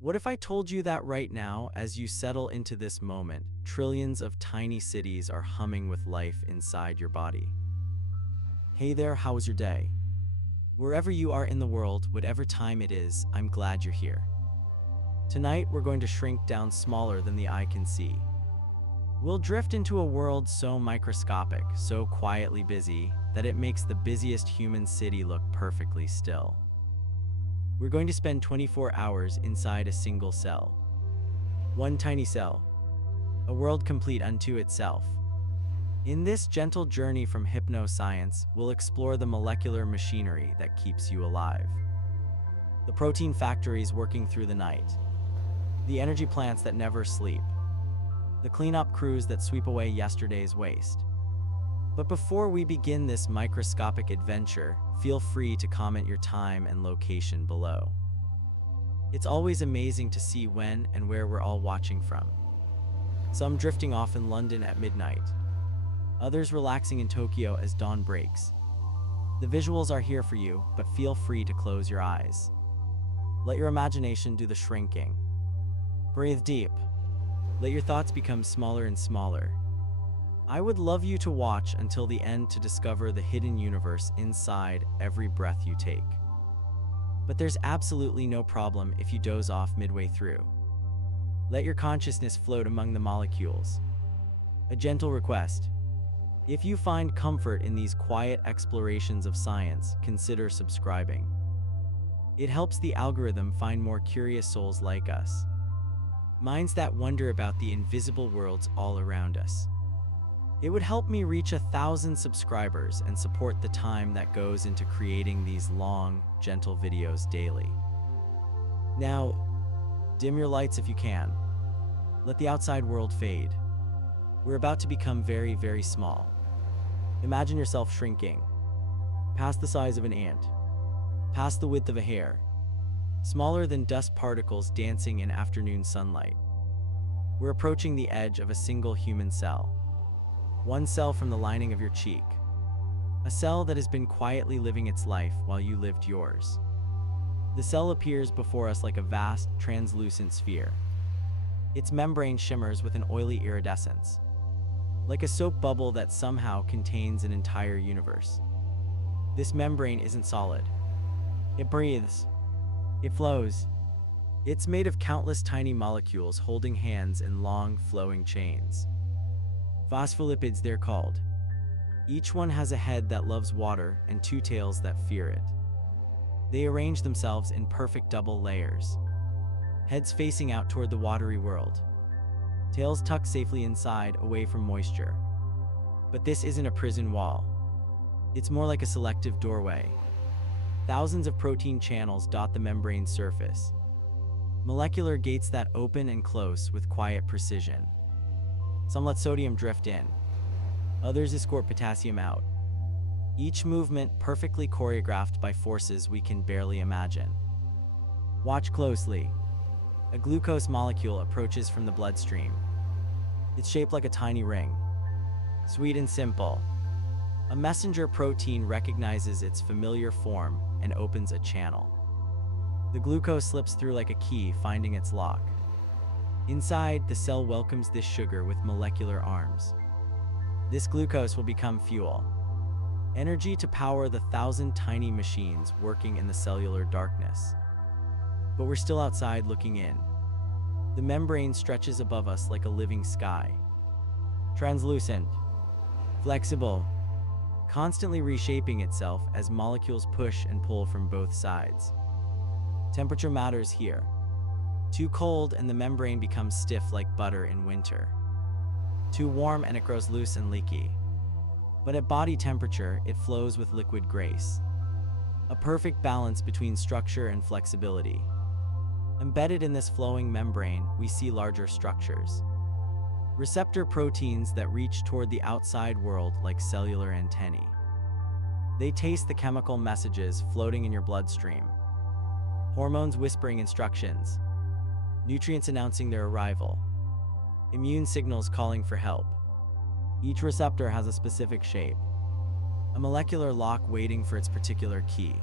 What if I told you that right now, as you settle into this moment, trillions of tiny cities are humming with life inside your body? Hey there, how was your day? Wherever you are in the world, whatever time it is, I'm glad you're here. Tonight, we're going to shrink down smaller than the eye can see. We'll drift into a world so microscopic, so quietly busy, that it makes the busiest human city look perfectly still. We're going to spend 24 hours inside a single cell. One tiny cell. A world complete unto itself. In this gentle journey from HypnoScience, we'll explore the molecular machinery that keeps you alive. The protein factories working through the night. The energy plants that never sleep. The cleanup crews that sweep away yesterday's waste. But before we begin this microscopic adventure, feel free to comment your time and location below. It's always amazing to see when and where we're all watching from. Some drifting off in London at midnight. Others relaxing in Tokyo as dawn breaks. The visuals are here for you, but feel free to close your eyes. Let your imagination do the shrinking. Breathe deep. Let your thoughts become smaller and smaller. I would love you to watch until the end to discover the hidden universe inside every breath you take. But there's absolutely no problem if you doze off midway through. Let your consciousness float among the molecules. A gentle request. If you find comfort in these quiet explorations of science, consider subscribing. It helps the algorithm find more curious souls like us. Minds that wonder about the invisible worlds all around us. It would help me reach 1,000 subscribers and support the time that goes into creating these long, gentle videos daily. Now, dim your lights if you can. Let the outside world fade. We're about to become very, very small. Imagine yourself shrinking. Past the size of an ant. Past the width of a hair. Smaller than dust particles dancing in afternoon sunlight. We're approaching the edge of a single human cell. One cell from the lining of your cheek. A cell that has been quietly living its life while you lived yours. The cell appears before us like a vast, translucent sphere. Its membrane shimmers with an oily iridescence. Like a soap bubble that somehow contains an entire universe. This membrane isn't solid. It breathes. It flows. It's made of countless tiny molecules holding hands in long, flowing chains. Phospholipids, they're called. Each one has a head that loves water and two tails that fear it. They arrange themselves in perfect double layers. Heads facing out toward the watery world. Tails tucked safely inside, away from moisture. But this isn't a prison wall. It's more like a selective doorway. Thousands of protein channels dot the membrane's surface. Molecular gates that open and close with quiet precision. Some let sodium drift in. Others escort potassium out. Each movement perfectly choreographed by forces we can barely imagine. Watch closely. A glucose molecule approaches from the bloodstream. It's shaped like a tiny ring. Sweet and simple. A messenger protein recognizes its familiar form and opens a channel. The glucose slips through like a key, finding its lock. Inside, the cell welcomes this sugar with molecular arms. This glucose will become fuel. Energy to power the 1,000 tiny machines working in the cellular darkness. But we're still outside looking in. The membrane stretches above us like a living sky. Translucent. Flexible. Constantly reshaping itself as molecules push and pull from both sides. Temperature matters here. Too cold and the membrane becomes stiff like butter in winter. Too warm and it grows loose and leaky. But at body temperature, it flows with liquid grace. A perfect balance between structure and flexibility. Embedded in this flowing membrane, we see larger structures. Receptor proteins that reach toward the outside world like cellular antennae. They taste the chemical messages floating in your bloodstream. Hormones whispering instructions. Nutrients announcing their arrival. Immune signals calling for help. Each receptor has a specific shape. A molecular lock waiting for its particular key.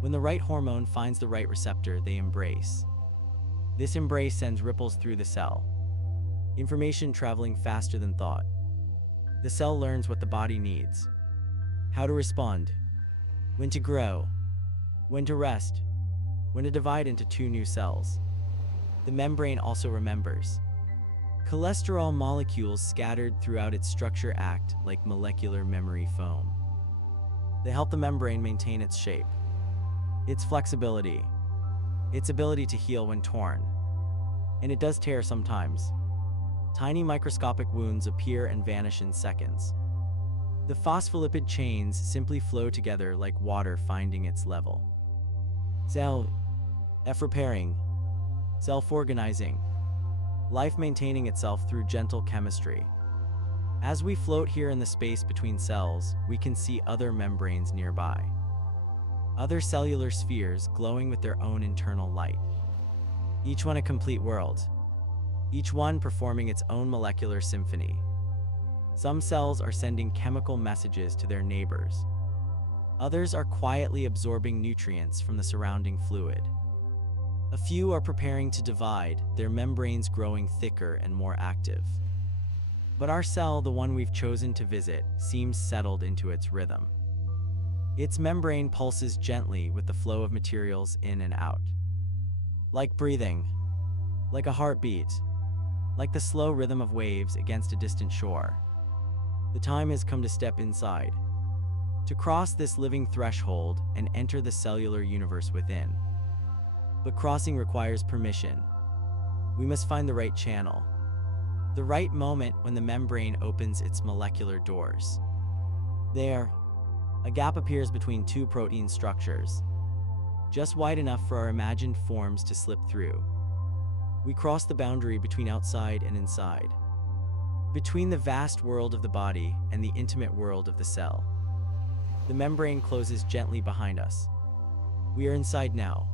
When the right hormone finds the right receptor, they embrace. This embrace sends ripples through the cell, information traveling faster than thought. The cell learns what the body needs, how to respond, when to grow, when to rest, when to divide into two new cells. The membrane also remembers. Cholesterol molecules scattered throughout its structure act like molecular memory foam. They help the membrane maintain its shape, its flexibility, its ability to heal when torn. And it does tear sometimes. Tiny microscopic wounds appear and vanish in seconds. The phospholipid chains simply flow together like water finding its level. Self-repairing, self-organizing, life maintaining itself through gentle chemistry. As we float here in the space between cells, we can see other membranes nearby. Other cellular spheres glowing with their own internal light. Each one a complete world. Each one performing its own molecular symphony. Some cells are sending chemical messages to their neighbors. Others are quietly absorbing nutrients from the surrounding fluid. A few are preparing to divide, their membranes growing thicker and more active. But our cell, the one we've chosen to visit, seems settled into its rhythm. Its membrane pulses gently with the flow of materials in and out. Like breathing, like a heartbeat, like the slow rhythm of waves against a distant shore. The time has come to step inside, to cross this living threshold and enter the cellular universe within. But crossing requires permission. We must find the right channel, the right moment when the membrane opens its molecular doors. There, a gap appears between two protein structures, just wide enough for our imagined forms to slip through. We cross the boundary between outside and inside, between the vast world of the body and the intimate world of the cell. The membrane closes gently behind us. We are inside now,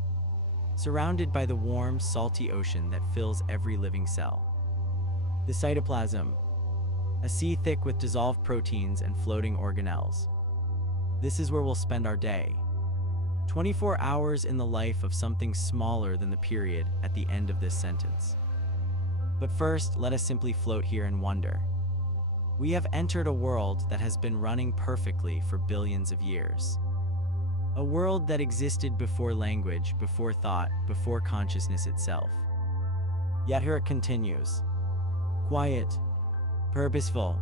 surrounded by the warm, salty ocean that fills every living cell. The cytoplasm, a sea thick with dissolved proteins and floating organelles. This is where we'll spend our day. 24 hours in the life of something smaller than the period at the end of this sentence. But first, let us simply float here and wonder. We have entered a world that has been running perfectly for billions of years. A world that existed before language, before thought, before consciousness itself. Yet here it continues. Quiet, purposeful,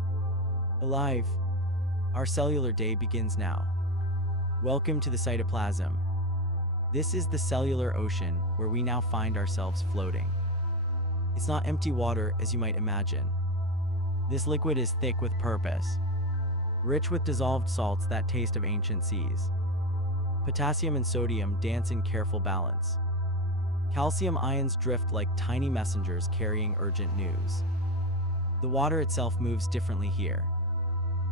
alive. Our cellular day begins now. Welcome to the cytoplasm. This is the cellular ocean where we now find ourselves floating. It's not empty water as you might imagine. This liquid is thick with purpose, rich with dissolved salts that taste of ancient seas. Potassium and sodium dance in careful balance. Calcium ions drift like tiny messengers carrying urgent news. The water itself moves differently here.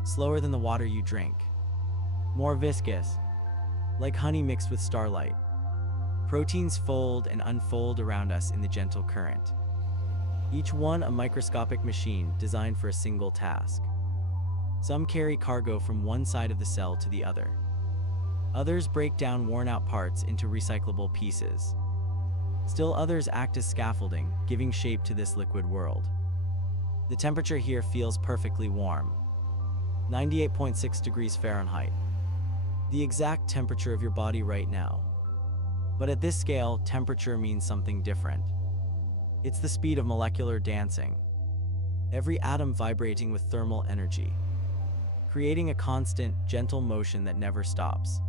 Slower than the water you drink. More viscous, like honey mixed with starlight. Proteins fold and unfold around us in the gentle current. Each one a microscopic machine designed for a single task. Some carry cargo from one side of the cell to the other. Others break down worn-out parts into recyclable pieces. Still others act as scaffolding, giving shape to this liquid world. The temperature here feels perfectly warm. 98.6 degrees Fahrenheit. The exact temperature of your body right now. But at this scale, temperature means something different. It's the speed of molecular dancing. Every atom vibrating with thermal energy, creating a constant, gentle motion that never stops.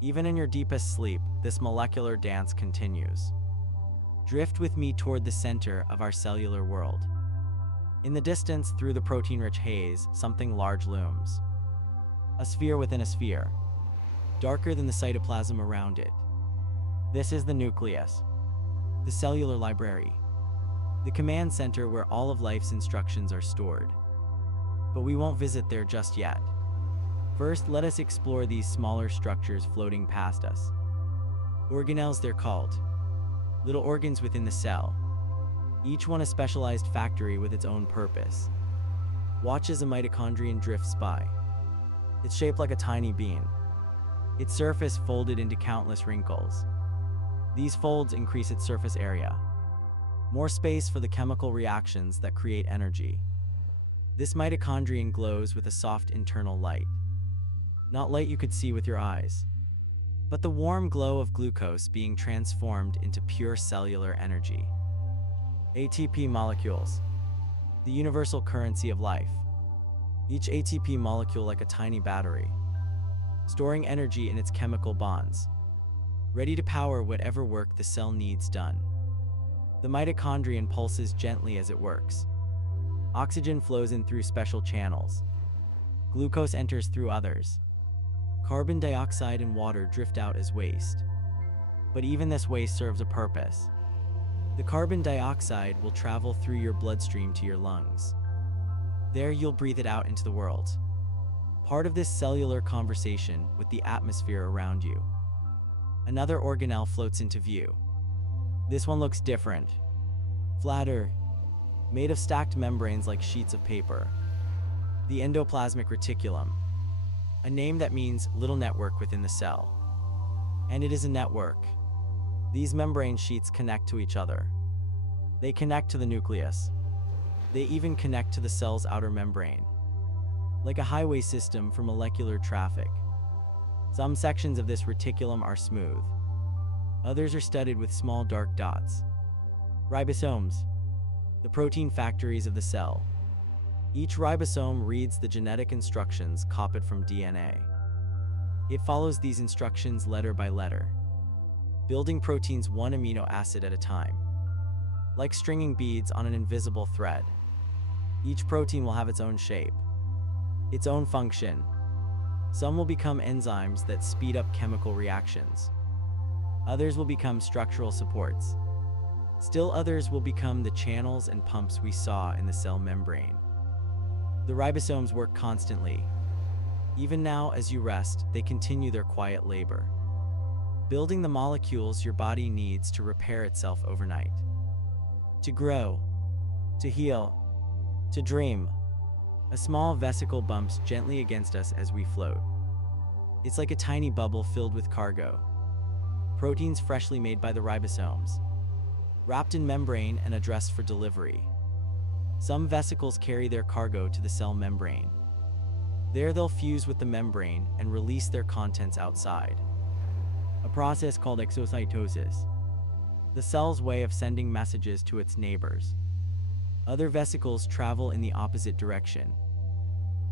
Even in your deepest sleep, this molecular dance continues. Drift with me toward the center of our cellular world. In the distance, through the protein-rich haze, something large looms. A sphere within a sphere, darker than the cytoplasm around it. This is the nucleus, the cellular library, the command center where all of life's instructions are stored. But we won't visit there just yet. First, let us explore these smaller structures floating past us. Organelles they're called, little organs within the cell, each one a specialized factory with its own purpose. Watch as a mitochondrion drifts by. It's shaped like a tiny bean, its surface folded into countless wrinkles. These folds increase its surface area, More space for the chemical reactions that create energy. This mitochondrion glows with a soft internal light. Not light you could see with your eyes, but the warm glow of glucose being transformed into pure cellular energy. ATP molecules, the universal currency of life. Each ATP molecule like a tiny battery, storing energy in its chemical bonds, ready to power whatever work the cell needs done. The mitochondrion pulses gently as it works. Oxygen flows in through special channels. Glucose enters through others. Carbon dioxide and water drift out as waste. But even this waste serves a purpose. The carbon dioxide will travel through your bloodstream to your lungs. There you'll breathe it out into the world. Part of this cellular conversation with the atmosphere around you. Another organelle floats into view. This one looks different. Flatter, made of stacked membranes like sheets of paper. The endoplasmic reticulum, a name that means little network within the cell. And it is a network. These membrane sheets connect to each other. They connect to the nucleus. They even connect to the cell's outer membrane, like a highway system for molecular traffic. Some sections of this reticulum are smooth. Others are studded with small dark dots. Ribosomes, the protein factories of the cell. Each ribosome reads the genetic instructions copied from DNA. It follows these instructions letter by letter, building proteins one amino acid at a time. Like stringing beads on an invisible thread, each protein will have its own shape, its own function. Some will become enzymes that speed up chemical reactions. Others will become structural supports. Still others will become the channels and pumps we saw in the cell membrane. The ribosomes work constantly. Even now, as you rest, they continue their quiet labor, building the molecules your body needs to repair itself overnight. To grow, to heal, to dream. A small vesicle bumps gently against us as we float. It's like a tiny bubble filled with cargo. Proteins freshly made by the ribosomes, wrapped in membrane and addressed for delivery. Some vesicles carry their cargo to the cell membrane. There they'll fuse with the membrane and release their contents outside. A process called exocytosis, the cell's way of sending messages to its neighbors. Other vesicles travel in the opposite direction.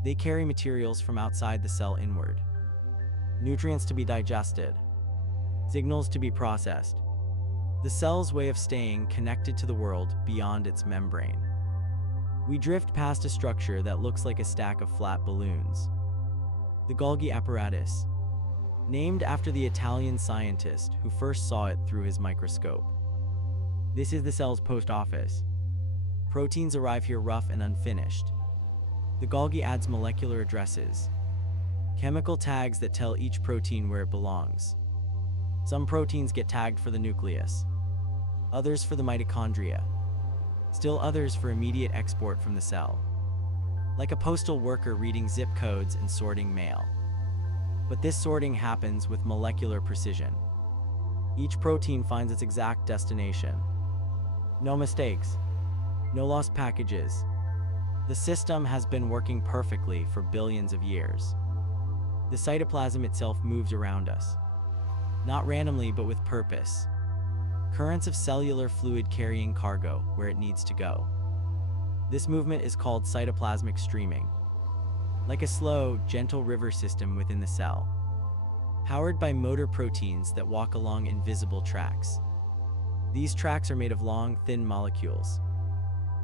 They carry materials from outside the cell inward. Nutrients to be digested, signals to be processed. The cell's way of staying connected to the world beyond its membrane. We drift past a structure that looks like a stack of flat balloons. The Golgi apparatus, named after the Italian scientist who first saw it through his microscope. This is the cell's post office. Proteins arrive here rough and unfinished. The Golgi adds molecular addresses, chemical tags that tell each protein where it belongs. Some proteins get tagged for the nucleus, others for the mitochondria, still others for immediate export from the cell, like a postal worker reading zip codes and sorting mail. But this sorting happens with molecular precision. Each protein finds its exact destination. No mistakes, no lost packages. The system has been working perfectly for billions of years. The cytoplasm itself moves around us, not randomly but with purpose. Currents of cellular fluid carrying cargo where it needs to go. This movement is called cytoplasmic streaming, like a slow, gentle river system within the cell, powered by motor proteins that walk along invisible tracks. These tracks are made of long, thin molecules,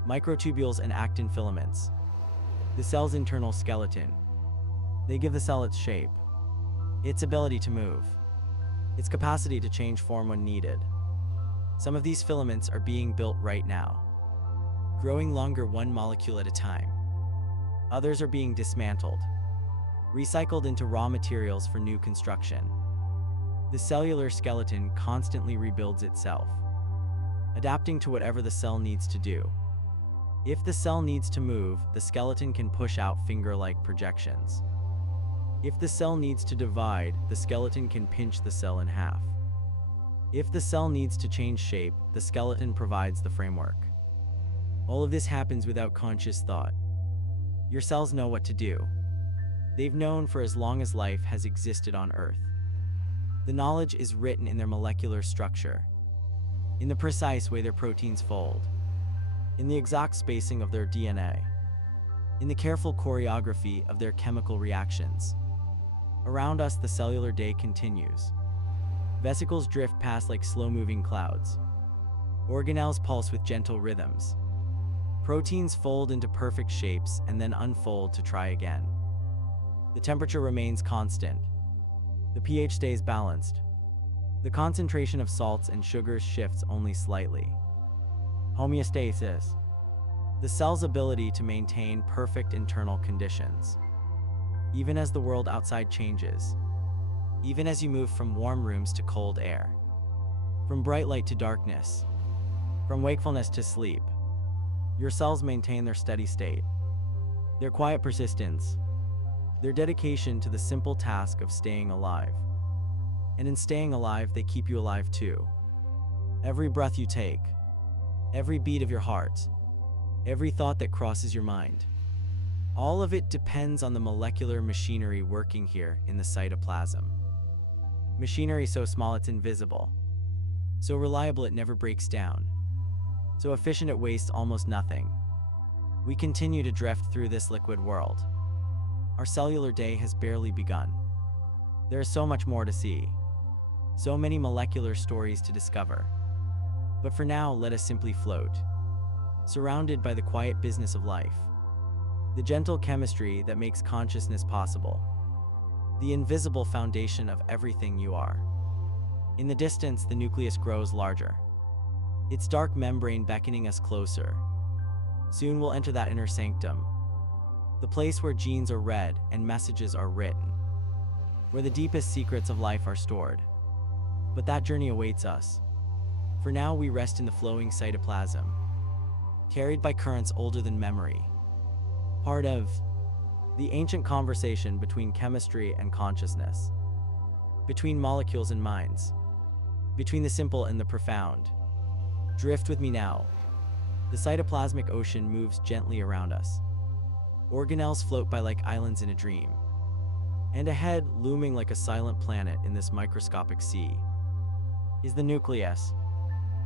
microtubules and actin filaments, the cell's internal skeleton. They give the cell its shape, its ability to move, its capacity to change form when needed. Some of these filaments are being built right now, growing longer one molecule at a time. Others are being dismantled, recycled into raw materials for new construction. The cellular skeleton constantly rebuilds itself, adapting to whatever the cell needs to do. If the cell needs to move, the skeleton can push out finger-like projections. If the cell needs to divide, the skeleton can pinch the cell in half. If the cell needs to change shape, the skeleton provides the framework. All of this happens without conscious thought. Your cells know what to do. They've known for as long as life has existed on Earth. The knowledge is written in their molecular structure, in the precise way their proteins fold, in the exact spacing of their DNA, in the careful choreography of their chemical reactions. Around us, the cellular day continues. Vesicles drift past like slow-moving clouds. Organelles pulse with gentle rhythms. Proteins fold into perfect shapes and then unfold to try again. The temperature remains constant. The pH stays balanced. The concentration of salts and sugars shifts only slightly. Homeostasis. The cell's ability to maintain perfect internal conditions. Even as the world outside changes. Even as you move from warm rooms to cold air. From bright light to darkness. From wakefulness to sleep. Your cells maintain their steady state. Their quiet persistence. Their dedication to the simple task of staying alive. And in staying alive, they keep you alive too. Every breath you take. Every beat of your heart. Every thought that crosses your mind. All of it depends on the molecular machinery working here in the cytoplasm. Machinery so small it's invisible. So reliable it never breaks down. So efficient it wastes almost nothing. We continue to drift through this liquid world. Our cellular day has barely begun. There is so much more to see. So many molecular stories to discover. But for now, let us simply float. Surrounded by the quiet business of life. The gentle chemistry that makes consciousness possible. The invisible foundation of everything you are. In the distance, the nucleus grows larger. Its dark membrane beckoning us closer. Soon we'll enter that inner sanctum. The place where genes are read and messages are written. Where the deepest secrets of life are stored. But that journey awaits us. For now, we rest in the flowing cytoplasm. Carried by currents older than memory. Part of the ancient conversation between chemistry and consciousness. Between molecules and minds. Between the simple and the profound. Drift with me now. The cytoplasmic ocean moves gently around us. Organelles float by like islands in a dream. And ahead, looming like a silent planet in this microscopic sea, is the nucleus.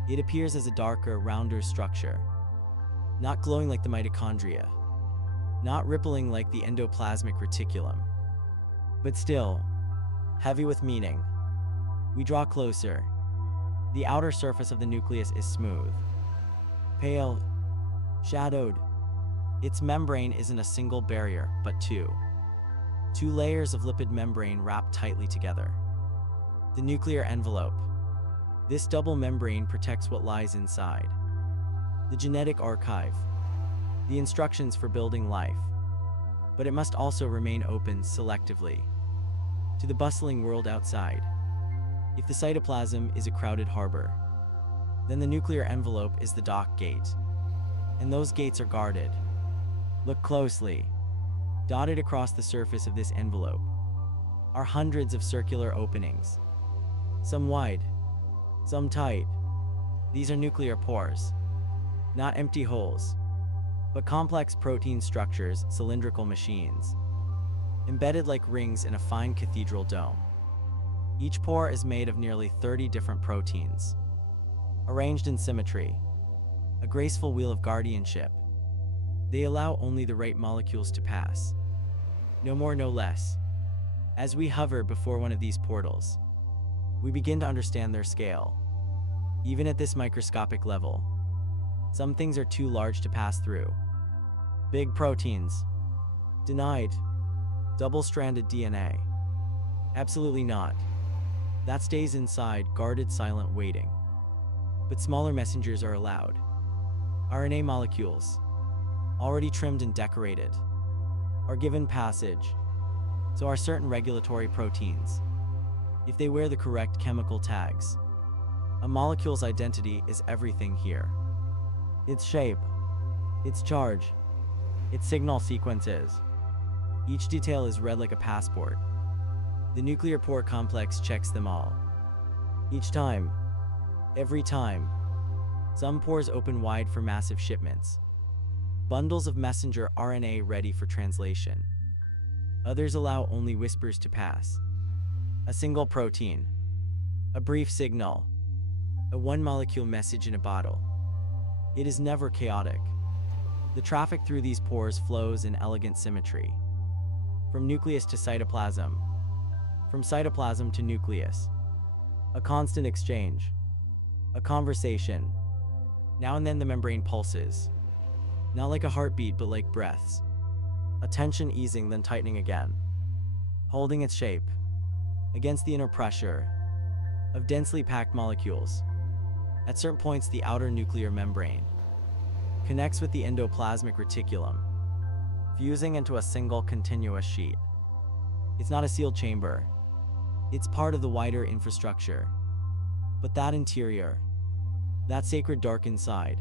It appears as a darker, rounder structure. Not glowing like the mitochondria. Not rippling like the endoplasmic reticulum. But still, heavy with meaning. We draw closer. The outer surface of the nucleus is smooth. Pale. Shadowed. Its membrane isn't a single barrier, but two. Two layers of lipid membrane wrapped tightly together. The nuclear envelope. This double membrane protects what lies inside. The genetic archive. The instructions for building life. But it must also remain open selectively to the bustling world outside. If the cytoplasm is a crowded harbor, then the nuclear envelope is the dock gate. And those gates are guarded. Look closely. Dotted across the surface of this envelope are hundreds of circular openings. Some wide, some tight. These are nuclear pores. Not empty holes, but complex protein structures, cylindrical machines. Embedded like rings in a fine cathedral dome. Each pore is made of nearly 30 different proteins, arranged in symmetry, a graceful wheel of guardianship. They allow only the right molecules to pass. No more, no less. As we hover before one of these portals, we begin to understand their scale. Even at this microscopic level, some things are too large to pass through. Big proteins. Denied. Double-stranded DNA. Absolutely not. That stays inside, guarded, silent, waiting. But smaller messengers are allowed. RNA molecules, already trimmed and decorated, are given passage. So are certain regulatory proteins. If they wear the correct chemical tags, a molecule's identity is everything here. Its shape, its charge, its signal sequences. Each detail is read like a passport. The nuclear pore complex checks them all. Each time, Every time, some pores open wide for massive shipments. Bundles of messenger RNA ready for translation. Others allow only whispers to pass. A single protein. A brief signal. A one-molecule message in a bottle. It is never chaotic. The traffic through these pores flows in elegant symmetry. From nucleus to cytoplasm. From cytoplasm to nucleus. A constant exchange. A conversation. Now and then the membrane pulses. Not like a heartbeat, but like breaths. A tension easing, then tightening again. Holding its shape. Against the inner pressure of densely packed molecules. At certain points, the outer nuclear membrane connects with the endoplasmic reticulum, fusing into a single continuous sheet. It's not a sealed chamber. It's part of the wider infrastructure. But that interior, that sacred dark inside,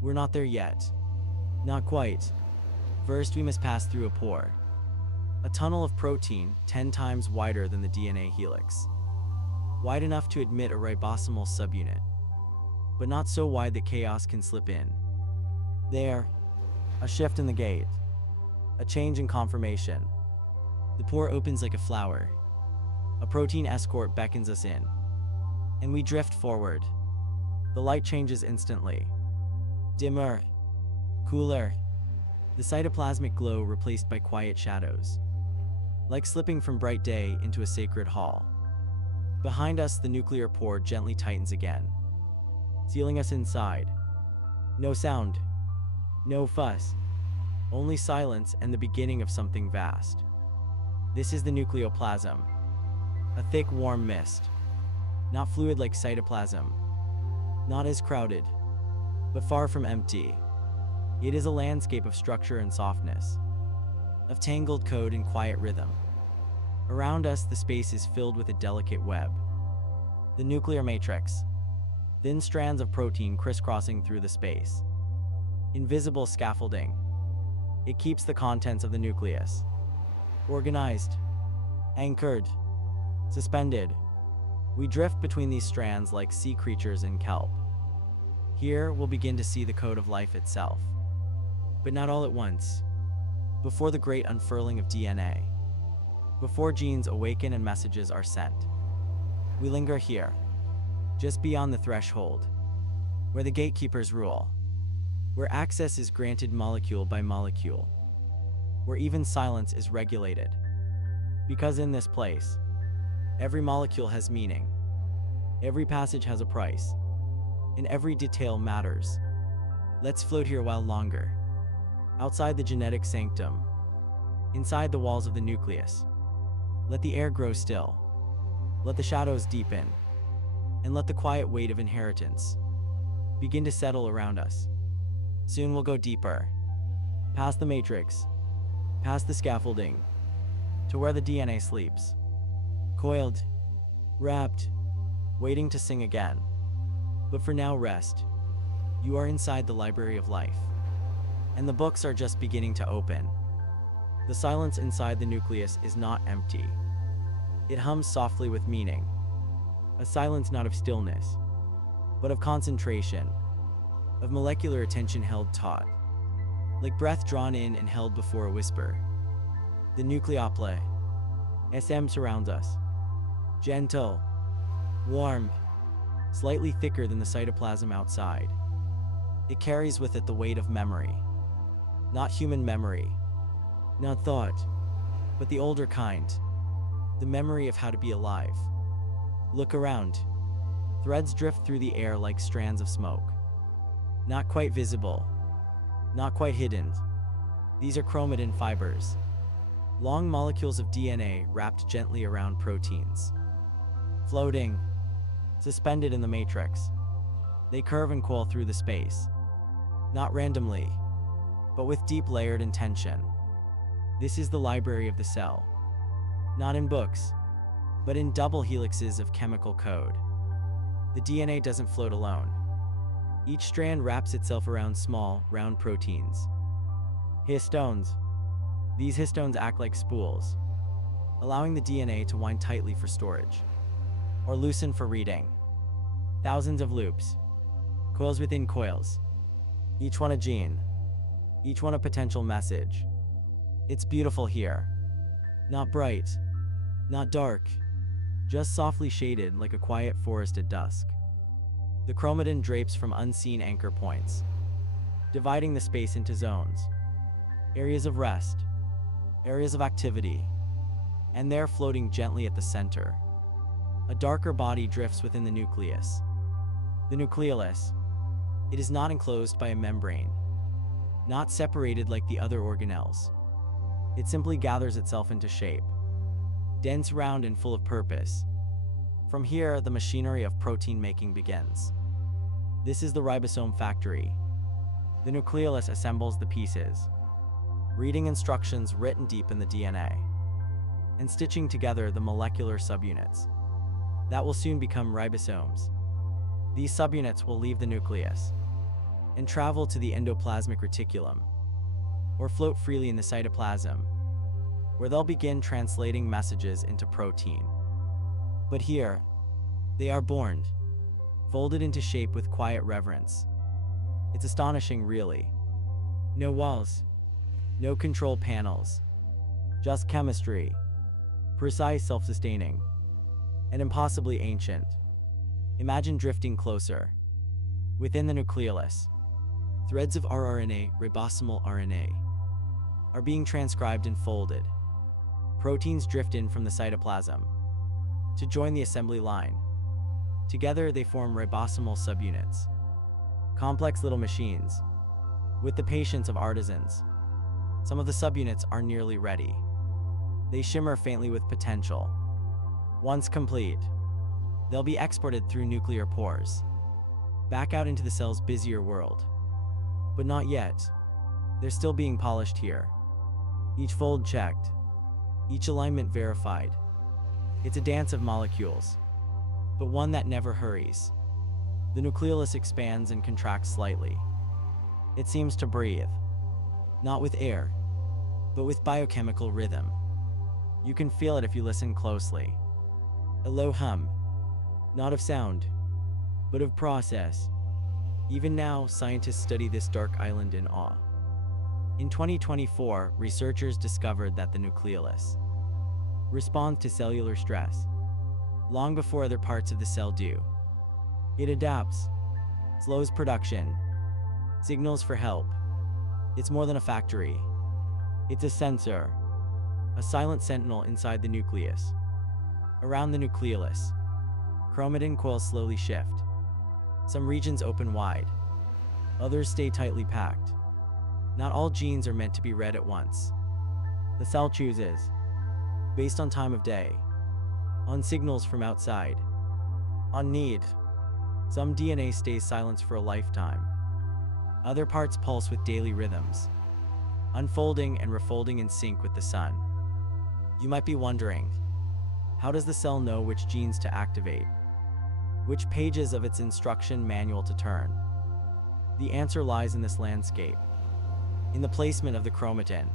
we're not there yet. Not quite. First, we must pass through a pore. A tunnel of protein 10 times wider than the DNA helix. Wide enough to admit a ribosomal subunit, but not so wide that chaos can slip in. There, a shift in the gate. A change in conformation. The pore opens like a flower. A protein escort beckons us in. And we drift forward. The light changes instantly. Dimmer. Cooler. The cytoplasmic glow replaced by quiet shadows. Like slipping from bright day into a sacred hall. Behind us, the nuclear pore gently tightens again, sealing us inside. No sound. No fuss. Only silence and the beginning of something vast. This is the nucleoplasm. A thick, warm mist. Not fluid like cytoplasm. Not as crowded, but far from empty. It is a landscape of structure and softness, of tangled code and quiet rhythm. Around us, the space is filled with a delicate web. The nuclear matrix. Thin strands of protein crisscrossing through the space. Invisible scaffolding. It keeps the contents of the nucleus organized, anchored, suspended. We drift between these strands like sea creatures in kelp. Here, we'll begin to see the code of life itself. But not all at once. Before the great unfurling of DNA. Before genes awaken and messages are sent. We linger here, just beyond the threshold, where the gatekeepers rule, where access is granted molecule by molecule, where even silence is regulated. Because in this place, every molecule has meaning, every passage has a price, and every detail matters. Let's float here a while longer, outside the genetic sanctum, inside the walls of the nucleus. Let the air grow still, let the shadows deepen, and let the quiet weight of inheritance begin to settle around us. Soon we'll go deeper, past the matrix, past the scaffolding, to where the DNA sleeps, coiled, wrapped, waiting to sing again. But for now, rest. You are inside the library of life, and the books are just beginning to open. The silence inside the nucleus is not empty. It hums softly with meaning. A silence not of stillness, but of concentration, of molecular attention held taut, like breath drawn in and held before a whisper. The nucleople, SM, surrounds us. Gentle, warm, slightly thicker than the cytoplasm outside. It carries with it the weight of memory. Not human memory, not thought, but the older kind. The memory of how to be alive. Look around. Threads drift through the air like strands of smoke. Not quite visible. Not quite hidden. These are chromatin fibers. Long molecules of DNA wrapped gently around proteins. Floating. Suspended in the matrix. They curve and coil through the space. Not randomly, but with deep layered intention. This is the library of the cell. Not in books, but in double helixes of chemical code. The DNA doesn't float alone. Each strand wraps itself around small, round proteins. Histones. These histones act like spools, allowing the DNA to wind tightly for storage, or loosen for reading. Thousands of loops, coils within coils, each one a gene, each one a potential message. It's beautiful here. Not bright, not dark, just softly shaded like a quiet forest at dusk. The chromatin drapes from unseen anchor points, dividing the space into zones, areas of rest, areas of activity, and there floating gently at the center. A darker body drifts within the nucleus. The nucleolus. It is not enclosed by a membrane, not separated like the other organelles. It simply gathers itself into shape, dense, round, and full of purpose. From here, the machinery of protein making begins. This is the ribosome factory. The nucleolus assembles the pieces, reading instructions written deep in the DNA, and stitching together the molecular subunits that will soon become ribosomes. These subunits will leave the nucleus and travel to the endoplasmic reticulum, or float freely in the cytoplasm, where they'll begin translating messages into protein. But here, they are born, folded into shape with quiet reverence. It's astonishing, really. No walls, no control panels, just chemistry, precise, self-sustaining, and impossibly ancient. Imagine drifting closer. Within the nucleolus, threads of rRNA, ribosomal RNA, are being transcribed and folded. Proteins drift in from the cytoplasm to join the assembly line. Together, they form ribosomal subunits, complex little machines, with the patience of artisans. Some of the subunits are nearly ready. They shimmer faintly with potential. Once complete, they'll be exported through nuclear pores, back out into the cell's busier world. But not yet. They're still being polished here. Each fold checked, each alignment verified. It's a dance of molecules, but one that never hurries. The nucleolus expands and contracts slightly. It seems to breathe, not with air, but with biochemical rhythm. You can feel it if you listen closely. A low hum, not of sound, but of process. Even now, scientists study this dark island in awe. In 2024, researchers discovered that the nucleolus responds to cellular stress long before other parts of the cell do. It adapts, slows production, signals for help. It's more than a factory. It's a sensor, a silent sentinel inside the nucleus. Around the nucleolus, chromatin coils slowly shift. Some regions open wide, others stay tightly packed. Not all genes are meant to be read at once. The cell chooses, based on time of day, on signals from outside, on need. Some DNA stays silent for a lifetime. Other parts pulse with daily rhythms, unfolding and refolding in sync with the sun. You might be wondering, how does the cell know which genes to activate? Which pages of its instruction manual to turn? The answer lies in this landscape, in the placement of the chromatin,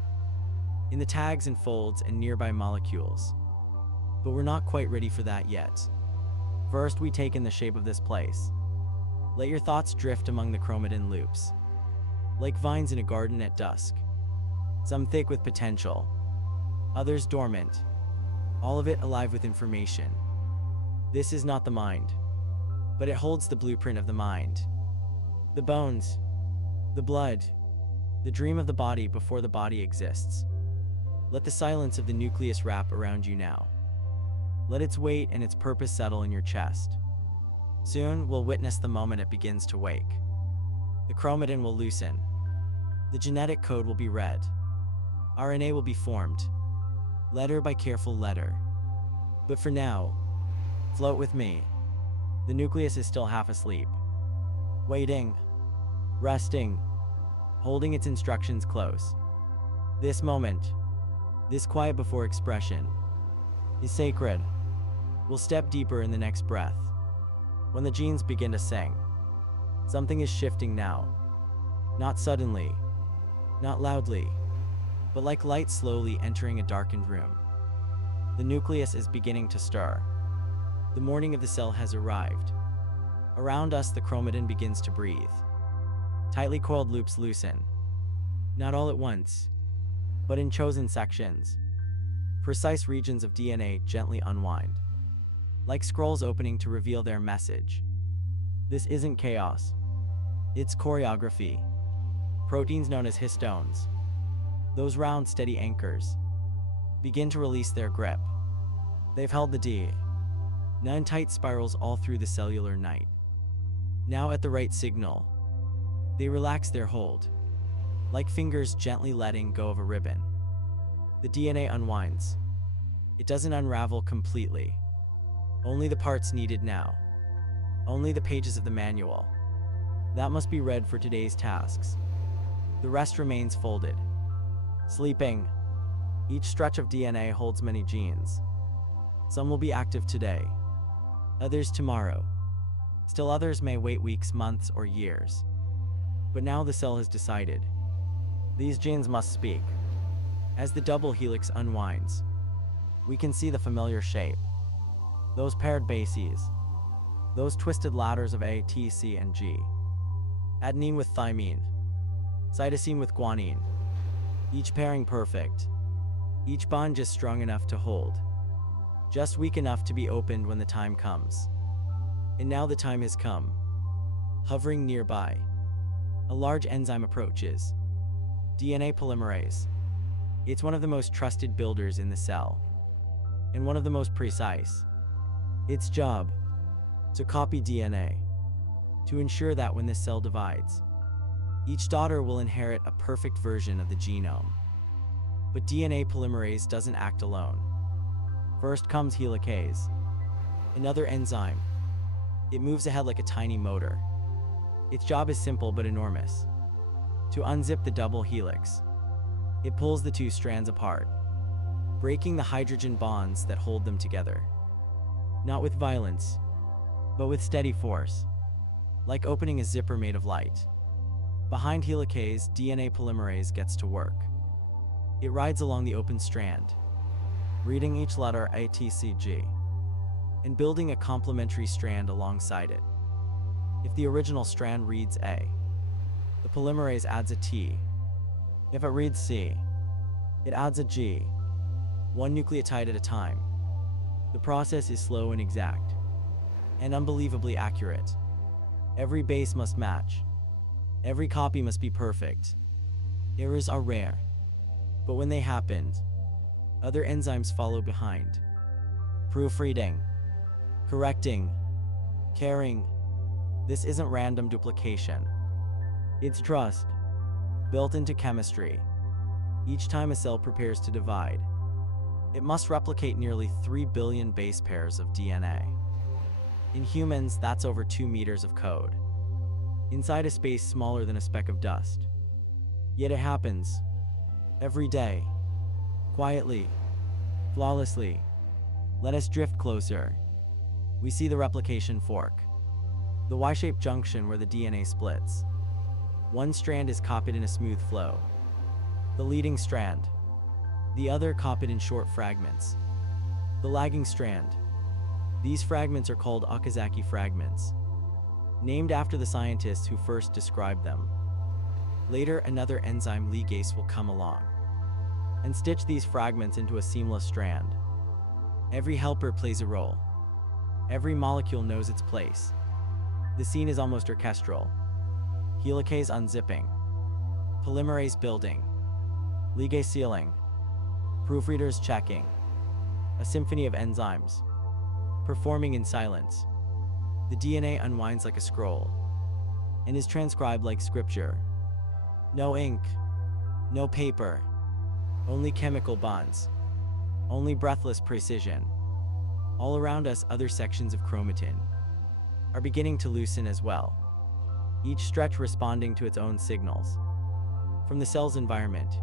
in the tags and folds and nearby molecules. But we're not quite ready for that yet. First, we take in the shape of this place. Let your thoughts drift among the chromatin loops, like vines in a garden at dusk. Some thick with potential, others dormant, all of it alive with information. This is not the mind, but it holds the blueprint of the mind. The bones, the blood, the dream of the body before the body exists. Let the silence of the nucleus wrap around you now. Let its weight and its purpose settle in your chest. Soon, we'll witness the moment it begins to wake. The chromatin will loosen. The genetic code will be read. RNA will be formed, letter by careful letter. But for now, float with me. The nucleus is still half asleep, waiting, resting, holding its instructions close. This moment, this quiet before expression, is sacred. We'll step deeper in the next breath. When the genes begin to sing, something is shifting now. Not suddenly, not loudly, but like light slowly entering a darkened room. The nucleus is beginning to stir. The morning of the cell has arrived. Around us, the chromatin begins to breathe. Tightly coiled loops loosen. Not all at once, but in chosen sections. Precise regions of DNA gently unwind, like scrolls opening to reveal their message. This isn't chaos. It's choreography. Proteins known as histones, those round, steady anchors, begin to release their grip. They've held the DNA in tight spirals all through the cellular night. Now at the right signal, they relax their hold, like fingers gently letting go of a ribbon. The DNA unwinds. It doesn't unravel completely. Only the parts needed now. Only the pages of the manual that must be read for today's tasks. The rest remains folded, sleeping. Each stretch of DNA holds many genes. Some will be active today, others tomorrow. Still others may wait weeks, months, or years. But now the cell has decided. These genes must speak. As the double helix unwinds, we can see the familiar shape. Those paired bases, those twisted ladders of A, T, C, and G. Adenine with thymine, cytosine with guanine. Each pairing perfect. Each bond just strong enough to hold. Just weak enough to be opened when the time comes. And now the time has come. Hovering nearby, a large enzyme approaches. DNA polymerase. It's one of the most trusted builders in the cell, and one of the most precise. Its job, to copy DNA, to ensure that when this cell divides, each daughter will inherit a perfect version of the genome. But DNA polymerase doesn't act alone. First comes helicase, another enzyme. It moves ahead like a tiny motor. Its job is simple but enormous. To unzip the double helix, it pulls the two strands apart, breaking the hydrogen bonds that hold them together. Not with violence, but with steady force, like opening a zipper made of light. Behind helicase, DNA polymerase gets to work. It rides along the open strand, reading each letter A, T, C, G, and building a complementary strand alongside it. If the original strand reads A, the polymerase adds a T. If it reads C, it adds a G, one nucleotide at a time. The process is slow and exact, and unbelievably accurate. Every base must match. Every copy must be perfect. Errors are rare, but when they happen, other enzymes follow behind. Proofreading, correcting, caring. This isn't random duplication. It's trust, built into chemistry. Each time a cell prepares to divide, it must replicate nearly 3 billion base pairs of DNA. In humans, that's over 2 meters of code, inside a space smaller than a speck of dust. Yet it happens, every day, quietly, flawlessly. Let us drift closer. We see the replication fork, the Y-shaped junction where the DNA splits. One strand is copied in a smooth flow, the leading strand. The other copied in short fragments, the lagging strand. These fragments are called Okazaki fragments, named after the scientists who first described them. Later, another enzyme ligase will come along and stitch these fragments into a seamless strand. Every helper plays a role. Every molecule knows its place. The scene is almost orchestral. Helicase unzipping, polymerase building, ligase sealing, proofreaders checking. A symphony of enzymes, performing in silence. The DNA unwinds like a scroll and is transcribed like scripture. No ink, no paper, only chemical bonds, only breathless precision. All around us, other sections of chromatin are beginning to loosen as well, each stretch responding to its own signals. From the cell's environment,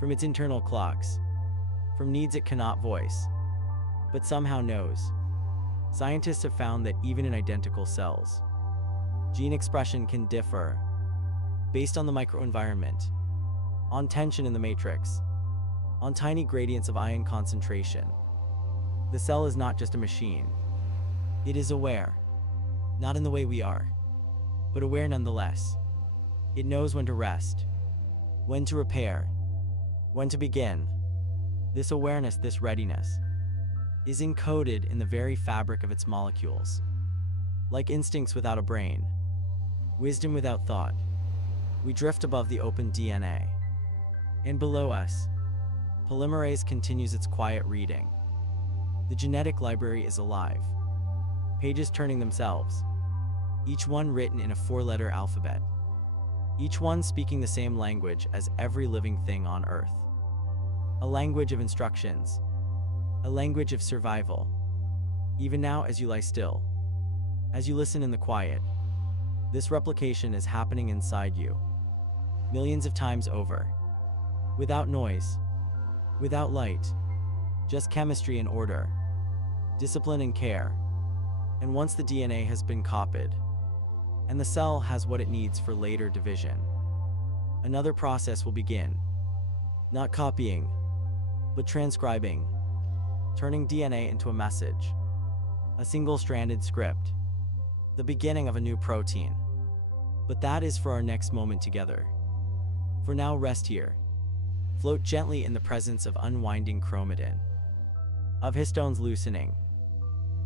from its internal clocks, from needs it cannot voice, but somehow knows. Scientists have found that even in identical cells, gene expression can differ based on the microenvironment, on tension in the matrix, on tiny gradients of ion concentration. The cell is not just a machine. It is aware. not in the way we are, but aware nonetheless. It knows when to rest, when to repair, when to begin. This awareness, this readiness, is encoded in the very fabric of its molecules. Like instincts without a brain, wisdom without thought, we drift above the open DNA. And below us, polymerase continues its quiet reading. The genetic library is alive, pages turning themselves, each one written in a 4-letter alphabet, each one speaking the same language as every living thing on Earth. A language of instructions, a language of survival. Even now, as you lie still, as you listen in the quiet, this replication is happening inside you, millions of times over, without noise, without light, just chemistry and order, discipline and care. And once the DNA has been copied, and the cell has what it needs for later division, another process will begin. Not copying, but transcribing, turning DNA into a message, a single-stranded script, the beginning of a new protein. But that is for our next moment together. For now, rest here. Float gently in the presence of unwinding chromatin, of histones loosening,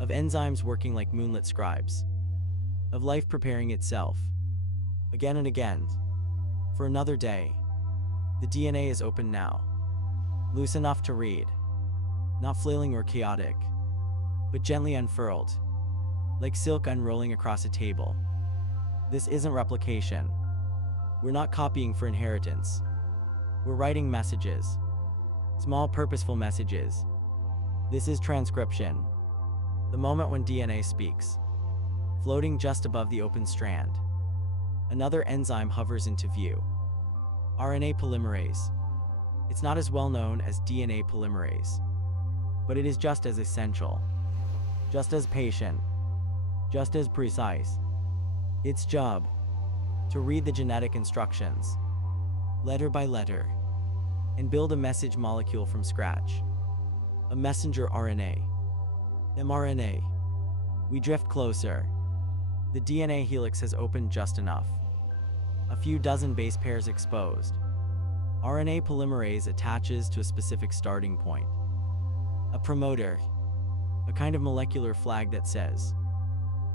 of enzymes working like moonlit scribes, of life preparing itself, again and again, for another day. The DNA is open now, loose enough to read, not flailing or chaotic, but gently unfurled, like silk unrolling across a table. This isn't replication. We're not copying for inheritance. We're writing messages, small purposeful messages. This is transcription, the moment when DNA speaks. Floating just above the open strand, another enzyme hovers into view. RNA polymerase. It's not as well known as DNA polymerase, but it is just as essential, just as patient, just as precise. Its job, to read the genetic instructions, letter by letter, and build a message molecule from scratch. A messenger RNA, mRNA. We drift closer. The DNA helix has opened just enough. A few dozen base pairs exposed. RNA polymerase attaches to a specific starting point. A promoter, a kind of molecular flag that says,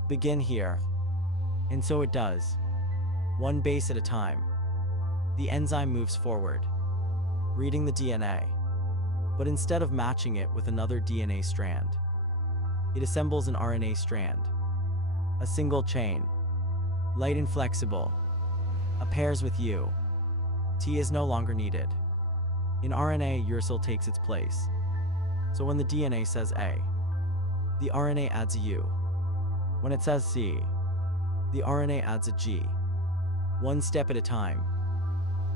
begin here. And so it does. One base at a time. The enzyme moves forward, reading the DNA. But instead of matching it with another DNA strand, it assembles an RNA strand. A single chain, light and flexible, pairs with U. T is no longer needed. In RNA, uracil takes its place. So when the DNA says A, the RNA adds a U. When it says C, the RNA adds a G. One step at a time.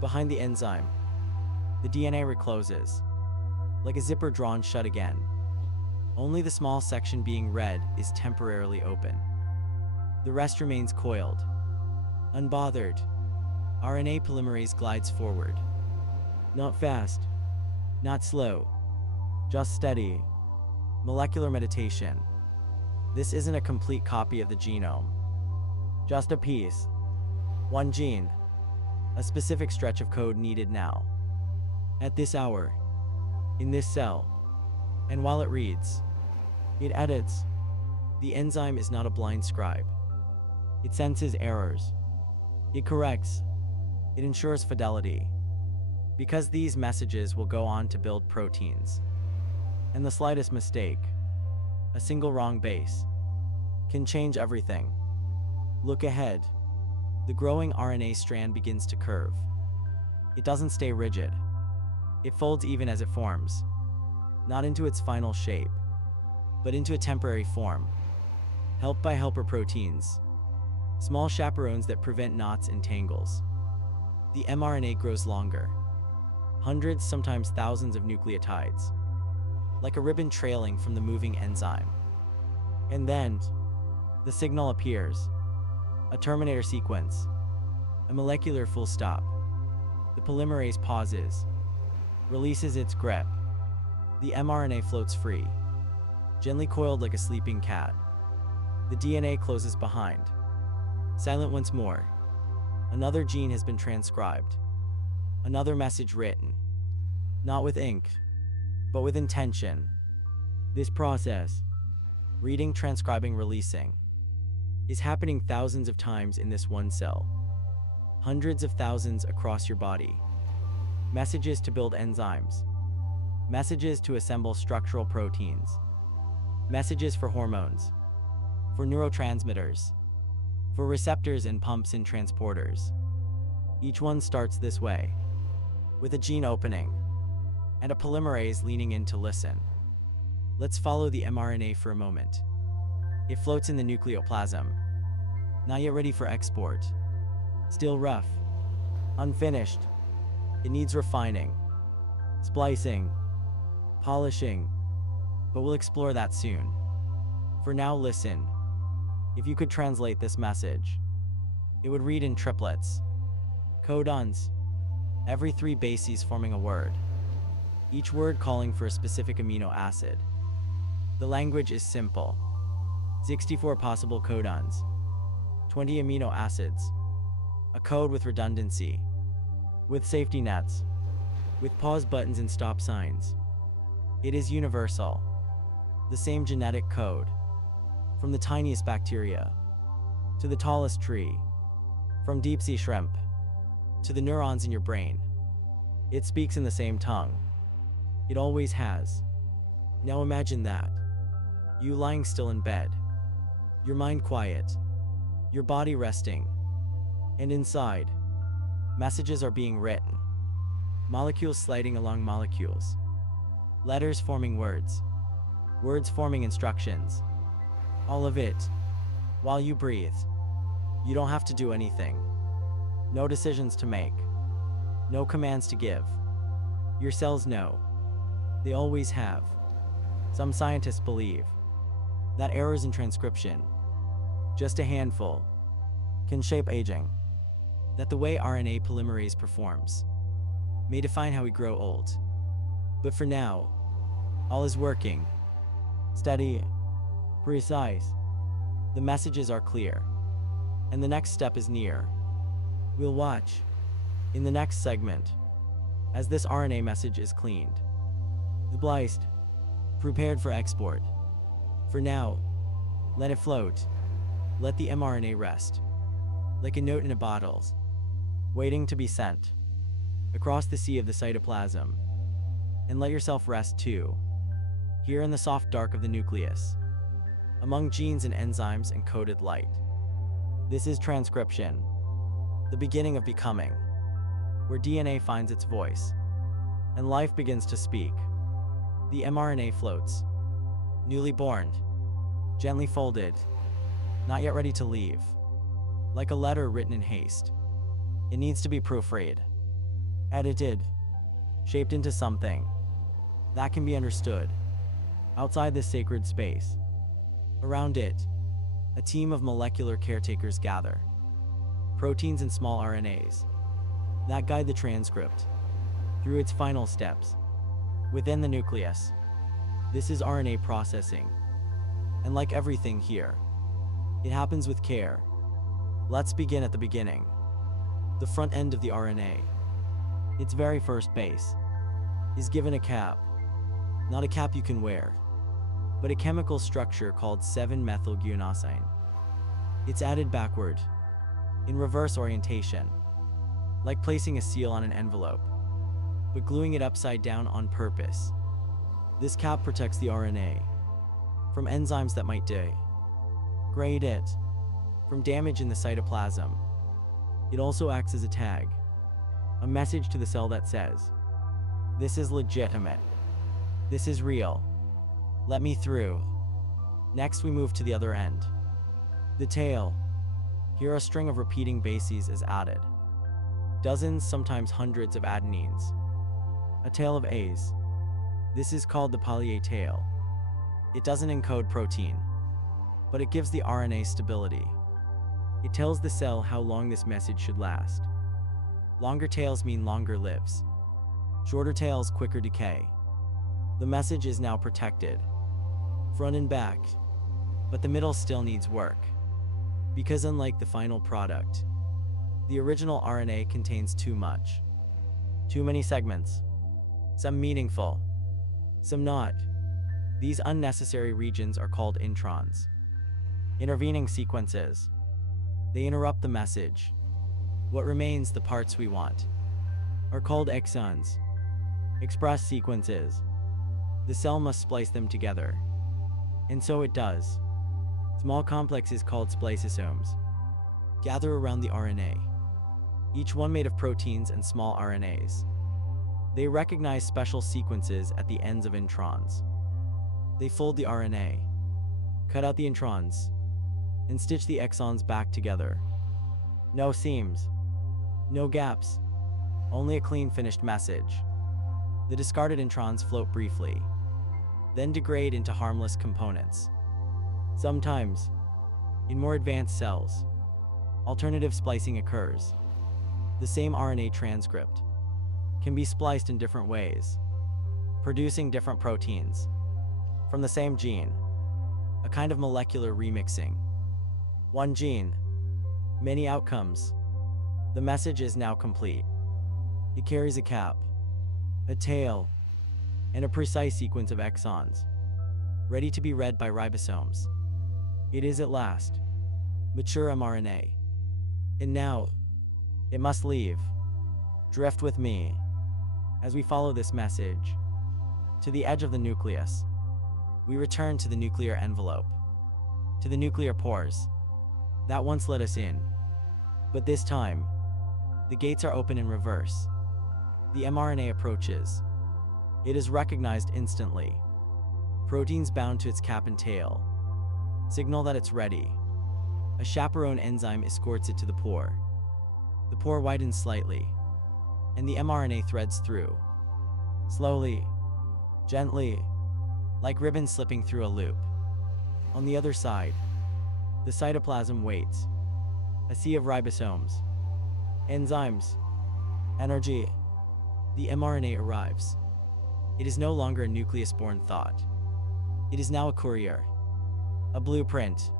Behind the enzyme, the DNA recloses, like a zipper drawn shut again. Only the small section being read is temporarily open. The rest remains coiled, unbothered. RNA polymerase glides forward. Not fast, not slow, just steady. Molecular meditation. This isn't a complete copy of the genome, just a piece. One gene, a specific stretch of code needed now, at this hour, in this cell. And while it reads, it edits. The enzyme is not a blind scribe. It senses errors. It corrects. It ensures fidelity. Because these messages will go on to build proteins. And the slightest mistake, a single wrong base, can change everything. Look ahead. The growing RNA strand begins to curve. It doesn't stay rigid. It folds even as it forms. Not into its final shape, but into a temporary form, helped by helper proteins, small chaperones that prevent knots and tangles. The mRNA grows longer, hundreds, sometimes thousands of nucleotides, like a ribbon trailing from the moving enzyme. And then, the signal appears, a terminator sequence, a molecular full stop. The polymerase pauses, releases its grip. The mRNA floats free, gently coiled like a sleeping cat. The DNA closes behind. Silent once more. Another gene has been transcribed. Another message written. Not with ink, but with intention. This process, reading, transcribing, releasing, is happening thousands of times in this one cell. Hundreds of thousands across your body. Messages to build enzymes. Messages to assemble structural proteins. Messages for hormones. For neurotransmitters. For receptors and pumps and transporters. Each one starts this way, with a gene opening, and a polymerase leaning in to listen. Let's follow the mRNA for a moment. It floats in the nucleoplasm, not yet ready for export. Still rough, unfinished. It needs refining, splicing, polishing, but we'll explore that soon. For now, listen. If you could translate this message, it would read in triplets. Codons, every 3 bases forming a word, each word calling for a specific amino acid. The language is simple. 64 possible codons, 20 amino acids, a code with redundancy, with safety nets, with pause buttons and stop signs. It is universal. The same genetic code, from the tiniest bacteria to the tallest tree, from deep-sea shrimp to the neurons in your brain. It speaks in the same tongue. It always has. Now imagine that. You lying still in bed, your mind quiet, your body resting, and inside, messages are being written. Molecules sliding along molecules. Letters forming words. Words forming instructions. All of it, while you breathe. You don't have to do anything. No decisions to make. No commands to give. Your cells know. They always have. Some scientists believe that errors in transcription, just a handful, can shape aging. That the way RNA polymerase performs may define how we grow old. But for now, all is working. Steady. Precise. The messages are clear, and the next step is near. We'll watch, in the next segment, as this RNA message is cleaned, spliced, prepared for export. For now, let it float. Let the mRNA rest, like a note in a bottle, waiting to be sent across the sea of the cytoplasm. And let yourself rest too, here in the soft dark of the nucleus, among genes and enzymes and coded light. This is transcription, the beginning of becoming, where DNA finds its voice, and life begins to speak. The mRNA floats, newly born, gently folded, not yet ready to leave, like a letter written in haste. It needs to be proofread, edited, shaped into something that can be understood outside this sacred space. Around it, a team of molecular caretakers gather. Proteins and small RNAs that guide the transcript through its final steps. Within the nucleus, this is RNA processing. And like everything here, it happens with care. Let's begin at the beginning. The front end of the RNA, its very first base, is given a cap. Not a cap you can wear, but a chemical structure called 7-methylguanosine. It's added backward, in reverse orientation, like placing a seal on an envelope, but gluing it upside down on purpose. This cap protects the RNA from enzymes that might degrade it, from damage in the cytoplasm. It also acts as a tag, a message to the cell that says, "This is legitimate. This is real. Let me through." Next, we move to the other end. The tail. Here a string of repeating bases is added. Dozens, sometimes hundreds of adenines. A tail of A's. This is called the poly-A tail. It doesn't encode protein, but it gives the RNA stability. It tells the cell how long this message should last. Longer tails mean longer lives. Shorter tails, quicker decay. The message is now protected, front and back, But the middle still needs work. Because unlike the final product, the original RNA contains too much. Too many segments. Some meaningful, some not. These unnecessary regions are called introns. Intervening sequences. They interrupt the message. What remains, the parts we want, are called exons. Express sequences. The cell must splice them together. And so it does. Small complexes called spliceosomes gather around the RNA, each one made of proteins and small RNAs. They recognize special sequences at the ends of introns. They fold the RNA, cut out the introns, and stitch the exons back together. No seams, no gaps, only a clean finished message. The discarded introns float briefly, then degrade into harmless components. Sometimes, in more advanced cells, alternative splicing occurs. The same RNA transcript can be spliced in different ways, producing different proteins from the same gene, a kind of molecular remixing. One gene, many outcomes. The message is now complete. It carries a cap, a tail, and a precise sequence of exons, ready to be read by ribosomes. It is at last mature mRNA. And now, it must leave. Drift with me as we follow this message to the edge of the nucleus. We return to the nuclear envelope, to the nuclear pores that once let us in. But this time, the gates are open in reverse. The mRNA approaches. It is recognized instantly. Proteins bound to its cap and tail signal that it's ready. A chaperone enzyme escorts it to the pore. The pore widens slightly, and the mRNA threads through. Slowly, gently, like ribbons slipping through a loop. On the other side, the cytoplasm waits. A sea of ribosomes, enzymes, energy. The mRNA arrives. It is no longer a nucleus-borne thought. It is now a courier, a blueprint.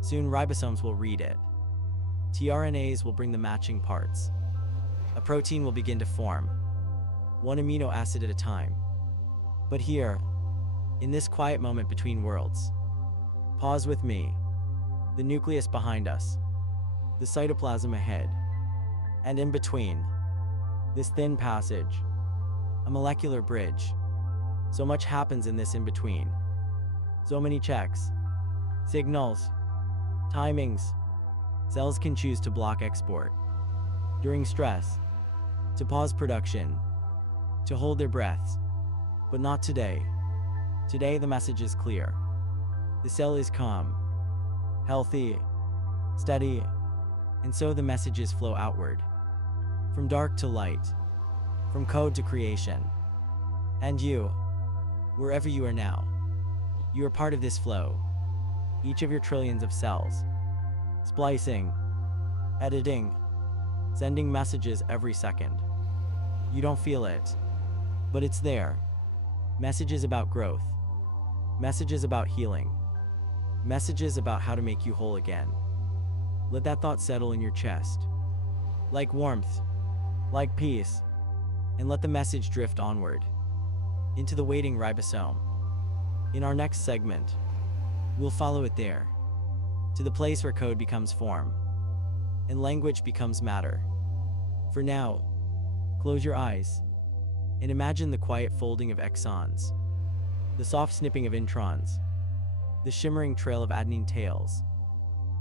Soon ribosomes will read it. tRNAs will bring the matching parts. A protein will begin to form, one amino acid at a time. But here, in this quiet moment between worlds, pause with me. The nucleus behind us, the cytoplasm ahead, and in between, this thin passage, a molecular bridge. So much happens in this in-between. So many checks, signals, timings. Cells can choose to block export during stress, to pause production, to hold their breaths. But not today. Today the message is clear. The cell is calm, healthy, steady, and so the messages flow outward. From dark to light, from code to creation. And you, wherever you are now, you are part of this flow. Each of your trillions of cells, splicing, editing, sending messages every second. You don't feel it, but it's there. Messages about growth, messages about healing, messages about how to make you whole again. Let that thought settle in your chest, like warmth, like peace, and let the message drift onward, into the waiting ribosome. In our next segment, we'll follow it there, to the place where code becomes form, and language becomes matter. For now, close your eyes, and imagine the quiet folding of exons, the soft snipping of introns, the shimmering trail of adenine tails.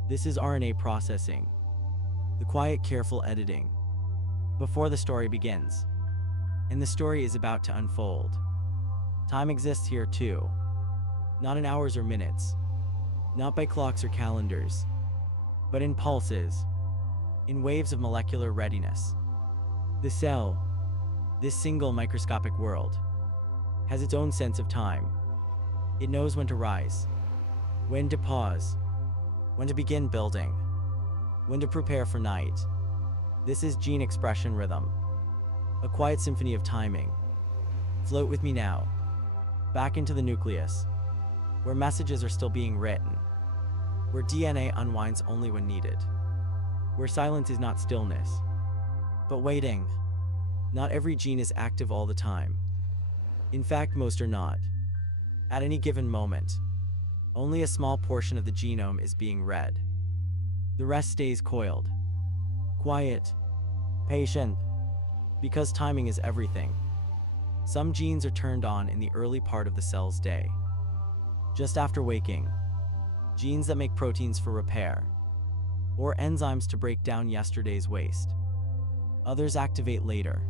This is RNA processing, the quiet, careful editing, before the story begins. And the story is about to unfold. Time exists here too, not in hours or minutes, not by clocks or calendars, but in pulses, in waves of molecular readiness. The cell, this single microscopic world, has its own sense of time. It knows when to rise, when to pause, when to begin building, when to prepare for night. This is gene expression rhythm, a quiet symphony of timing. Float with me now, back into the nucleus, where messages are still being written, where DNA unwinds only when needed, where silence is not stillness, but waiting. Not every gene is active all the time. In fact, most are not. At any given moment, only a small portion of the genome is being read. The rest stays coiled, quiet, patient, because timing is everything. Some genes are turned on in the early part of the cell's day, just after waking. Genes that make proteins for repair, or enzymes to break down yesterday's waste. Others activate later,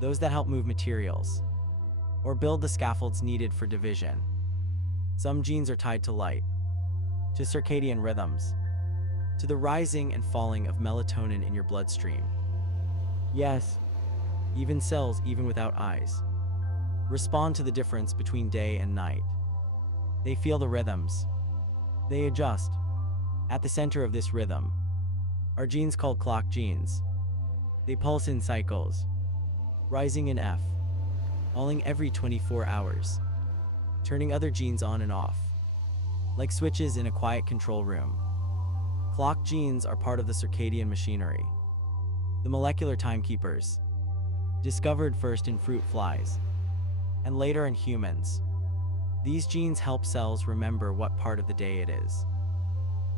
those that help move materials, or build the scaffolds needed for division. Some genes are tied to light, to circadian rhythms, to the rising and falling of melatonin in your bloodstream. Yes, even cells, even without eyes, respond to the difference between day and night. They feel the rhythms. They adjust. At the center of this rhythm are genes called clock genes. They pulse in cycles, rising in F, falling every 24 hours, turning other genes on and off, like switches in a quiet control room. Clock genes are part of the circadian machinery, the molecular timekeepers, discovered first in fruit flies, and later in humans. These genes help cells remember what part of the day it is.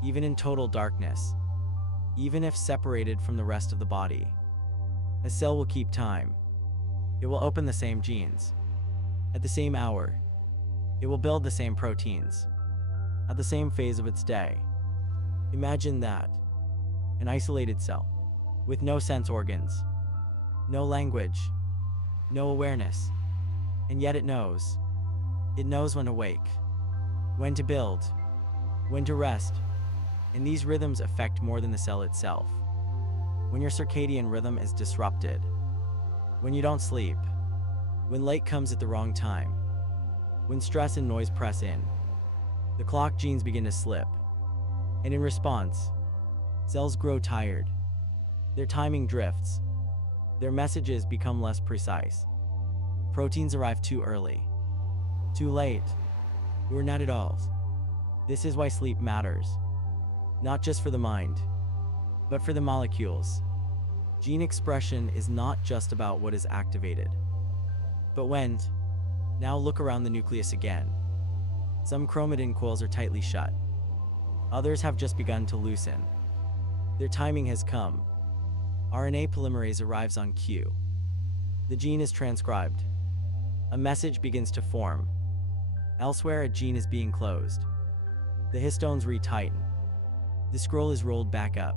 Even in total darkness, even if separated from the rest of the body, a cell will keep time. It will open the same genes. At the same hour, it will build the same proteins. At the same phase of its day. Imagine that. An isolated cell, with no sense organs, no language, no awareness. And yet it knows. It knows when to wake, when to build, when to rest. And these rhythms affect more than the cell itself. When your circadian rhythm is disrupted, when you don't sleep, when light comes at the wrong time, when stress and noise press in, the clock genes begin to slip. And in response, cells grow tired. Their timing drifts. Their messages become less precise. Proteins arrive too early, too late, or not at all. This is why sleep matters. Not just for the mind, but for the molecules. Gene expression is not just about what is activated, but when. Now look around the nucleus again. Some chromatin coils are tightly shut. Others have just begun to loosen. Their timing has come. RNA polymerase arrives on cue. The gene is transcribed. A message begins to form. Elsewhere, a gene is being closed. The histones retighten. The scroll is rolled back up.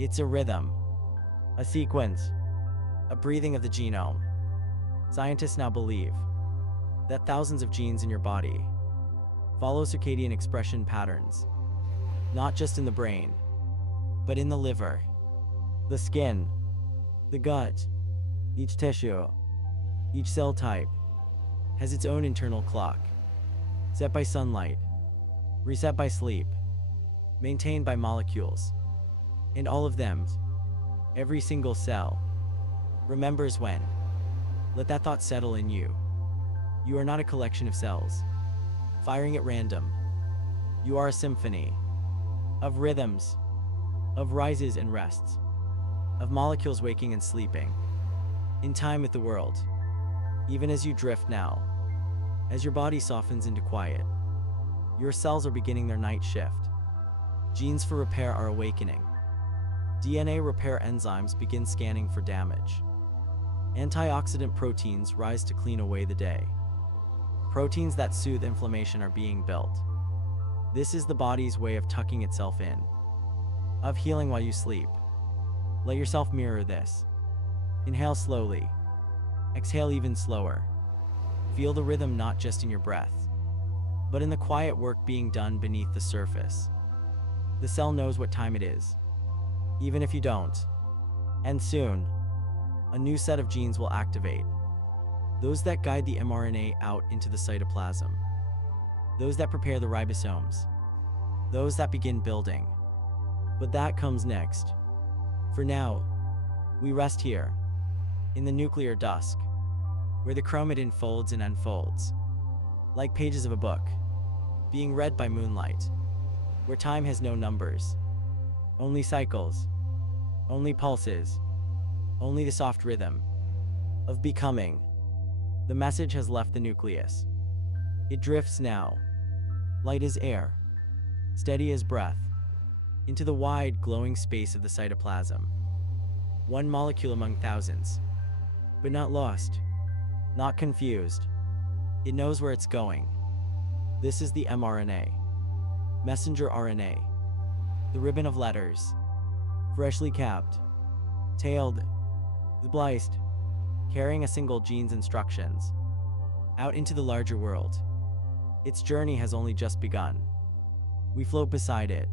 It's a rhythm, a sequence, a breathing of the genome. Scientists now believe that thousands of genes in your body follow circadian expression patterns, not just in the brain, but in the liver, the skin, the gut. Each tissue, each cell type has its own internal clock, set by sunlight, reset by sleep, maintained by molecules. And all of them, every single cell, remembers when. Let that thought settle in you. You are not a collection of cells, firing at random. You are a symphony of rhythms, of rises and rests, of molecules waking and sleeping, in time with the world. Even as you drift now, as your body softens into quiet, your cells are beginning their night shift. Genes for repair are awakening. DNA repair enzymes begin scanning for damage. Antioxidant proteins rise to clean away the day. Proteins that soothe inflammation are being built. This is the body's way of tucking itself in, of healing while you sleep. Let yourself mirror this. Inhale slowly. Exhale even slower. Feel the rhythm not just in your breath, but in the quiet work being done beneath the surface. The cell knows what time it is, even if you don't. And soon, a new set of genes will activate. Those that guide the mRNA out into the cytoplasm. Those that prepare the ribosomes. Those that begin building. But that comes next. For now, we rest here, in the nuclear dusk, where the chromatin folds and unfolds, like pages of a book, being read by moonlight. where time has no numbers, only cycles, only pulses, only the soft rhythm of becoming. The message has left the nucleus. It drifts now, light as air, steady as breath, into the wide, glowing space of the cytoplasm. One molecule among thousands, but not lost, not confused. It knows where it's going. This is the mRNA, messenger RNA, the ribbon of letters, freshly capped, tailed, spliced, carrying a single gene's instructions out into the larger world. Its journey has only just begun. We float beside it,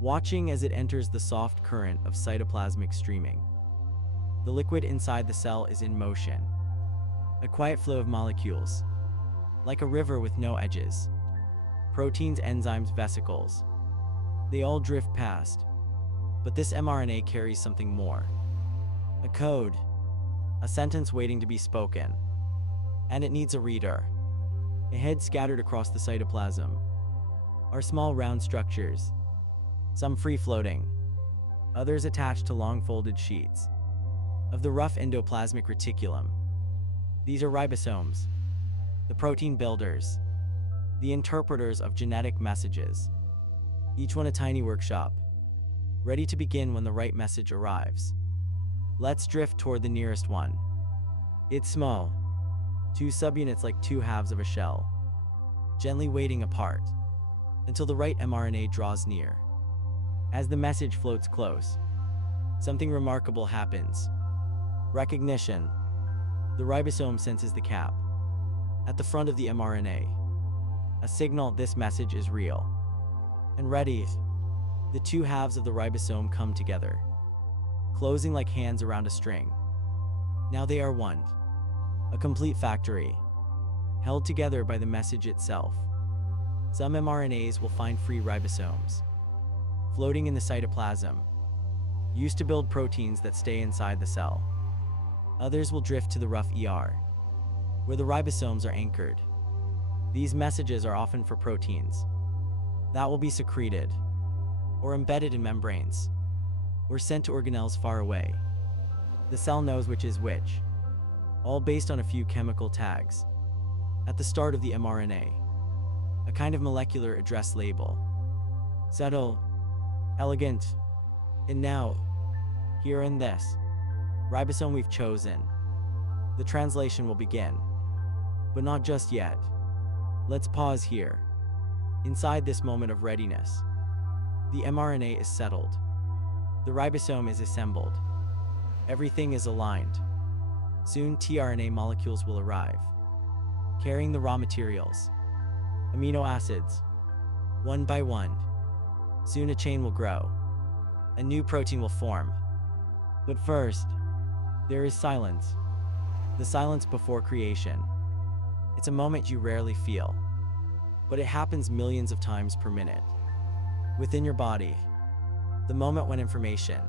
watching as it enters the soft current of cytoplasmic streaming. The liquid inside the cell is in motion, a quiet flow of molecules, like a river with no edges. Proteins, enzymes, vesicles, they all drift past. But this mRNA carries something more. A code, a sentence waiting to be spoken. And it needs a reader. A head scattered across the cytoplasm are small round structures, some free-floating, others attached to long folded sheets of the rough endoplasmic reticulum. These are ribosomes, the protein builders, the interpreters of genetic messages, each one a tiny workshop, ready to begin when the right message arrives. Let's drift toward the nearest one. It's small, two subunits like two halves of a shell, gently waiting apart, until the right mRNA draws near. As the message floats close, something remarkable happens. Recognition. The ribosome senses the cap at the front of the mRNA, a signal this message is real and ready. The two halves of the ribosome come together, closing like hands around a string. Now they are one, a complete factory, held together by the message itself. Some mRNAs will find free ribosomes, floating in the cytoplasm, used to build proteins that stay inside the cell. Others will drift to the rough ER, where the ribosomes are anchored. These messages are often for proteins that will be secreted, or embedded in membranes, or sent to organelles far away. The cell knows which is which, all based on a few chemical tags. At the start of the mRNA, a kind of molecular address label. Subtle, elegant, and now, here in this ribosome we've chosen, the translation will begin. But not just yet. Let's pause here. Inside this moment of readiness, the mRNA is settled. The ribosome is assembled. Everything is aligned. Soon tRNA molecules will arrive, carrying the raw materials, amino acids, one by one. Soon a chain will grow. A new protein will form. But first, there is silence. The silence before creation. It's a moment you rarely feel, but it happens millions of times per minute. Within your body, the moment when information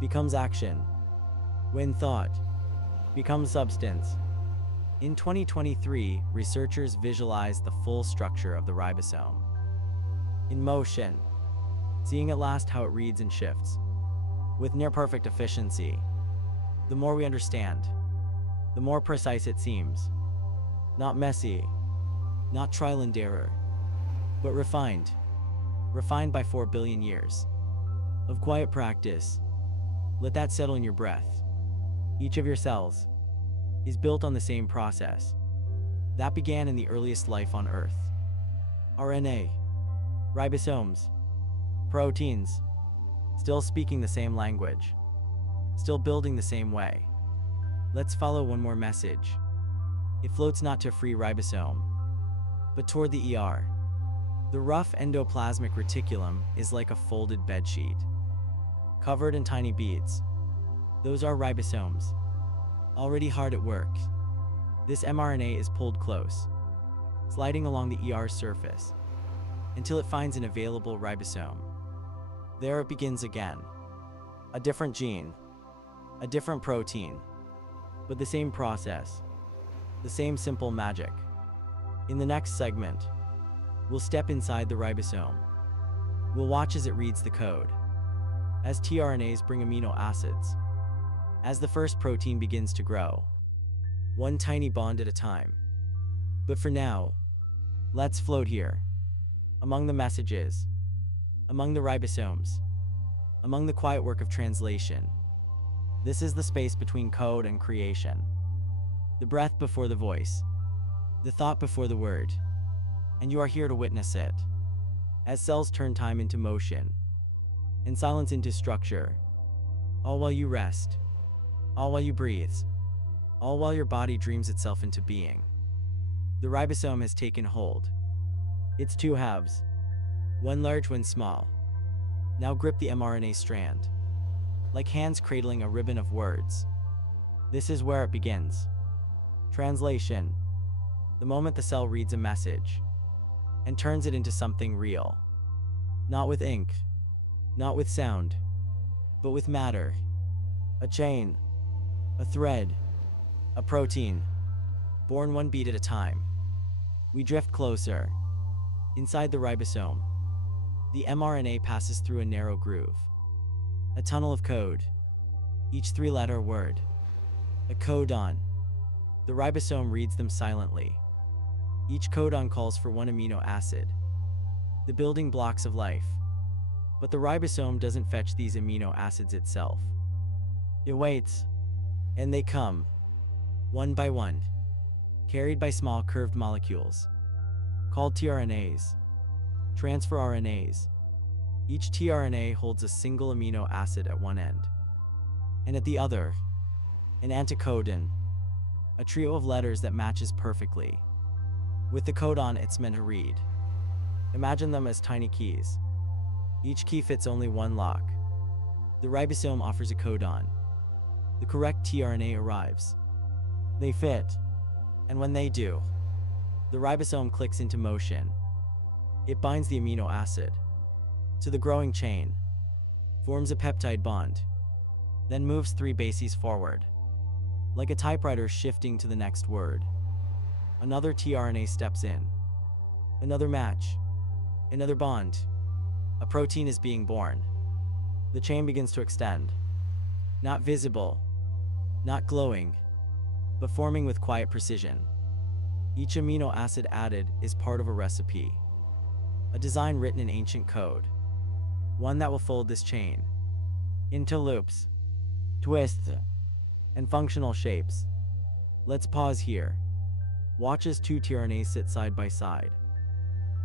becomes action, when thought becomes substance. In 2023, researchers visualized the full structure of the ribosome. In motion, seeing at last how it reads and shifts, with near-perfect efficiency. The more we understand, the more precise it seems. Not messy, not trial and error, but refined. Refined by 4 billion years of quiet practice. Let that settle in your breath. Each of your cells is built on the same process that began in the earliest life on Earth. RNA, ribosomes, proteins, still speaking the same language, still building the same way. Let's follow one more message. It floats not to free ribosome, but toward the ER. The rough endoplasmic reticulum is like a folded bedsheet, covered in tiny beads. Those are ribosomes, already hard at work. This mRNA is pulled close, sliding along the ER surface, until it finds an available ribosome. There it begins again. A different gene, a different protein, but the same process, the same simple magic. In the next segment, we'll step inside the ribosome, We'll watch as it reads the code, as tRNAs bring amino acids, as the first protein begins to grow, one tiny bond at a time. But for now, let's float here, among the messages, among the ribosomes, among the quiet work of translation. This is the space between code and creation, the breath before the voice, the thought before the word, and you are here to witness it. As cells turn time into motion, and silence into structure, all while you rest, all while you breathe, all while your body dreams itself into being. The ribosome has taken hold. Its two halves, one large, one small, now grip the mRNA strand, like hands cradling a ribbon of words. This is where it begins. Translation. The moment the cell reads a message and turns it into something real. Not with ink, not with sound, but with matter. A chain, a thread, a protein, born one beat at a time. We drift closer. Inside the ribosome, the mRNA passes through a narrow groove, a tunnel of code, each three-letter word, a codon. The ribosome reads them silently. Each codon calls for one amino acid, the building blocks of life. But the ribosome doesn't fetch these amino acids itself. It waits, and they come, one by one, carried by small curved molecules, called tRNAs, transfer RNAs. Each tRNA holds a single amino acid at one end, and at the other, an anticodon, a trio of letters that matches perfectly with the codon it's meant to read. Imagine them as tiny keys. Each key fits only one lock. The ribosome offers a codon. The correct tRNA arrives. They fit, and when they do, the ribosome clicks into motion. It binds the amino acid to the growing chain, forms a peptide bond, then moves 3 bases forward, like a typewriter shifting to the next word. Another tRNA steps in. Another match. Another bond. A protein is being born. The chain begins to extend. Not visible, not glowing, but forming with quiet precision. Each amino acid added is part of a recipe, a design written in ancient code, one that will fold this chain into loops, twists, and functional shapes. Let's pause here. Watch as 2 tRNAs sit side by side,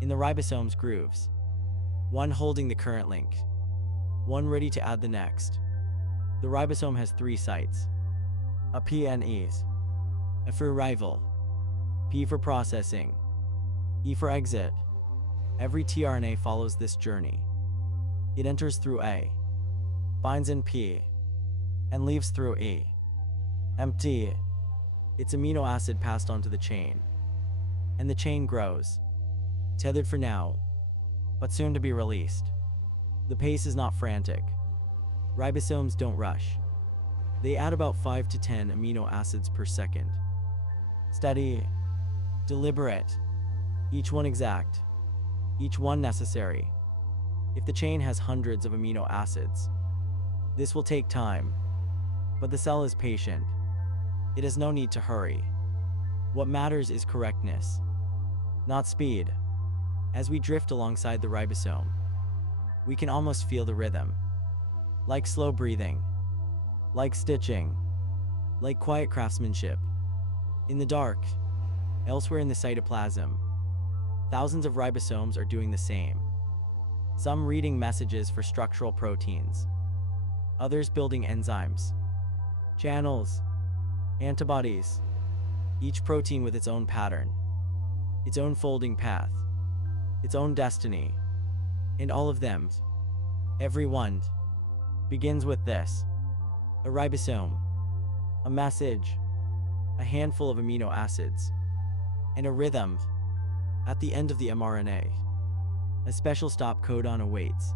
in the ribosome's grooves, one holding the current link, one ready to add the next. The ribosome has 3 sites, a P and E's, A for arrival, P for processing, E for exit. Every tRNA follows this journey. It enters through A, binds in P, and leaves through E. Empty. Its amino acid passed onto the chain, and the chain grows, tethered for now, but soon to be released. The pace is not frantic. Ribosomes don't rush. They add about 5 to 10 amino acids per second. Steady, deliberate, each one exact, each one necessary. If the chain has hundreds of amino acids, this will take time, but the cell is patient. It has no need to hurry. What matters is correctness, not speed. As we drift alongside the ribosome, we can almost feel the rhythm, like slow breathing, like stitching, like quiet craftsmanship. In the dark, elsewhere in the cytoplasm, thousands of ribosomes are doing the same. Some reading messages for structural proteins, others building enzymes, channels, antibodies, each protein with its own pattern, its own folding path, its own destiny. And all of them, every one, begins with this: a ribosome, a message, a handful of amino acids, and a rhythm. At the end of the mRNA, a special stop codon awaits.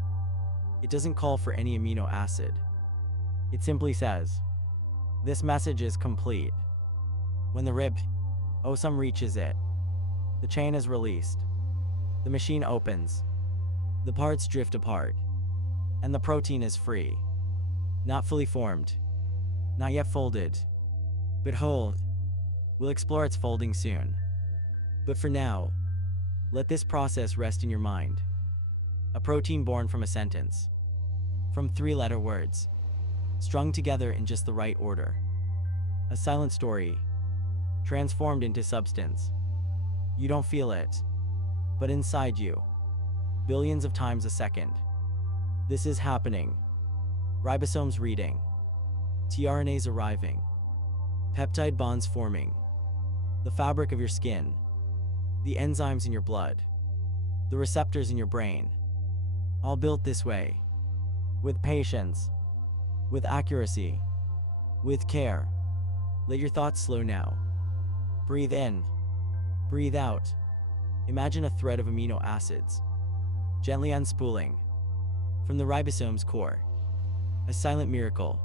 It doesn't call for any amino acid. It simply says, "This message is complete." When the ribosome reaches it, the chain is released. The machine opens. The parts drift apart, and the protein is free. Not fully formed, not yet folded, but whole. We'll explore its folding soon. But for now, let this process rest in your mind. A protein born from a sentence, from 3-letter words, strung together in just the right order. A silent story, transformed into substance. You don't feel it, but inside you, billions of times a second. This is happening. Ribosomes reading, tRNAs arriving, peptide bonds forming, the fabric of your skin, the enzymes in your blood, the receptors in your brain, all built this way, with patience, with accuracy, with care. Let your thoughts slow now. Breathe in, breathe out. Imagine a thread of amino acids, gently unspooling from the ribosome's core. A silent miracle,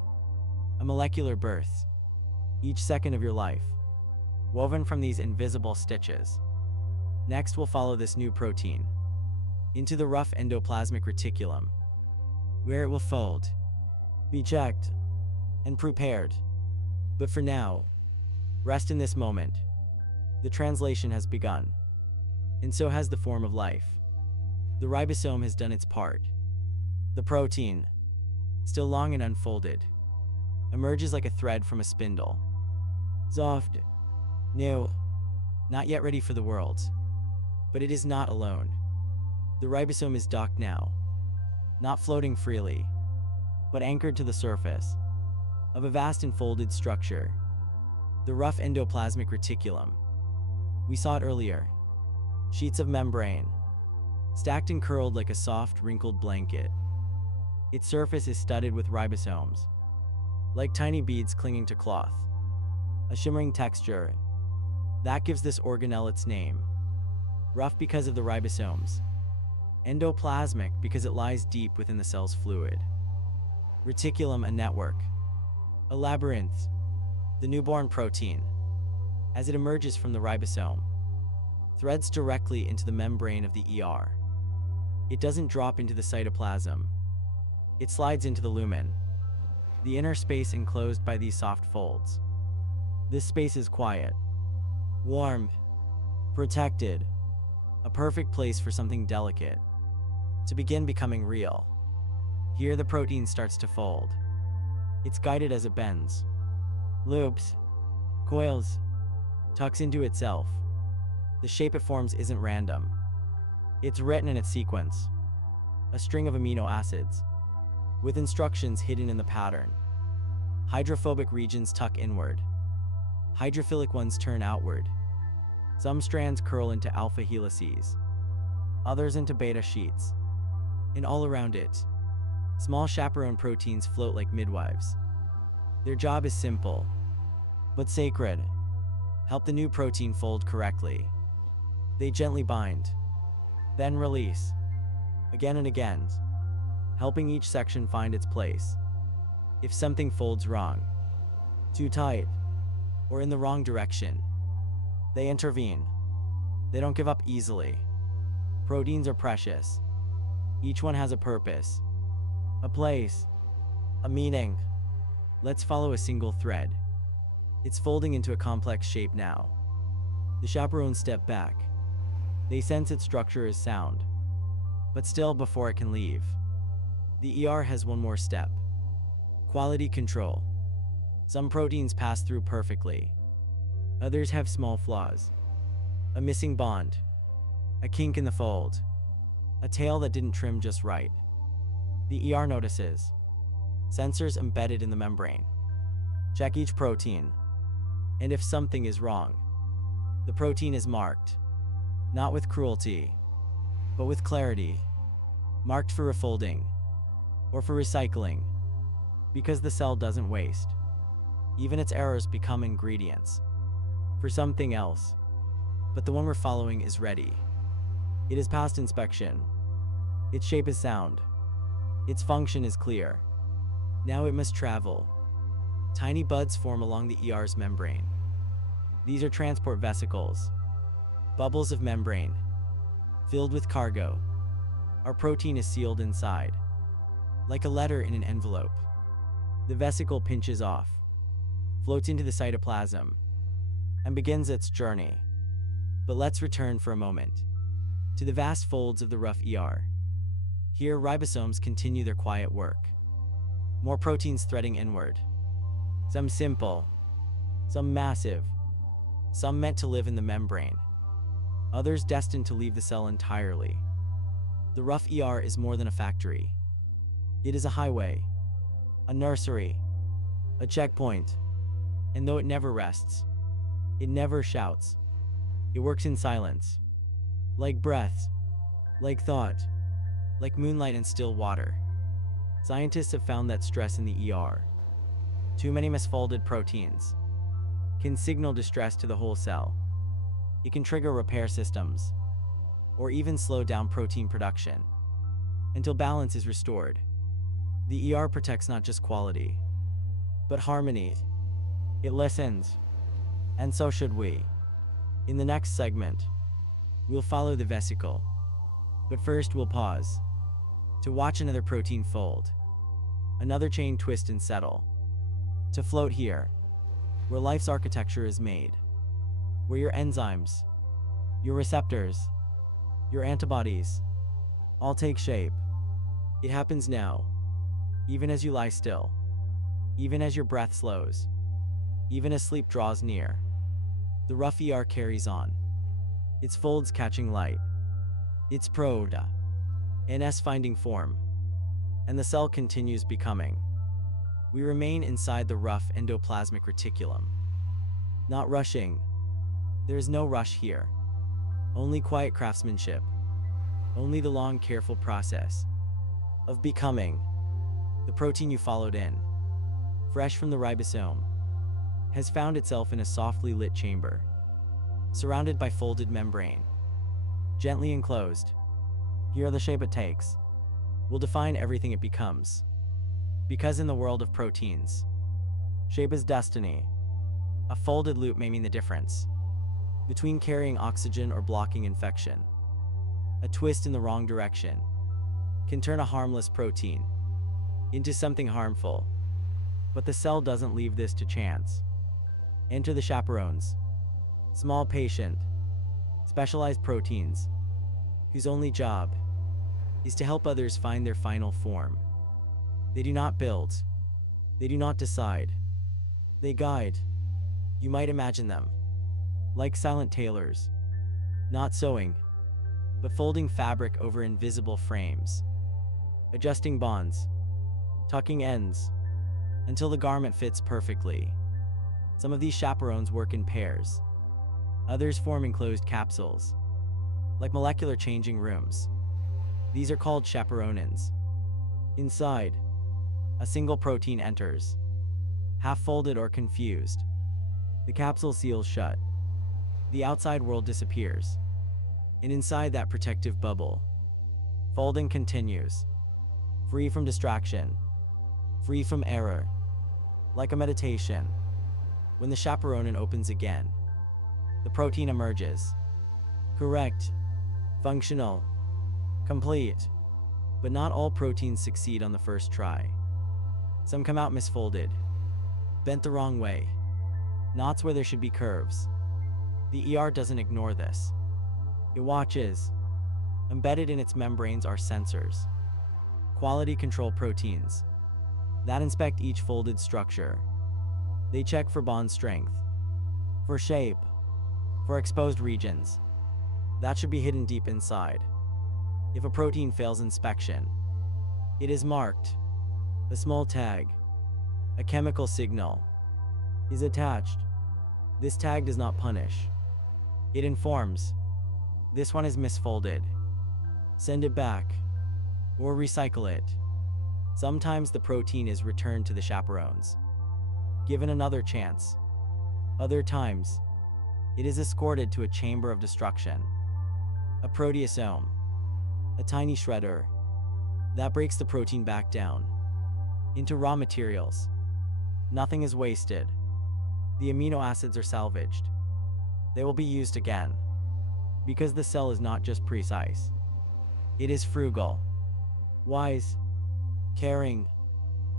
a molecular birth, each second of your life, woven from these invisible stitches. Next, we'll follow this new protein into the rough endoplasmic reticulum, where it will fold, be checked, and prepared. But for now, rest in this moment. The translation has begun, and so has the form of life. The ribosome has done its part. The protein, still long and unfolded, emerges like a thread from a spindle. Soft, new, not yet ready for the world. But it is not alone. The ribosome is docked now, not floating freely, but anchored to the surface of a vast enfolded structure, the rough endoplasmic reticulum. We saw it earlier. Sheets of membrane, stacked and curled like a soft, wrinkled blanket. Its surface is studded with ribosomes, like tiny beads clinging to cloth. A shimmering texture. That gives this organelle its name. Rough because of the ribosomes. Endoplasmic because it lies deep within the cell's fluid. Reticulum, a network. A labyrinth. The newborn protein, as it emerges from the ribosome, threads directly into the membrane of the ER. It doesn't drop into the cytoplasm. It slides into the lumen, the inner space enclosed by these soft folds. This space is quiet, warm, protected, a perfect place for something delicate to begin becoming real. Here the protein starts to fold. It's guided as it bends, loops, coils, tucks into itself. The shape it forms isn't random. It's written in its sequence, a string of amino acids, with instructions hidden in the pattern. Hydrophobic regions tuck inward. Hydrophilic ones turn outward. Some strands curl into alpha helices, others into beta sheets. And all around it, small chaperone proteins float like midwives. Their job is simple, but sacred. Help the new protein fold correctly. They gently bind, then release, again and again, helping each section find its place. If something folds wrong, too tight, or in the wrong direction, they intervene. They don't give up easily. Proteins are precious. Each one has a purpose, a place, a meaning. Let's follow a single thread. It's folding into a complex shape now. The chaperones step back. They sense its structure is sound, but still before it can leave, the ER has one more step. Quality control. Some proteins pass through perfectly. Others have small flaws. A missing bond, a kink in the fold, a tail that didn't trim just right. The ER notices. Sensors embedded in the membrane check each protein, and if something is wrong, the protein is marked, not with cruelty, but with clarity, marked for refolding, or for recycling, because the cell doesn't waste. Even its errors become ingredients for something else. But the one we're following is ready. It has passed inspection. Its shape is sound. Its function is clear. Now it must travel. Tiny buds form along the ER's membrane. These are transport vesicles, bubbles of membrane, filled with cargo. Our protein is sealed inside, like a letter in an envelope. The vesicle pinches off, floats into the cytoplasm, and begins its journey. But let's return for a moment to the vast folds of the rough ER. Here, ribosomes continue their quiet work. More proteins threading inward. Some simple, some massive, some meant to live in the membrane, others destined to leave the cell entirely. The rough ER is more than a factory. It is a highway, a nursery, a checkpoint. And though it never rests, it never shouts. It works in silence, like breath, like thought, like moonlight and still water. Scientists have found that stress in the ER, too many misfolded proteins, can signal distress to the whole cell. It can trigger repair systems, or even slow down protein production, until balance is restored. The ER protects not just quality, but harmony. It listens, and so should we. In the next segment, we'll follow the vesicle, but first we'll pause to watch another protein fold, another chain twist and settle, to float here, where life's architecture is made, where your enzymes, your receptors, your antibodies, all take shape. It happens now, even as you lie still, even as your breath slows, even as sleep draws near. The rough ER carries on, its folds catching light, its NS finding form, and the cell continues becoming. We remain inside the rough endoplasmic reticulum, not rushing. There is no rush here, only quiet craftsmanship, only the long, careful process of becoming. The protein you followed in, fresh from the ribosome, has found itself in a softly lit chamber, surrounded by folded membrane, gently enclosed. Here are the shape it takes. Will define everything it becomes. Because in the world of proteins, shape is destiny. A folded loop may mean the difference between carrying oxygen or blocking infection. A twist in the wrong direction can turn a harmless protein into something harmful. But the cell doesn't leave this to chance. Enter the chaperones. Small patient, specialized proteins, whose only job is to help others find their final form. They do not build. They do not decide. They guide. You might imagine them like silent tailors, not sewing, but folding fabric over invisible frames, adjusting bonds, tucking ends, until the garment fits perfectly. Some of these chaperones work in pairs. Others form enclosed capsules, like molecular changing rooms. These are called chaperonins. Inside, a single protein enters, half folded or confused. The capsule seals shut. The outside world disappears. And inside that protective bubble, folding continues, free from distraction, free from error, like a meditation. When the chaperonin opens again, the protein emerges. Correct, functional, complete. But not all proteins succeed on the first try. Some come out misfolded, bent the wrong way, knots where there should be curves. The ER doesn't ignore this. It watches. Embedded in its membranes are sensors, quality control proteins, that inspect each folded structure. They check for bond strength, for shape, for exposed regions that should be hidden deep inside. If a protein fails inspection, it is marked. A small tag, a chemical signal, is attached. This tag does not punish. It informs. This one is misfolded. Send it back, or recycle it. Sometimes the protein is returned to the chaperones, given another chance. Other times, it is escorted to a chamber of destruction. A proteasome, a tiny shredder, that breaks the protein back down into raw materials. Nothing is wasted. The amino acids are salvaged. They will be used again, because the cell is not just precise. It is frugal, wise, caring.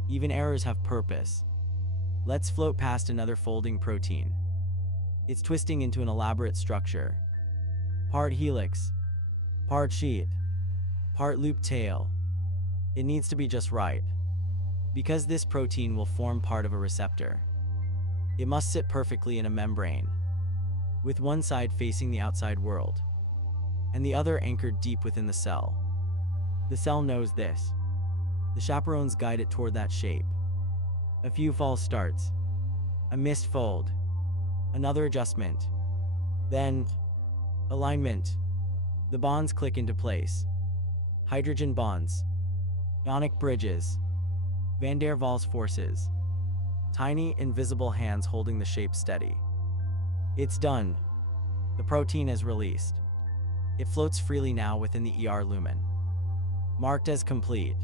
Even errors have purpose. Let's float past another folding protein. It's twisting into an elaborate structure. Part helix, part sheet, part loop tail. It needs to be just right, because this protein will form part of a receptor. It must sit perfectly in a membrane, with one side facing the outside world, and the other anchored deep within the cell. The cell knows this. The chaperones guide it toward that shape. A few false starts, a missed fold, another adjustment, then alignment. The bonds click into place. Hydrogen bonds, ionic bridges, Van der Waals forces, tiny invisible hands holding the shape steady. It's done. The protein is released. It floats freely now within the ER lumen, marked as complete.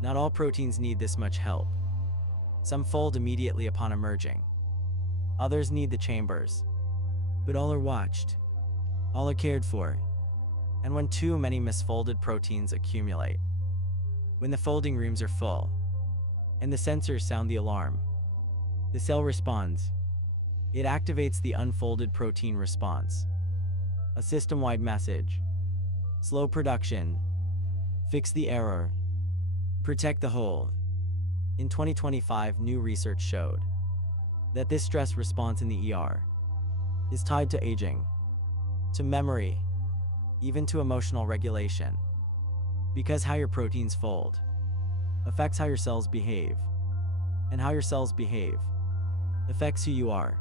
Not all proteins need this much help. Some fold immediately upon emerging. Others need the chambers. But all are watched. All are cared for. And when too many misfolded proteins accumulate, when the folding rooms are full, and the sensors sound the alarm, the cell responds. It activates the unfolded protein response. A system-wide message. Slow production. Fix the error. Protect the whole. In 2025, new research showed that this stress response in the ER is tied to aging, to memory, even to emotional regulation. Because how your proteins fold affects how your cells behave, and how your cells behave affects who you are.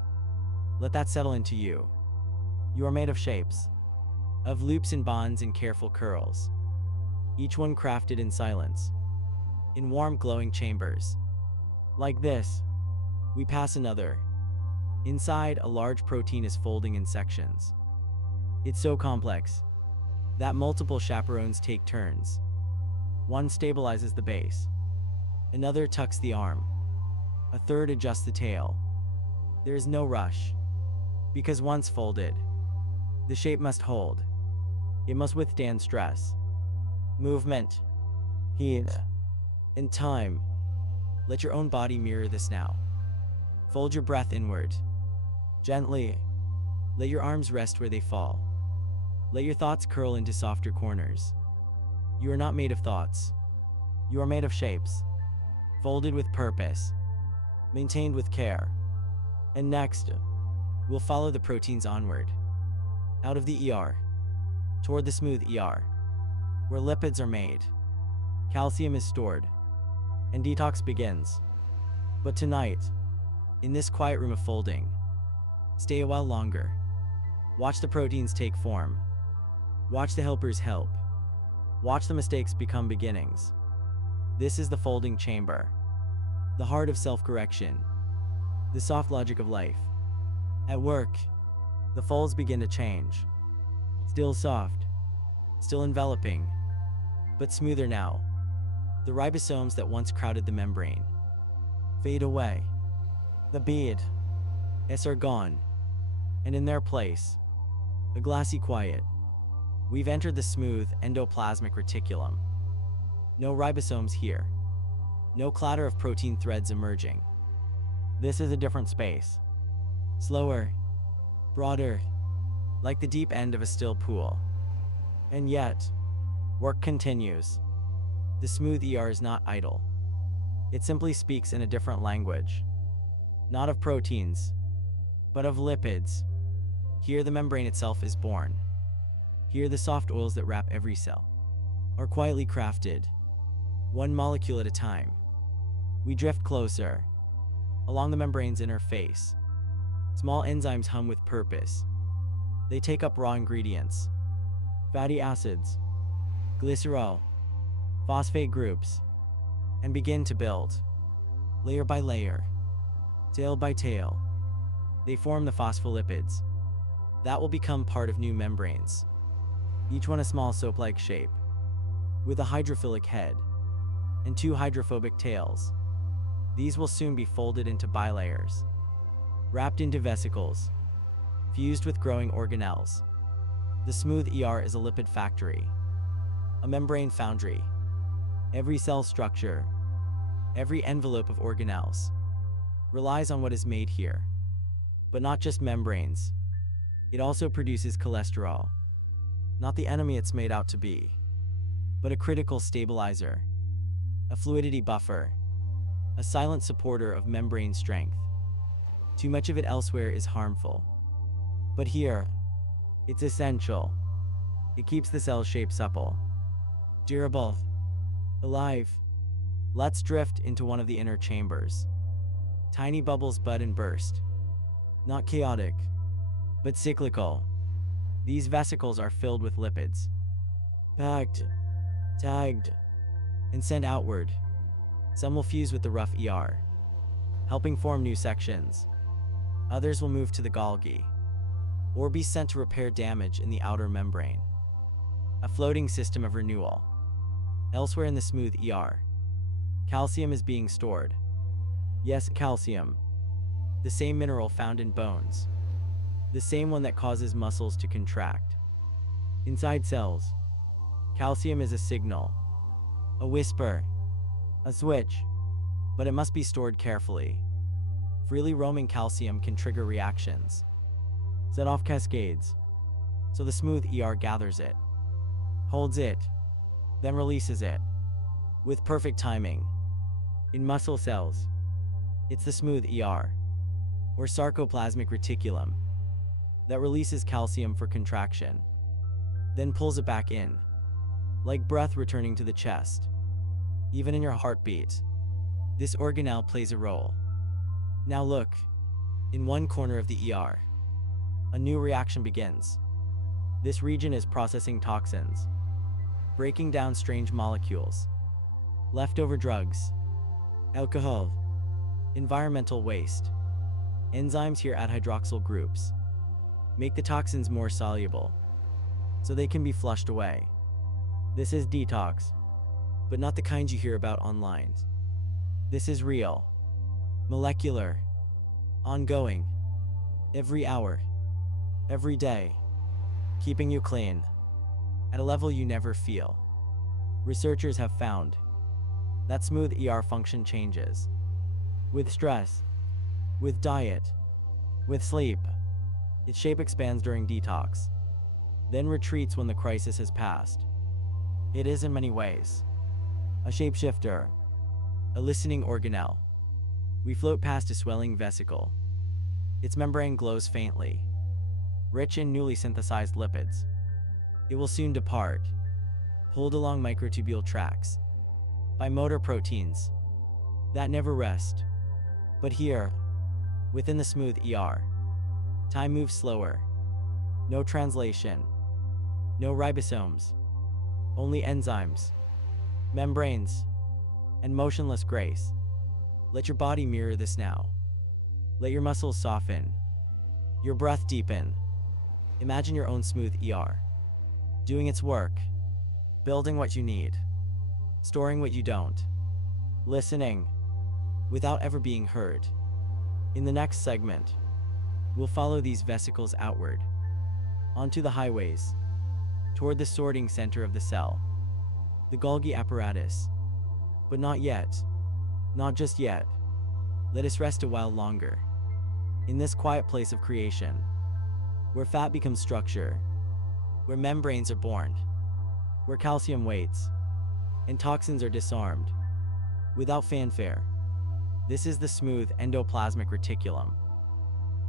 Let that settle into you. You are made of shapes, of loops and bonds and careful curls, each one crafted in silence, in warm glowing chambers. Like this, we pass another. Inside, a large protein is folding in sections. It's so complex that multiple chaperones take turns. One stabilizes the base, another tucks the arm, a third adjusts the tail. There is no rush, because once folded, the shape must hold. It must withstand stress, movement, heat, and time. Let your own body mirror this now. Fold your breath inward, gently. Let your arms rest where they fall. Let your thoughts curl into softer corners. You are not made of thoughts. You are made of shapes, folded with purpose, maintained with care. And next, we'll follow the proteins onward, out of the ER, toward the smooth ER, where lipids are made, calcium is stored, and detox begins. But tonight, in this quiet room of folding, stay a while longer. Watch the proteins take form. Watch the helpers help. Watch the mistakes become beginnings. This is the folding chamber, the heart of self-correction, the soft logic of life. At work, the folds begin to change. Still soft, still enveloping, but smoother now. The ribosomes that once crowded the membrane fade away. The bead S are gone, and in their place, a glassy quiet. We've entered the smooth endoplasmic reticulum. No ribosomes here. No clatter of protein threads emerging. This is a different space. Slower, broader, like the deep end of a still pool. And yet, work continues. The smooth ER is not idle. It simply speaks in a different language. Not of proteins, but of lipids. Here the membrane itself is born. Here the soft oils that wrap every cell are quietly crafted, one molecule at a time. We drift closer, along the membrane's inner face. Small enzymes hum with purpose. They take up raw ingredients, fatty acids, glycerol, phosphate groups, and begin to build, layer by layer, tail by tail. They form the phospholipids that will become part of new membranes, each one a small soap-like shape, with a hydrophilic head and two hydrophobic tails. These will soon be folded into bilayers, wrapped into vesicles, fused with growing organelles. The smooth ER is a lipid factory. a membrane foundry. Every cell structure, every envelope of organelles, relies on what is made here. But not just membranes. It also produces cholesterol. Not the enemy it's made out to be, but a critical stabilizer, a fluidity buffer, a silent supporter of membrane strength. Too much of it elsewhere is harmful. But here, it's essential. It keeps the cell shape supple, durable, alive. Let's drift into one of the inner chambers. Tiny bubbles bud and burst. Not chaotic, but cyclical. These vesicles are filled with lipids, packed, tagged, and sent outward. Some will fuse with the rough ER, helping form new sections. Others will move to the Golgi, or be sent to repair damage in the outer membrane. A floating system of renewal. Elsewhere in the smooth ER, calcium is being stored. Yes, calcium. The same mineral found in bones. The same one that causes muscles to contract. Inside cells, calcium is a signal, a whisper, a switch, but it must be stored carefully. Freely roaming calcium can trigger reactions, set off cascades, so the smooth ER gathers it, holds it, then releases it, with perfect timing. In muscle cells, it's the smooth ER, or sarcoplasmic reticulum, that releases calcium for contraction, then pulls it back in, like breath returning to the chest. Even in your heartbeat, this organelle plays a role. Now look, in one corner of the ER, a new reaction begins. This region is processing toxins, breaking down strange molecules, leftover drugs, alcohol, environmental waste. Enzymes here add hydroxyl groups, make the toxins more soluble, so they can be flushed away. This is detox, but not the kind you hear about online. This is real, molecular, ongoing, every hour, every day, keeping you clean, at a level you never feel. Researchers have found that smooth ER function changes with stress, with diet, with sleep. Its shape expands during detox, then retreats when the crisis has passed. It is in many ways a shapeshifter, a listening organelle. We float past a swelling vesicle. Its membrane glows faintly, rich in newly synthesized lipids. It will soon depart, pulled along microtubule tracks by motor proteins that never rest. But here, within the smooth ER, time moves slower. No translation, no ribosomes, only enzymes, membranes, and motionless grace. Let your body mirror this now. Let your muscles soften, your breath deepen. Imagine your own smooth ER, doing its work, building what you need, storing what you don't, listening without ever being heard. In the next segment, we'll follow these vesicles outward, onto the highways, toward the sorting center of the cell, the Golgi apparatus. But not yet, not just yet. Let us rest a while longer, in this quiet place of creation, where fat becomes structure, where membranes are born, where calcium waits, and toxins are disarmed, without fanfare. This is the smooth endoplasmic reticulum.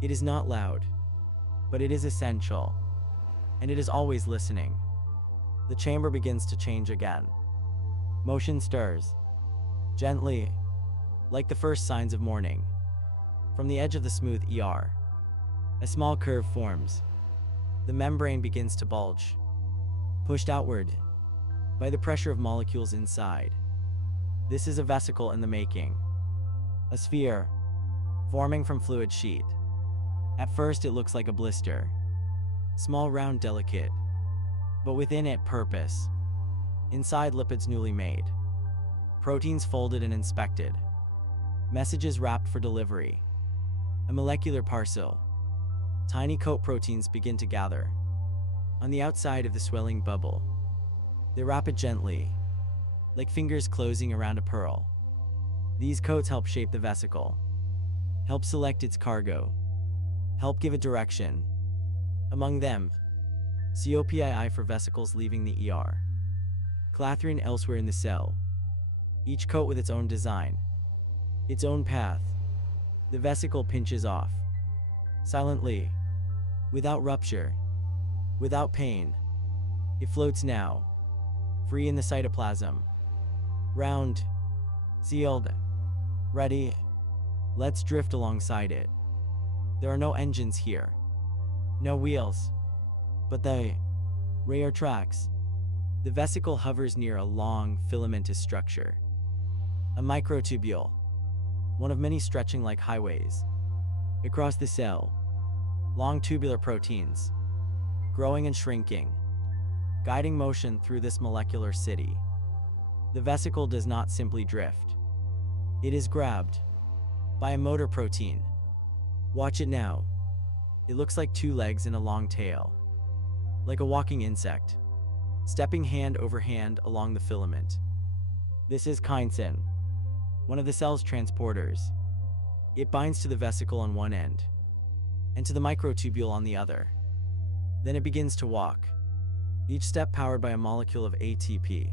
It is not loud, but it is essential, and it is always listening. The chamber begins to change again. Motion stirs, gently, like the first signs of morning. From the edge of the smooth ER, a small curve forms. The membrane begins to bulge, pushed outward by the pressure of molecules inside. This is a vesicle in the making, a sphere forming from fluid sheet. At first it looks like a blister, small, round, delicate, but within it purpose. Inside, lipids newly made, proteins folded and inspected, messages wrapped for delivery. A molecular parcel. Tiny coat proteins begin to gather on the outside of the swelling bubble. They wrap it gently, like fingers closing around a pearl. These coats help shape the vesicle, help select its cargo, help give it direction. Among them, COPII for vesicles leaving the ER, Clathrine elsewhere in the cell, each coat with its own design, its own path. The vesicle pinches off, silently, without rupture, without pain. It floats now, free in the cytoplasm, round, sealed, ready. Let's drift alongside it. There are no engines here, no wheels, but the rare tracks. The vesicle hovers near a long, filamentous structure, a microtubule, one of many stretching like highways. Across the cell, long tubular proteins, growing and shrinking, guiding motion through this molecular city. The vesicle does not simply drift. It is grabbed by a motor protein. Watch it now. It looks like two legs and a long tail, like a walking insect, stepping hand over hand along the filament. This is chysin, one of the cell's transporters. It binds to the vesicle on one end, and to the microtubule on the other. Then it begins to walk, each step powered by a molecule of ATP.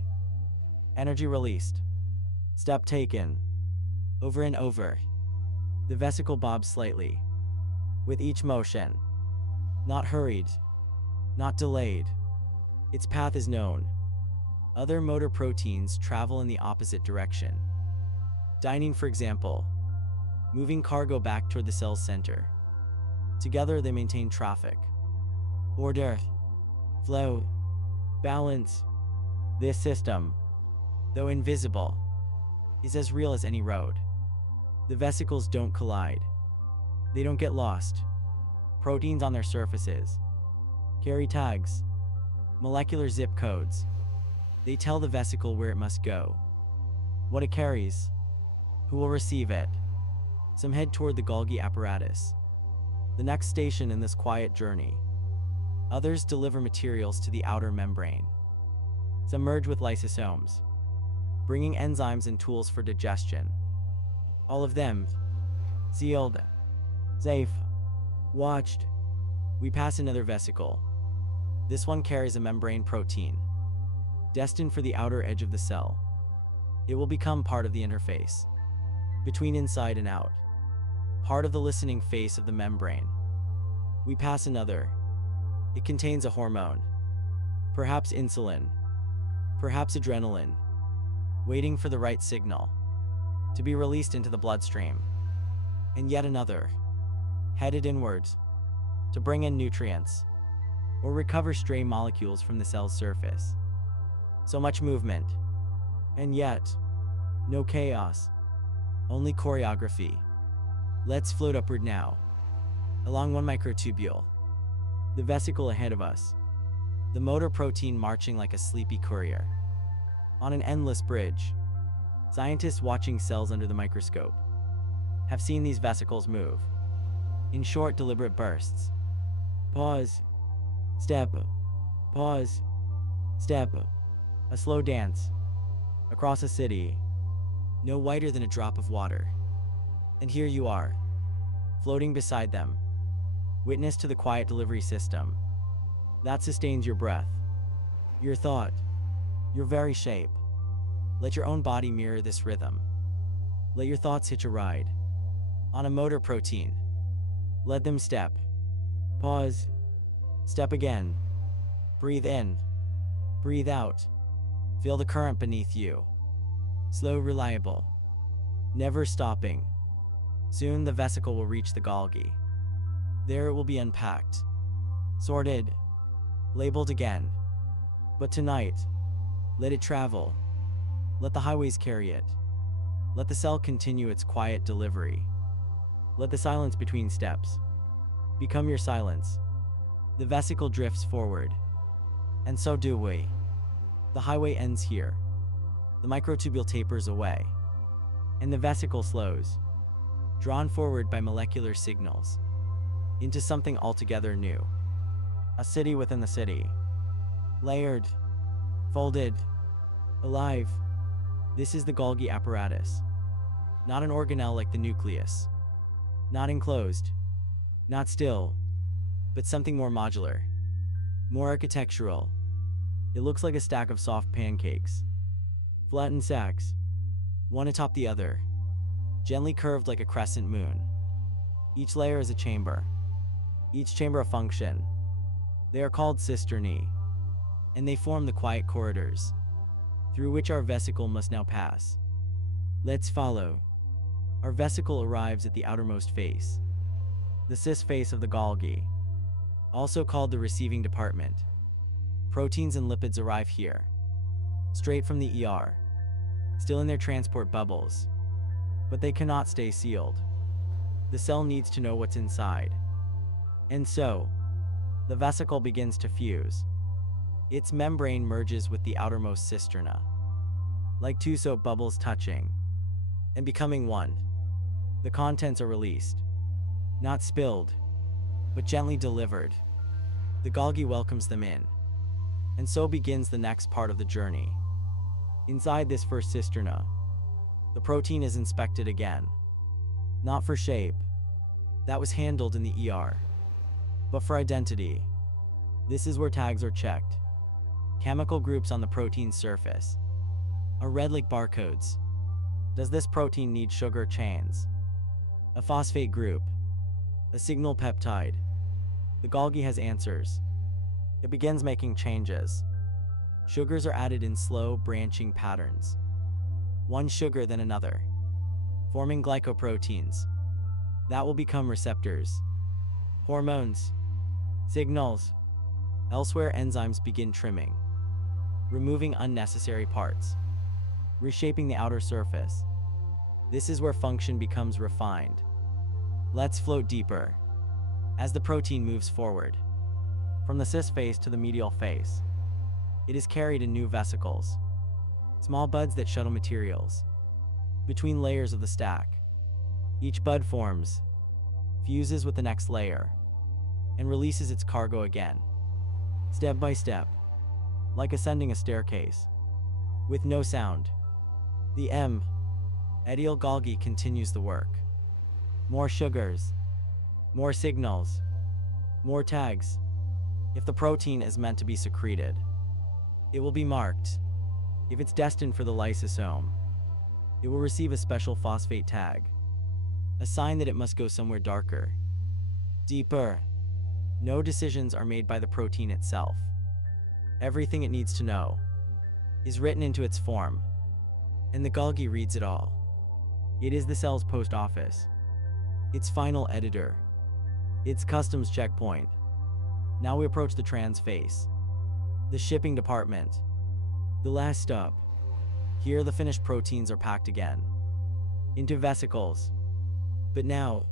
Energy released, step taken, over and over. The vesicle bobs slightly, with each motion, not hurried, not delayed. Its path is known. Other motor proteins travel in the opposite direction. Dynein, for example, moving cargo back toward the cell's center. Together they maintain traffic, order, flow, balance. This system, though invisible, is as real as any road. The vesicles don't collide. They don't get lost. Proteins on their surfaces carry tags, molecular zip codes. They tell the vesicle where it must go, what it carries, who will receive it. Some head toward the Golgi apparatus, the next station in this quiet journey. Others deliver materials to the outer membrane. Some merge with lysosomes, bringing enzymes and tools for digestion. All of them sealed, safe, watched. We pass another vesicle. This one carries a membrane protein, destined for the outer edge of the cell. It will become part of the interface between inside and out, part of the listening face of the membrane. We pass another. It contains a hormone, perhaps insulin, perhaps adrenaline, waiting for the right signal to be released into the bloodstream. And yet another, headed inwards, to bring in nutrients or recover stray molecules from the cell's surface. So much movement, and yet no chaos, only choreography. Let's float upward now, along one microtubule, the vesicle ahead of us, the motor protein marching like a sleepy courier. On an endless bridge, scientists watching cells under the microscope have seen these vesicles move in short, deliberate bursts. Pause, step, pause, step. A slow dance across a city, no wider than a drop of water. And here you are, floating beside them, witness to the quiet delivery system that sustains your breath, your thought, your very shape. Let your own body mirror this rhythm. Let your thoughts hitch a ride on a motor protein. Let them step, pause, step again. Breathe in, breathe out. Feel the current beneath you. Slow, reliable, never stopping. Soon the vesicle will reach the Golgi. There it will be unpacked, sorted, labeled again. But tonight, let it travel. Let the highways carry it. Let the cell continue its quiet delivery. Let the silence between steps become your silence. The vesicle drifts forward, and so do we. The highway ends here. The microtubule tapers away, and the vesicle slows, drawn forward by molecular signals, into something altogether new. A city within the city, layered, folded, alive. This is the Golgi apparatus. Not an organelle like the nucleus. Not enclosed. Not still. But something more modular. More architectural. It looks like a stack of soft pancakes. Flattened sacks. One atop the other. Gently curved like a crescent moon. Each layer is a chamber. Each chamber a function. They are called cisternae. And they form the quiet corridors through which our vesicle must now pass. Let's follow. Our vesicle arrives at the outermost face, the cis face of the Golgi, also called the receiving department. Proteins and lipids arrive here, straight from the ER, still in their transport bubbles, but they cannot stay sealed. The cell needs to know what's inside. And so, the vesicle begins to fuse. Its membrane merges with the outermost cisterna, like two soap bubbles touching and becoming one. The contents are released, not spilled, but gently delivered. The Golgi welcomes them in, and so begins the next part of the journey. Inside this first cisterna, the protein is inspected again, not for shape, that was handled in the ER, but for identity. This is where tags are checked. Chemical groups on the protein's surface are read like barcodes. Does this protein need sugar chains? A phosphate group? A signal peptide? The Golgi has answers. It begins making changes. Sugars are added in slow, branching patterns. One sugar then another, forming glycoproteins. That will become receptors, hormones, signals. Elsewhere, enzymes begin trimming, removing unnecessary parts, reshaping the outer surface. This is where function becomes refined. Let's float deeper. As the protein moves forward, from the cis face to the medial face, it is carried in new vesicles, small buds that shuttle materials between layers of the stack. Each bud forms, fuses with the next layer, and releases its cargo again, step by step, like ascending a staircase, with no sound. The Ideal Golgi continues the work. More sugars, more signals, more tags. If the protein is meant to be secreted, it will be marked. If it's destined for the lysosome, it will receive a special phosphate tag, a sign that it must go somewhere darker, deeper. No decisions are made by the protein itself. Everything it needs to know is written into its form, and the Golgi reads it all. It is the cell's post office, its final editor, its customs checkpoint. Now we approach the trans face, the shipping department, the last stop. Here the finished proteins are packed again, into vesicles. But now,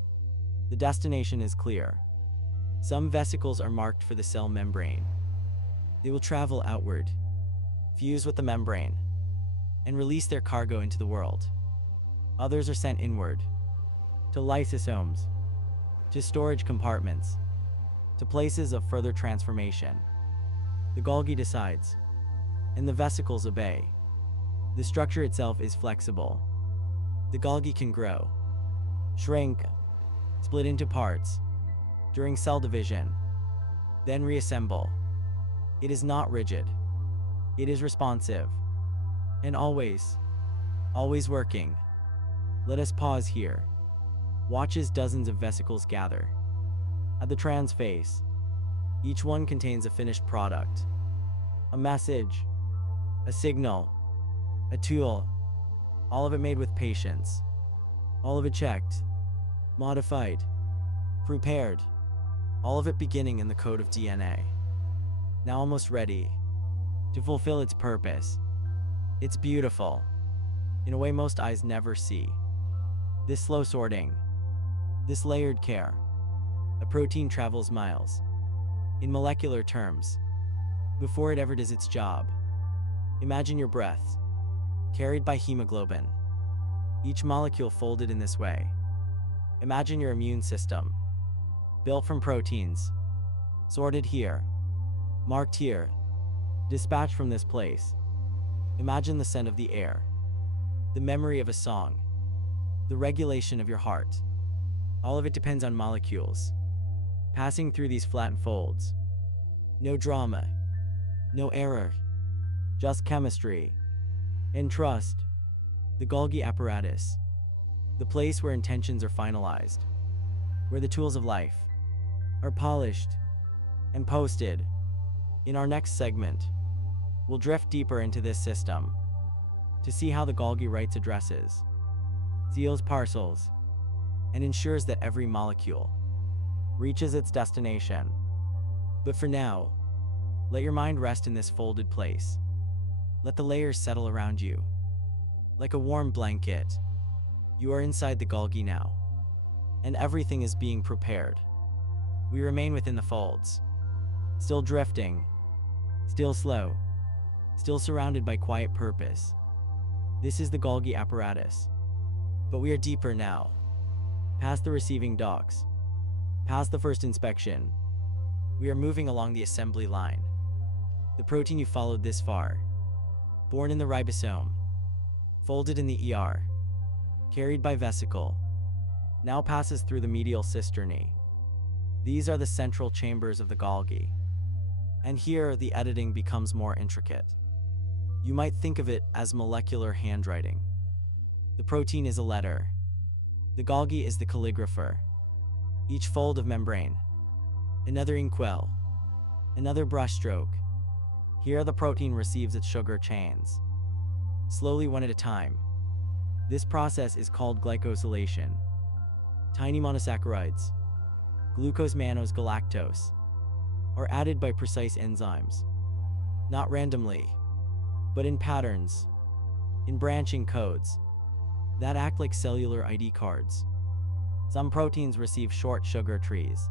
the destination is clear. Some vesicles are marked for the cell membrane. They will travel outward, fuse with the membrane, and release their cargo into the world. Others are sent inward, to lysosomes, to storage compartments, to places of further transformation. The Golgi decides, and the vesicles obey. The structure itself is flexible. The Golgi can grow, shrink, split into parts during cell division, then reassemble. It is not rigid. It is responsive, and always working. Let us pause here. Watch as dozens of vesicles gather. At the trans face, each one contains a finished product, a message, a signal, a tool, all of it made with patience, all of it checked, modified, prepared, all of it beginning in the code of DNA. Now almost ready to fulfill its purpose. It's beautiful, in a way most eyes never see. This slow sorting, this layered care. A protein travels miles, in molecular terms, before it ever does its job. Imagine your breath, carried by hemoglobin, each molecule folded in this way. Imagine your immune system, built from proteins, sorted here, marked here, Dispatched from this place, imagine the scent of the air, the memory of a song, the regulation of your heart. All of it depends on molecules passing through these flattened folds. No drama, no error, just chemistry. And trust, the Golgi apparatus, the place where intentions are finalized, where the tools of life are polished and posted. In our next segment, we'll drift deeper into this system to see how the Golgi writes addresses, seals parcels, and ensures that every molecule reaches its destination. But for now, let your mind rest in this folded place. Let the layers settle around you. Like a warm blanket, you are inside the Golgi now, and everything is being prepared. We remain within the folds, still drifting, still slow, still surrounded by quiet purpose. This is the Golgi apparatus. But we are deeper now, past the receiving docks, past the first inspection. We are moving along the assembly line. The protein you followed this far, born in the ribosome, folded in the ER, carried by vesicle, now passes through the medial cisternae. These are the central chambers of the Golgi. And here, the editing becomes more intricate. You might think of it as molecular handwriting. The protein is a letter. The Golgi is the calligrapher. Each fold of membrane, another inkwell, another brushstroke. Here the protein receives its sugar chains, slowly one at a time. This process is called glycosylation. Tiny monosaccharides, glucose, mannose, galactose, are added by precise enzymes, not randomly, but in patterns, in branching codes that act like cellular ID cards. Some proteins receive short sugar trees,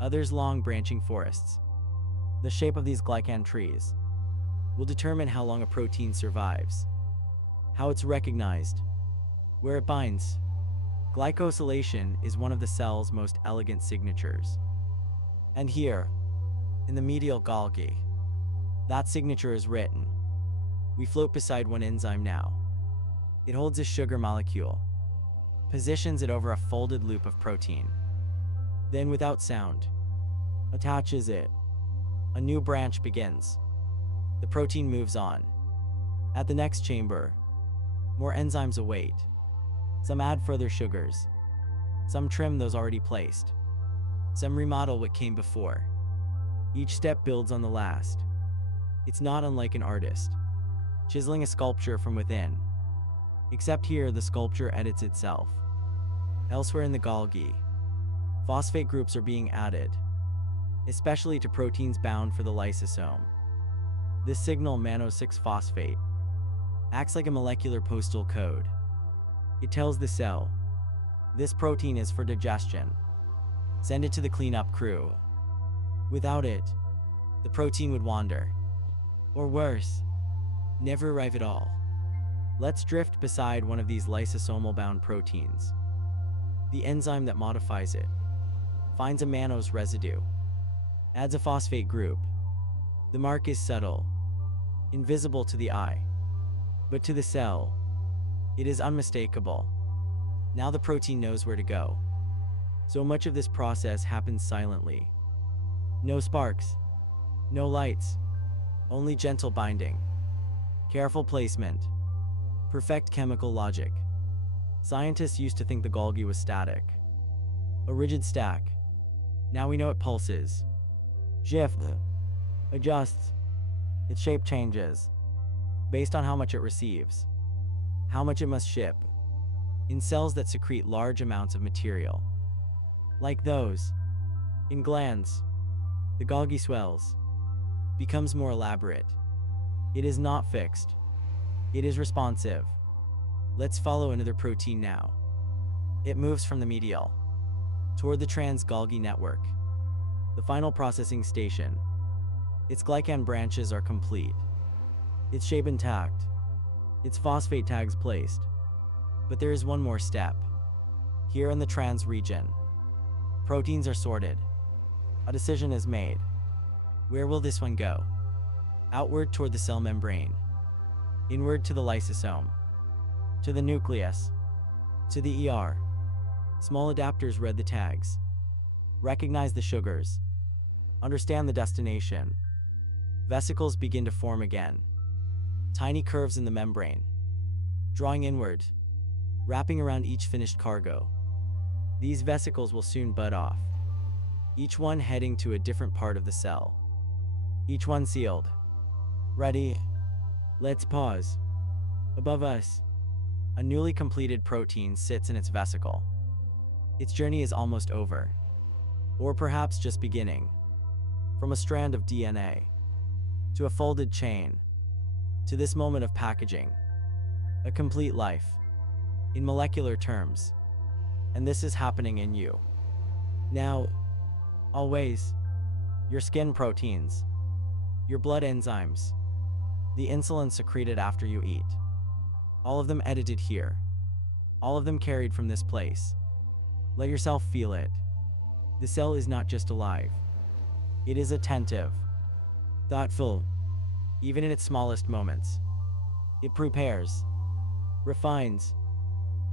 others long branching forests. The shape of these glycan trees will determine how long a protein survives, how it's recognized, where it binds. Glycosylation is one of the cell's most elegant signatures. And here, in the medial Golgi, that signature is written. We float beside one enzyme now. It holds a sugar molecule, positions it over a folded loop of protein, then without sound, attaches it. A new branch begins. The protein moves on. At the next chamber, more enzymes await. Some add further sugars. Some trim those already placed. Some remodel what came before. Each step builds on the last. It's not unlike an artist chiseling a sculpture from within. Except here, the sculpture edits itself. Elsewhere in the Golgi, phosphate groups are being added, especially to proteins bound for the lysosome. This signal, mannose-6-phosphate, acts like a molecular postal code. It tells the cell, this protein is for digestion. Send it to the cleanup crew. Without it, the protein would wander. Or worse, never arrive at all. Let's drift beside one of these lysosomal-bound proteins. The enzyme that modifies it finds a mannose residue, adds a phosphate group. The mark is subtle, invisible to the eye, but to the cell, it is unmistakable. Now the protein knows where to go. So much of this process happens silently. No sparks, no lights, only gentle binding, careful placement, perfect chemical logic. Scientists used to think the Golgi was static, a rigid stack. Now we know it pulses, shifts, adjusts. Its shape changes based on how much it receives, how much it must ship. In cells that secrete large amounts of material, like those in glands, the Golgi swells, becomes more elaborate. It is not fixed. It is responsive. Let's follow another protein now. It moves from the medial toward the trans-Golgi network, the final processing station. Its glycan branches are complete, its shape intact, its phosphate tags placed. But there is one more step. Here in the trans region, proteins are sorted. A decision is made. Where will this one go? outward toward the cell membrane, inward to the lysosome, to the nucleus, to the ER. Small adapters read the tags, recognize the sugars, understand the destination. Vesicles begin to form again. Tiny curves in the membrane, drawing inward, wrapping around each finished cargo. These vesicles will soon bud off, each one heading to a different part of the cell. Each one sealed. Ready? Let's pause. Above us, a newly completed protein sits in its vesicle. Its journey is almost over, or perhaps just beginning. From a strand of DNA, to a folded chain, to this moment of packaging, a complete life, in molecular terms. And this is happening in you. Now, always, your skin proteins, your blood enzymes, the insulin secreted after you eat, all of them edited here, all of them carried from this place. Let yourself feel it. The cell is not just alive. It is attentive, thoughtful, even in its smallest moments. It prepares, refines,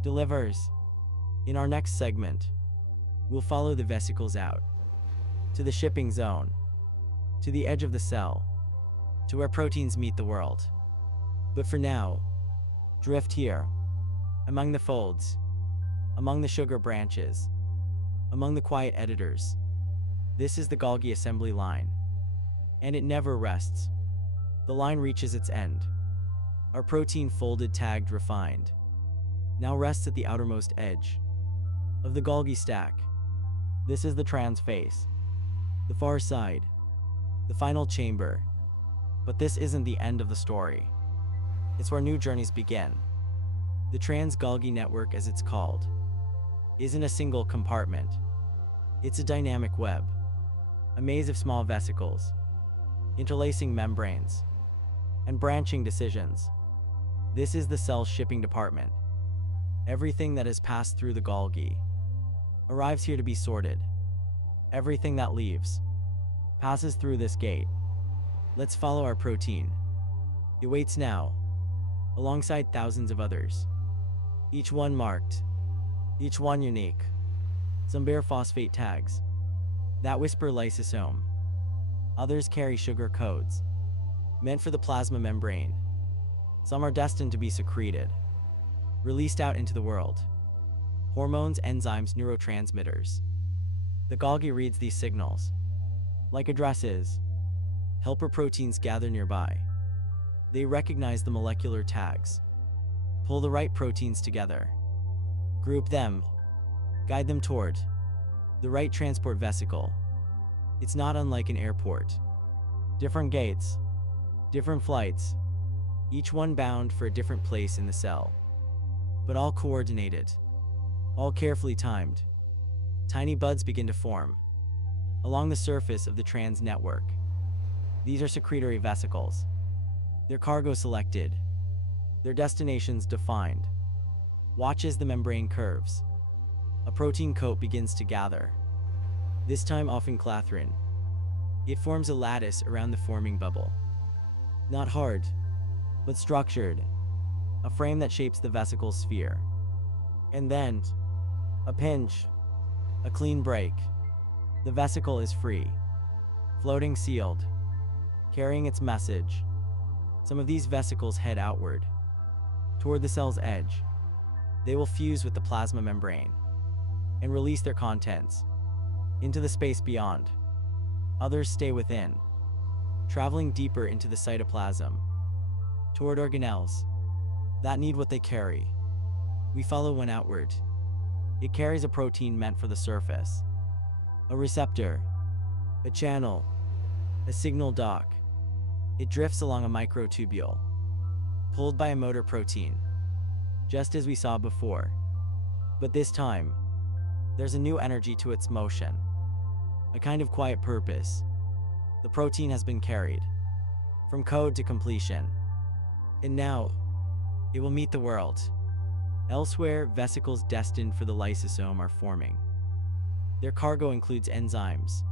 delivers. In our next segment, we'll follow the vesicles out, to the shipping zone, to the edge of the cell, to where proteins meet the world. But for now, drift here, among the folds, among the sugar branches, among the quiet editors. This is the Golgi assembly line, and it never rests. The line reaches its end. Our protein folded, tagged, refined, now rests at the outermost edge of the Golgi stack. This is the trans face, the far side, the final chamber. But this isn't the end of the story. It's where new journeys begin. The trans-Golgi network, as it's called, isn't a single compartment. It's a dynamic web, a maze of small vesicles, interlacing membranes, and branching decisions. This is the cell's shipping department. Everything that has passed through the Golgi arrives here to be sorted. Everything that leaves passes through this gate. Let's follow our protein. It waits now, alongside thousands of others, each one marked, each one unique. Some bear phosphate tags that whisper lysosome. Others carry sugar codes, meant for the plasma membrane. Some are destined to be secreted, released out into the world. Hormones, enzymes, neurotransmitters. The Golgi reads these signals like addresses. Helper proteins gather nearby. They recognize the molecular tags, pull the right proteins together, group them, guide them toward the right transport vesicle. It's not unlike an airport. Different gates, different flights, each one bound for a different place in the cell, but all coordinated, all carefully timed. Tiny buds begin to form along the surface of the trans network. These are secretory vesicles. Their cargo selected, their destinations defined. Watch as the membrane curves. A protein coat begins to gather, this time often clathrin. It forms a lattice around the forming bubble. Not hard, but structured, a frame that shapes the vesicle sphere. And then, a pinch, a clean break. The vesicle is free, floating sealed, carrying its message. Some of these vesicles head outward, toward the cell's edge. They will fuse with the plasma membrane and release their contents into the space beyond. Others stay within, traveling deeper into the cytoplasm, toward organelles that need what they carry. We follow one outward. It carries a protein meant for the surface, a receptor, a channel, a signal dock. It drifts along a microtubule, pulled by a motor protein, just as we saw before. But this time, there's a new energy to its motion, a kind of quiet purpose. The protein has been carried from code to completion, and now it will meet the world. Elsewhere, vesicles destined for the lysosome are forming. Their cargo includes enzymes,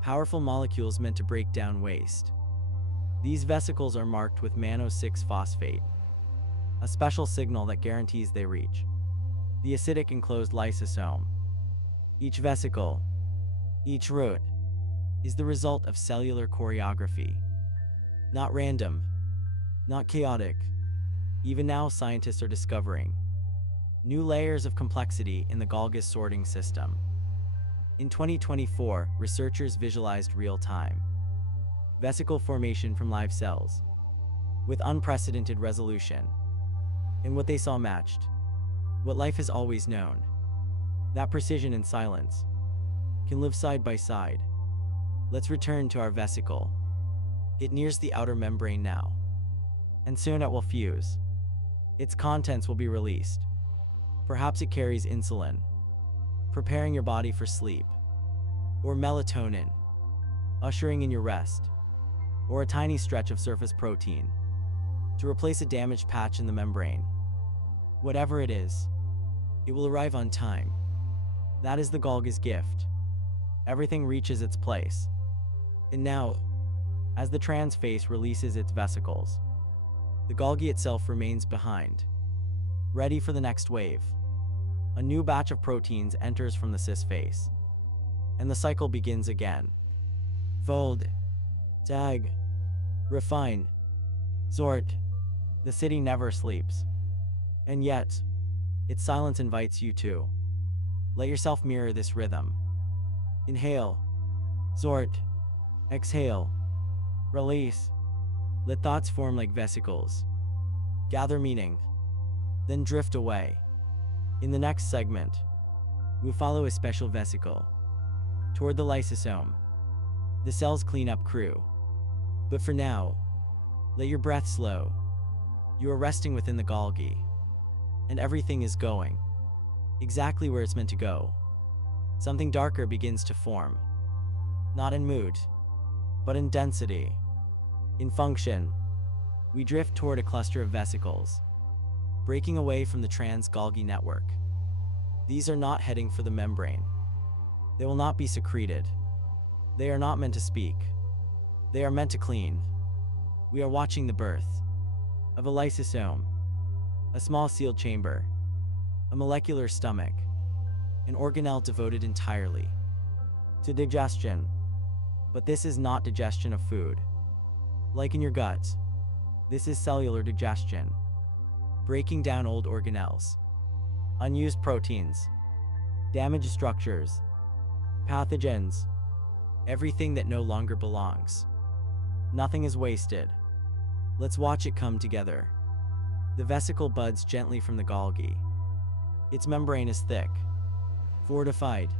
powerful molecules meant to break down waste. These vesicles are marked with mannose-6-phosphate, a special signal that guarantees they reach the acidic enclosed lysosome. Each vesicle, each root, is the result of cellular choreography. Not random, not chaotic. Even now, scientists are discovering new layers of complexity in the Golgi sorting system. In 2024, researchers visualized real-time vesicle formation from live cells with unprecedented resolution. And what they saw matched what life has always known. That precision and silence can live side by side. Let's return to our vesicle. It nears the outer membrane now, and soon it will fuse. Its contents will be released. Perhaps it carries insulin, preparing your body for sleep, or melatonin, ushering in your rest, or a tiny stretch of surface protein to replace a damaged patch in the membrane. Whatever it is, it will arrive on time. That is the Golgi's gift. Everything reaches its place. And now, as the trans face releases its vesicles, the Golgi itself remains behind, ready for the next wave. A new batch of proteins enters from the cis face, and the cycle begins again. Fold, tag, refine, sort. The city never sleeps. And yet, its silence invites you to let yourself mirror this rhythm. Inhale, sort, exhale, release. Let thoughts form like vesicles, gather meaning, then drift away. In the next segment, we follow a special vesicle toward the lysosome, the cell's cleanup crew. But for now, let your breath slow. You are resting within the Golgi, and everything is going exactly where it's meant to go. Something darker begins to form, not in mood, but in density, in function. We drift toward a cluster of vesicles, breaking away from the trans-Golgi network. These are not heading for the membrane. They will not be secreted. They are not meant to speak. They are meant to clean. We are watching the birth of a lysosome, a small sealed chamber, a molecular stomach, an organelle devoted entirely to digestion. But this is not digestion of food, like in your gut. This is cellular digestion, breaking down old organelles, unused proteins, damaged structures, pathogens, everything that no longer belongs. Nothing is wasted. Let's watch it come together. The vesicle buds gently from the Golgi. Its membrane is thick, fortified.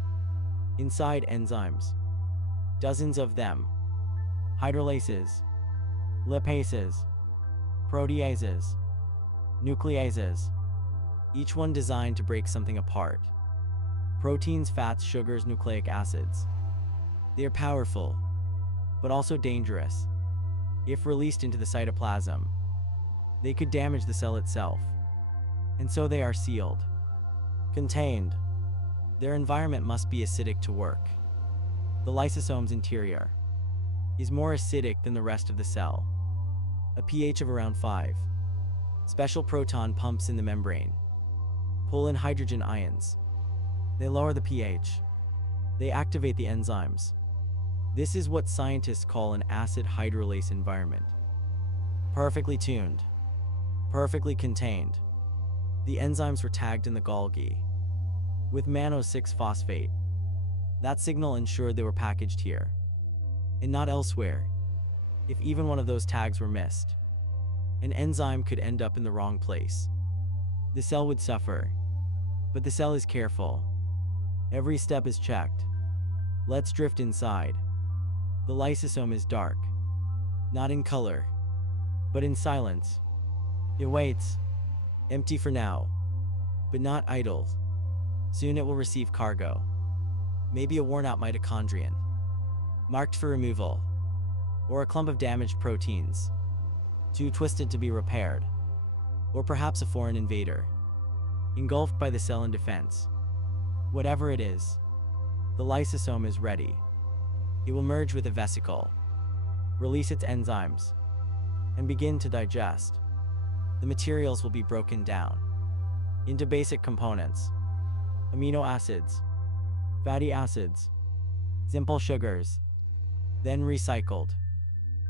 Inside, enzymes, dozens of them, hydrolases, lipases, proteases, nucleases, each one designed to break something apart. Proteins, fats, sugars, nucleic acids. They are powerful, but also dangerous. If released into the cytoplasm, they could damage the cell itself, and so they are sealed, contained. Their environment must be acidic to work. The lysosome's interior is more acidic than the rest of the cell, a pH of around 5. Special proton pumps in the membrane pull in hydrogen ions. They lower the pH. They activate the enzymes. This is what scientists call an acid hydrolase environment. Perfectly tuned, perfectly contained. The enzymes were tagged in the Golgi with mannose-6-phosphate. That signal ensured they were packaged here, and not elsewhere. If even one of those tags were missed, an enzyme could end up in the wrong place. The cell would suffer, but the cell is careful. Every step is checked. Let's drift inside. The lysosome is dark, not in color, but in silence. It waits, empty for now, but not idle. Soon it will receive cargo. Maybe a worn-out mitochondrion, marked for removal, or a clump of damaged proteins, too twisted to be repaired, or perhaps a foreign invader, engulfed by the cell in defense. Whatever it is, the lysosome is ready. It will merge with a vesicle, release its enzymes, and begin to digest. The materials will be broken down into basic components: amino acids, fatty acids, simple sugars, then recycled,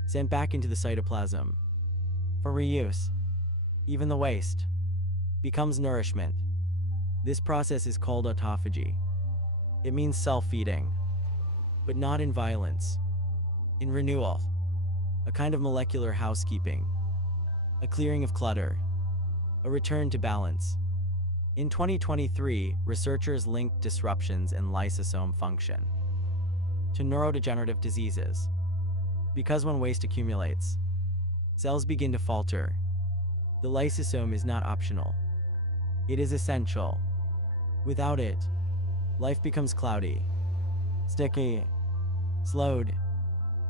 sent back into the cytoplasm for reuse. Even the waste becomes nourishment. This process is called autophagy. It means self-feeding, but not in violence, in renewal, a kind of molecular housekeeping, a clearing of clutter, a return to balance. In 2023, researchers linked disruptions in lysosome function to neurodegenerative diseases. Because when waste accumulates, cells begin to falter. The lysosome is not optional. It is essential. Without it, life becomes cloudy, sticky, slowed.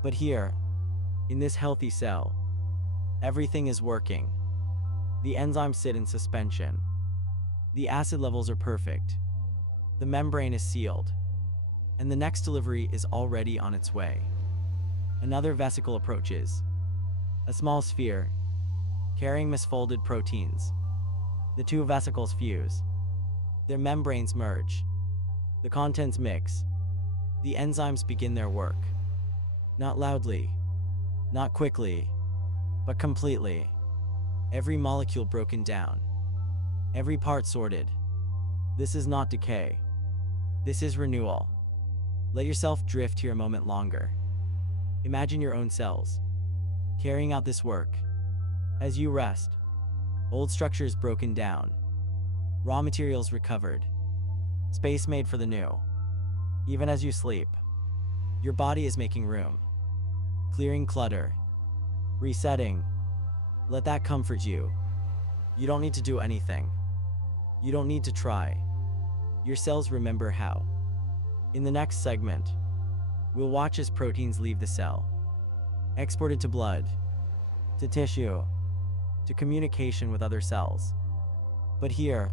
But here, in this healthy cell, everything is working. The enzymes sit in suspension. The acid levels are perfect. The membrane is sealed. And the next delivery is already on its way. Another vesicle approaches. A small sphere, carrying misfolded proteins. The two vesicles fuse. Their membranes merge. The contents mix. The enzymes begin their work. Not loudly, not quickly, but completely. Every molecule broken down. Every part sorted. This is not decay. This is renewal. Let yourself drift here a moment longer. Imagine your own cells carrying out this work. As you rest, old structures broken down, raw materials recovered, space made for the new. Even as you sleep, your body is making room, clearing clutter, resetting. Let that comfort you. You don't need to do anything. You don't need to try. Your cells remember how. In the next segment, we'll watch as proteins leave the cell, exported to blood, to tissue, to communication with other cells. But here,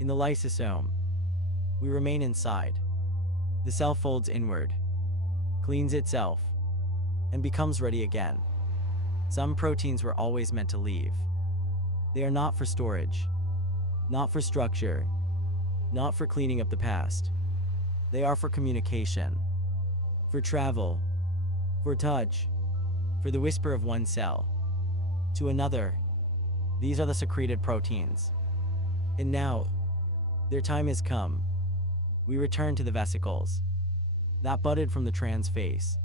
in the lysosome, we remain inside. The cell folds inward, cleans itself, and becomes ready again. Some proteins were always meant to leave. They are not for storage, not for structure, not for cleaning up the past. They are for communication, for travel, for touch, for the whisper of one cell to another. These are the secreted proteins. And now, their time has come. We return to the vesicles that budded from the trans face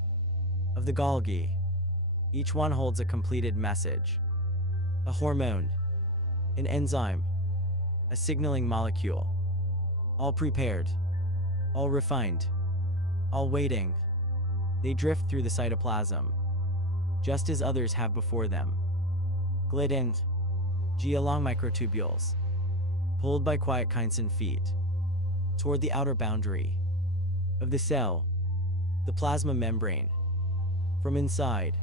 of the Golgi. Each one holds a completed message: a hormone, an enzyme, a signaling molecule, all prepared, all refined, all waiting. They drift through the cytoplasm, just as others have before them. Gliding, along microtubules, pulled by quiet Kinesin feet, toward the outer boundary of the cell, the plasma membrane. From inside,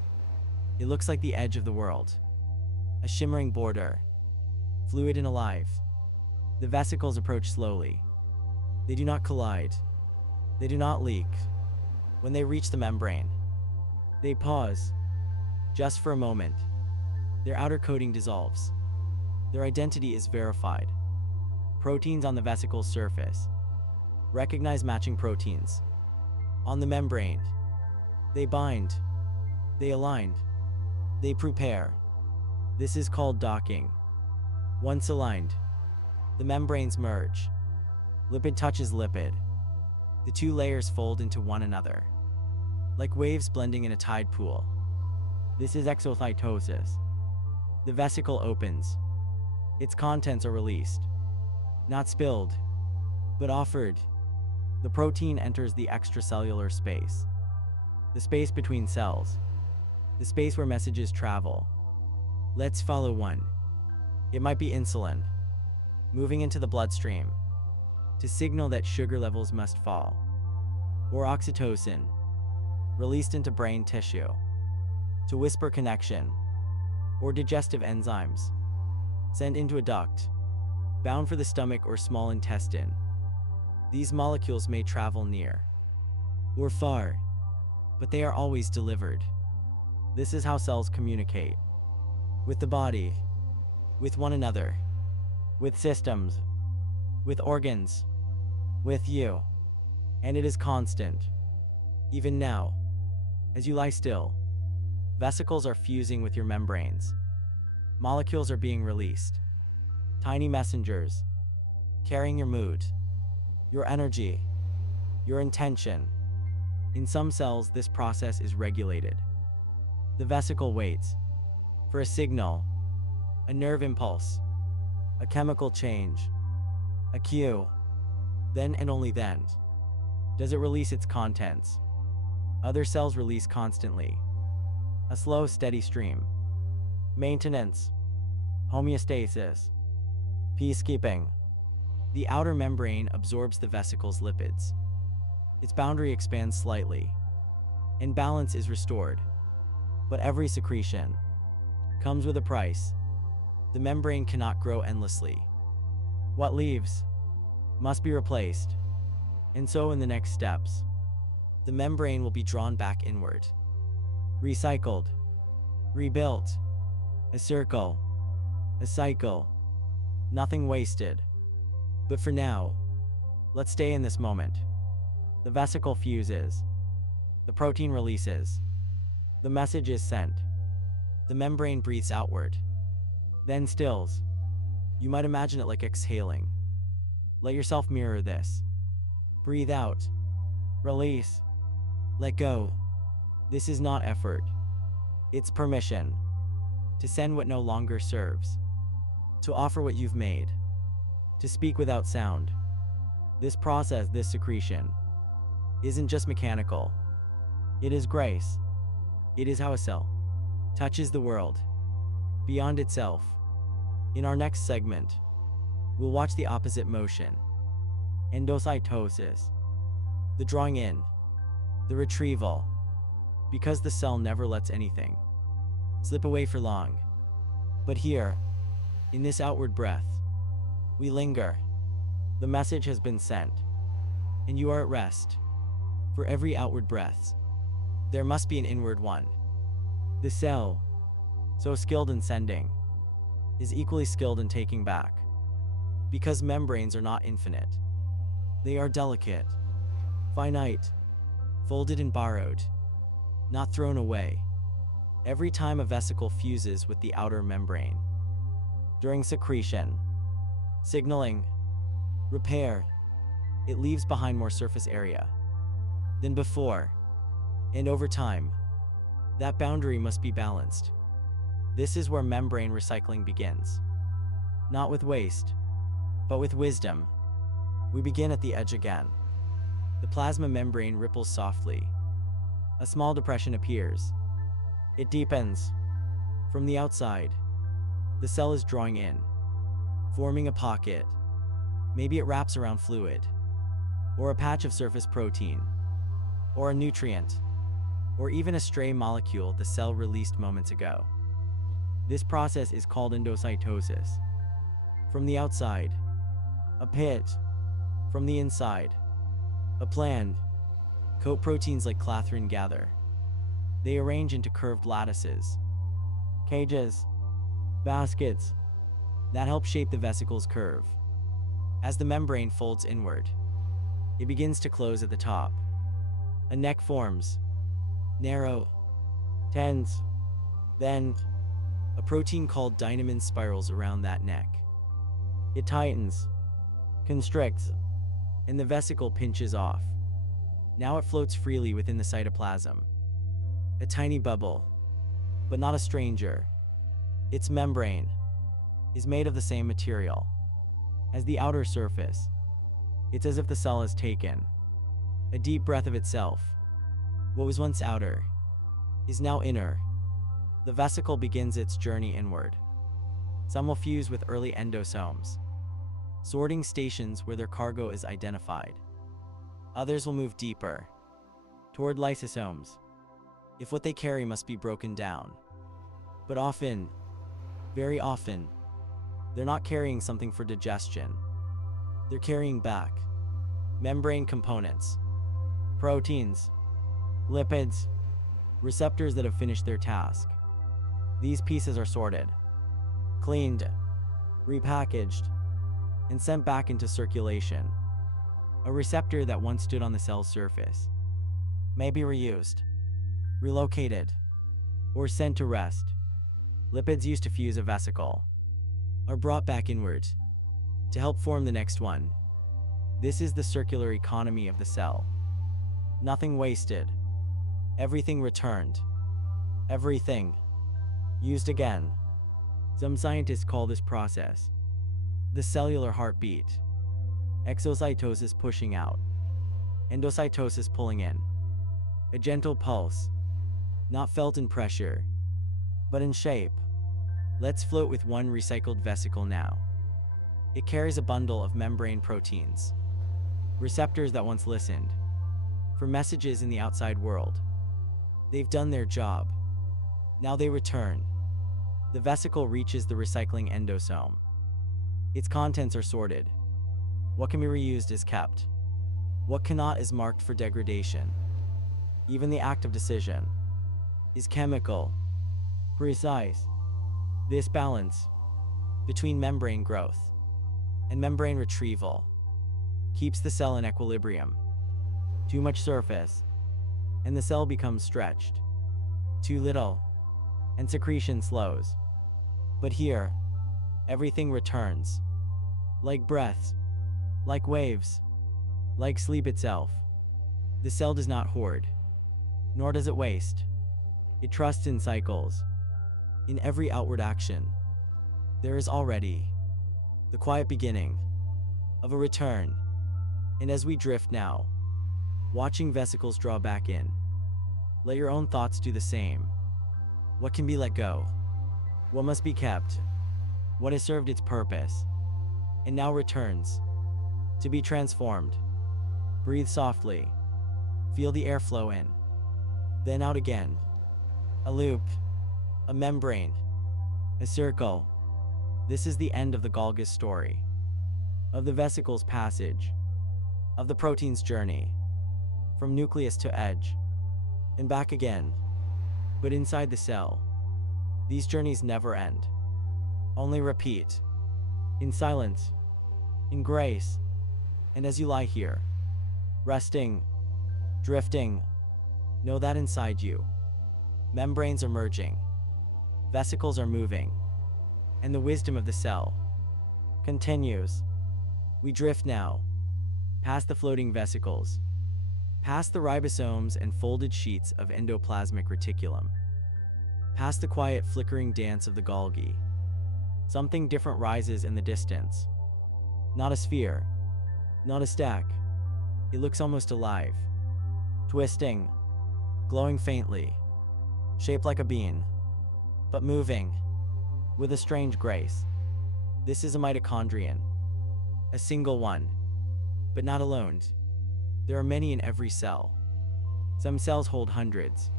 it looks like the edge of the world, a shimmering border, fluid and alive. The vesicles approach slowly. They do not collide. They do not leak. When they reach the membrane, they pause, just for a moment. Their outer coating dissolves. Their identity is verified. Proteins on the vesicle's surface recognize matching proteins on the membrane. They bind. They align. They prepare. This is called docking. Once aligned, the membranes merge. Lipid touches lipid. The two layers fold into one another, like waves blending in a tide pool. This is exocytosis. The vesicle opens. Its contents are released. Not spilled, but offered. The protein enters the extracellular space, the space between cells, the space where messages travel. Let's follow one. It might be insulin, moving into the bloodstream to signal that sugar levels must fall, or oxytocin, released into brain tissue to whisper connection, or digestive enzymes, sent into a duct, bound for the stomach or small intestine. These molecules may travel near or far, but they are always delivered. This is how cells communicate. with the body, with one another, with systems, with organs, with you. And it is constant. Even now, as you lie still, vesicles are fusing with your membranes. Molecules are being released. Tiny messengers, carrying your mood, your energy, your intention. In some cells, this process is regulated. The vesicle waits for a signal, a nerve impulse, a chemical change, a cue. Then and only then does it release its contents. Other cells release constantly. A slow, steady stream. Maintenance, homeostasis, peacekeeping. The outer membrane absorbs the vesicle's lipids. Its boundary expands slightly, and balance is restored. But every secretion comes with a price. The membrane cannot grow endlessly. What leaves must be replaced. And so in the next steps, the membrane will be drawn back inward, recycled, rebuilt, a circle, a cycle, nothing wasted. But for now, let's stay in this moment. The vesicle fuses, the protein releases, the message is sent, the membrane breathes outward, then stills. You might imagine it like exhaling. Let yourself mirror this. Breathe out, release, let go. This is not effort. It's permission to send what no longer serves, to offer what you've made, to speak without sound. This process, this secretion, isn't just mechanical. It is grace. It is how a cell touches the world beyond itself. In our next segment, we'll watch the opposite motion, endocytosis, the drawing in, the retrieval, because the cell never lets anything slip away for long. But here, in this outward breath, we linger. The message has been sent, and you are at rest. For every outward breath, there must be an inward one. The cell, so skilled in sending, is equally skilled in taking back. Because membranes are not infinite. They are delicate, finite, folded and borrowed, not thrown away. Every time a vesicle fuses with the outer membrane, during secretion, signaling, repair, it leaves behind more surface area than before. And over time, that boundary must be balanced. This is where membrane recycling begins. Not with waste, but with wisdom. We begin at the edge again. The plasma membrane ripples softly. A small depression appears. It deepens. From the outside, the cell is drawing in, forming a pocket. Maybe it wraps around fluid, or a patch of surface protein, or a nutrient, or even a stray molecule the cell released moments ago. This process is called endocytosis. From the outside, a pit. From the inside, a plan. Coat proteins like clathrin gather. They arrange into curved lattices, cages, baskets that help shape the vesicle's curve. As the membrane folds inward, it begins to close at the top. A neck forms, narrow, tense. Then, a protein called dynamin spirals around that neck. It tightens, constricts, and the vesicle pinches off. Now it floats freely within the cytoplasm. A tiny bubble, but not a stranger. Its membrane is made of the same material as the outer surface. It's as if the cell has taken a deep breath of itself. What was once outer is now inner. The vesicle begins its journey inward. Some will fuse with early endosomes, sorting stations where their cargo is identified. Others will move deeper, toward lysosomes, if what they carry must be broken down. But often, very often, they're not carrying something for digestion. They're carrying back membrane components, proteins, lipids, receptors that have finished their task. These pieces are sorted, cleaned, repackaged, and sent back into circulation. A receptor that once stood on the cell's surface may be reused, relocated, or sent to rest. Lipids used to fuse a vesicle are brought back inwards to help form the next one. This is the circular economy of the cell. Nothing wasted, everything returned, everything used again. Some scientists call this process the cellular heartbeat. Exocytosis pushing out, endocytosis pulling in. A gentle pulse, not felt in pressure, but in shape. Let's float with one recycled vesicle now. It carries a bundle of membrane proteins, receptors that once listened for messages in the outside world. They've done their job. Now they return. The vesicle reaches the recycling endosome. Its contents are sorted. What can be reused is kept. What cannot is marked for degradation. Even the act of decision is chemical, precise. This balance between membrane growth and membrane retrieval keeps the cell in equilibrium. Too much surface, and the cell becomes stretched. Too little, and secretion slows. But here, everything returns. Like breaths, like waves, like sleep itself. The cell does not hoard, nor does it waste. It trusts in cycles. In every outward action, there is already the quiet beginning of a return. And as we drift now, watching vesicles draw back in, let your own thoughts do the same. What can be let go? What must be kept? What has served its purpose and now returns to be transformed? Breathe softly. Feel the air flow in, then out again. A loop, a membrane, a circle. This is the end of the Golgi's story, of the vesicle's passage, of the protein's journey, from nucleus to edge, and back again. But inside the cell, these journeys never end. Only repeat, in silence, in grace. And as you lie here, resting, drifting, know that inside you, membranes are merging, vesicles are moving, and the wisdom of the cell continues. We drift now, past the floating vesicles, past the ribosomes and folded sheets of endoplasmic reticulum, past the quiet flickering dance of the Golgi. Something different rises in the distance. Not a sphere, not a stack. It looks almost alive, twisting, glowing faintly, shaped like a bean, but moving with a strange grace. This is a mitochondrion, a single one, but not alone. There are many in every cell. Some cells hold hundreds.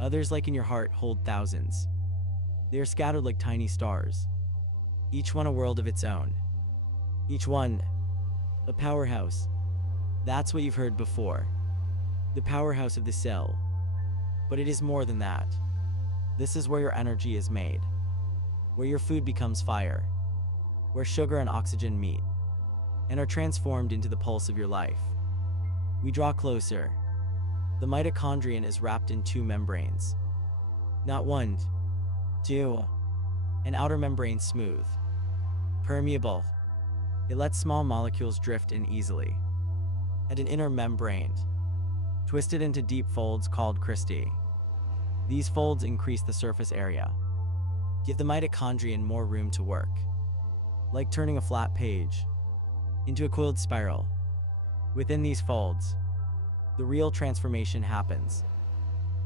Others, like in your heart, hold thousands. They are scattered like tiny stars, each one a world of its own. Each one a powerhouse. That's what you've heard before. The powerhouse of the cell. But it is more than that. This is where your energy is made, where your food becomes fire, where sugar and oxygen meet and are transformed into the pulse of your life. We draw closer. The mitochondrion is wrapped in two membranes. Not one, two. An outer membrane smooth, permeable. It lets small molecules drift in easily. And an inner membrane, twisted into deep folds called cristae. These folds increase the surface area, give the mitochondrion more room to work, like turning a flat page into a coiled spiral. Within these folds, the real transformation happens.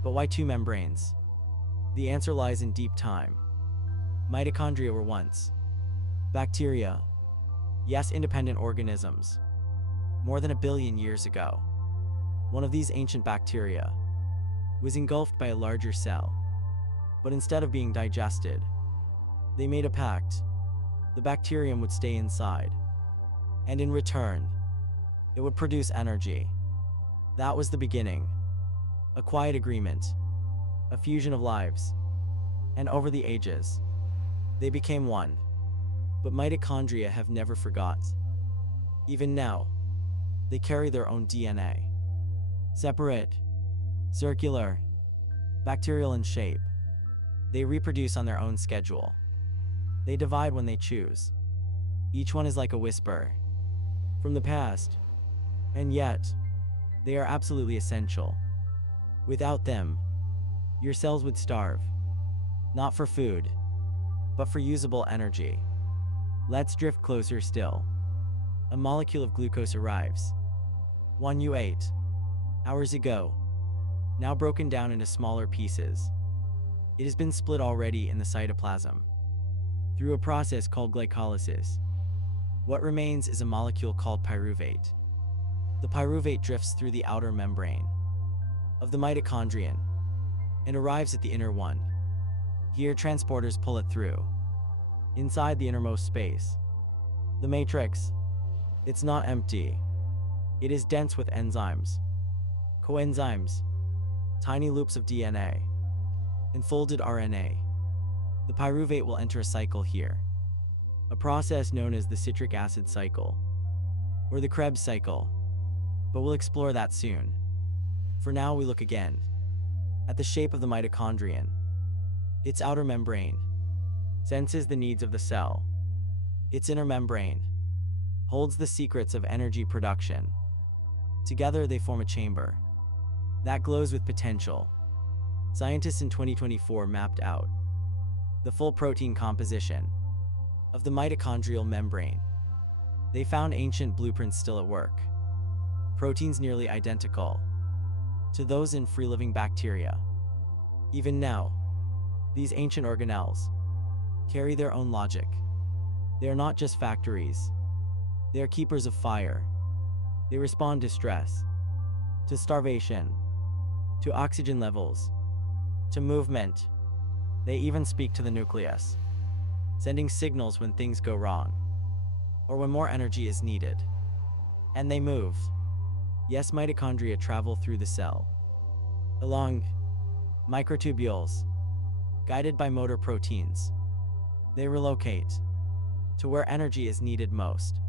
But why two membranes? The answer lies in deep time. Mitochondria were once bacteria, yes, independent organisms, more than 1 billion years ago. One of these ancient bacteria was engulfed by a larger cell, but instead of being digested, they made a pact. The bacterium would stay inside, and in return, it would produce energy. That was the beginning. A quiet agreement, a fusion of lives. And over the ages, they became one. But mitochondria have never forgot. Even now, they carry their own DNA. Separate, circular, bacterial in shape. They reproduce on their own schedule. They divide when they choose. Each one is like a whisper from the past. And yet, they are absolutely essential. Without them, your cells would starve. Not for food, but for usable energy. Let's drift closer still. A molecule of glucose arrives. One you ate hours ago, now broken down into smaller pieces. It has been split already in the cytoplasm through a process called glycolysis. What remains is a molecule called pyruvate. The pyruvate drifts through the outer membrane of the mitochondrion and arrives at the inner one. Here, transporters pull it through. Inside the innermost space, the matrix, it's not empty. It is dense with enzymes, coenzymes, tiny loops of DNA, and folded RNA. The pyruvate will enter a cycle here, a process known as the citric acid cycle, or the Krebs cycle, but we'll explore that soon. For now, we look again at the shape of the mitochondrion. Its outer membrane senses the needs of the cell. Its inner membrane holds the secrets of energy production. Together, they form a chamber that glows with potential. Scientists in 2024 mapped out the full protein composition of the mitochondrial membrane. They found ancient blueprints still at work. Proteins nearly identical to those in free-living bacteria. Even now, these ancient organelles carry their own logic. They are not just factories. They are keepers of fire. They respond to stress, to starvation, to oxygen levels, to movement. They even speak to the nucleus, sending signals when things go wrong, or when more energy is needed. And they move. Yes, mitochondria travel through the cell, along microtubules, guided by motor proteins. They relocate to where energy is needed most.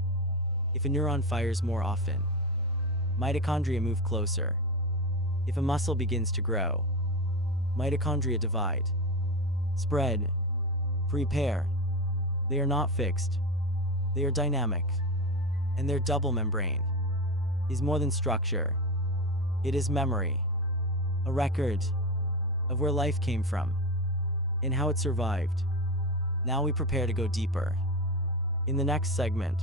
If a neuron fires more often, mitochondria move closer. If a muscle begins to grow, mitochondria divide, spread, repair. They are not fixed. They are dynamic. And their double membrane is more than structure. It is memory, a record of where life came from and how it survived. Now we prepare to go deeper. In the next segment,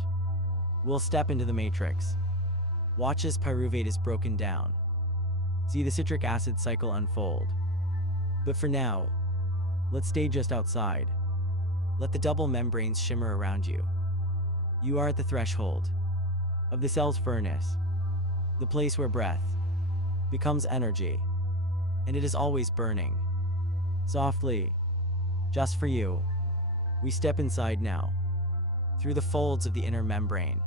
we'll step into the matrix. Watch as pyruvate is broken down. See the citric acid cycle unfold. But for now, let's stay just outside. Let the double membranes shimmer around you. You are at the threshold of the cell's furnace, the place where breath becomes energy, and it is always burning. Softly, just for you, we step inside now, through the folds of the inner membrane,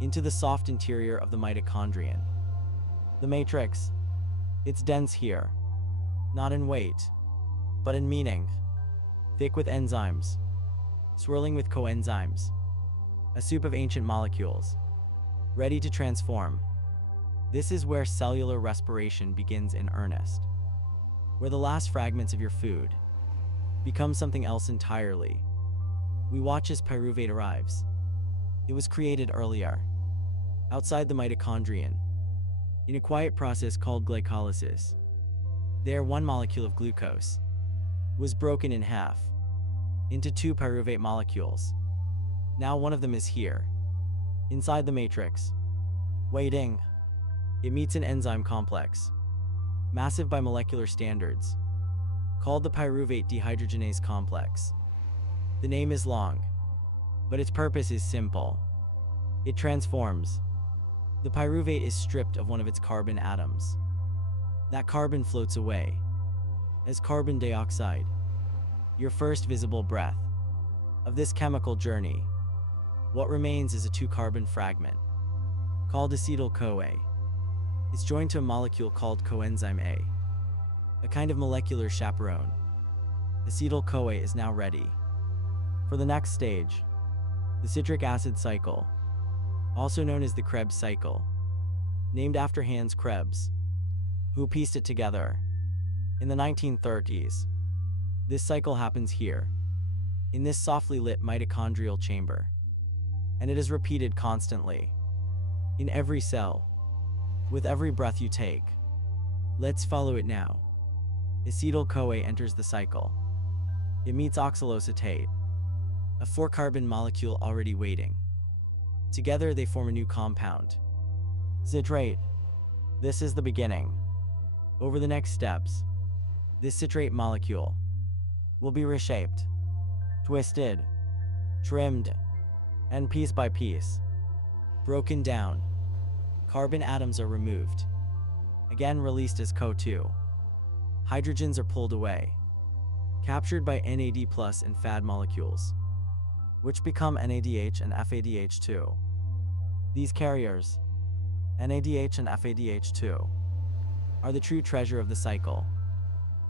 into the soft interior of the mitochondrion. The matrix, it's dense here, not in weight, but in meaning. Thick with enzymes, swirling with coenzymes, a soup of ancient molecules, ready to transform. This is where cellular respiration begins in earnest, where the last fragments of your food become something else entirely. We watch as pyruvate arrives. It was created earlier, outside the mitochondrion, in a quiet process called glycolysis. There, one molecule of glucose was broken in half into two pyruvate molecules. Now one of them is here, inside the matrix, waiting. It meets an enzyme complex, massive by molecular standards, called the pyruvate dehydrogenase complex. The name is long, but its purpose is simple. It transforms. The pyruvate is stripped of one of its carbon atoms. That carbon floats away as carbon dioxide, your first visible breath of this chemical journey. What remains is a two-carbon fragment called acetyl-CoA. It's joined to a molecule called coenzyme A, a kind of molecular chaperone. acetyl-CoA is now ready for the next stage, the citric acid cycle, also known as the Krebs cycle, named after Hans Krebs, who pieced it together in the 1930s. This cycle happens here, in this softly lit mitochondrial chamber, and it is repeated constantly, in every cell, with every breath you take. Let's follow it now. Acetyl-CoA enters the cycle. It meets oxaloacetate, a 4-carbon molecule already waiting. Together they form a new compound, citrate. This is the beginning. Over the next steps, this citrate molecule will be reshaped, twisted, trimmed, and piece by piece, broken down. Carbon atoms are removed, again released as CO2. Hydrogens are pulled away, captured by NAD+ and FAD molecules, which become NADH and FADH2. These carriers, NADH and FADH2, are the true treasure of the cycle.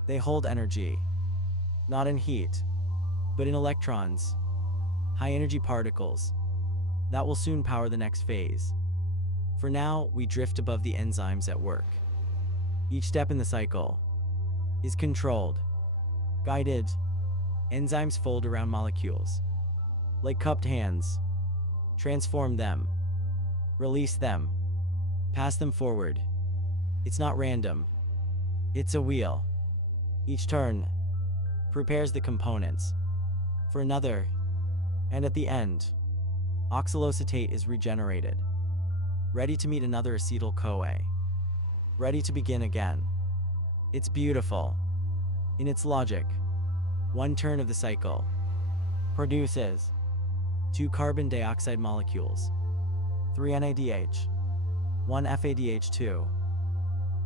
They hold energy, not in heat, but in electrons, high-energy particles, that will soon power the next phase. For now, we drift above the enzymes at work. Each step in the cycle is controlled, guided. Enzymes fold around molecules, like cupped hands, transform them, release them, pass them forward. It's not random. It's a wheel. Each turn prepares the components for another, and at the end, oxaloacetate is regenerated, ready to meet another acetyl-CoA, ready to begin again. It's beautiful. In its logic, one turn of the cycle produces 2 carbon dioxide molecules, 3 NADH, 1 FADH2,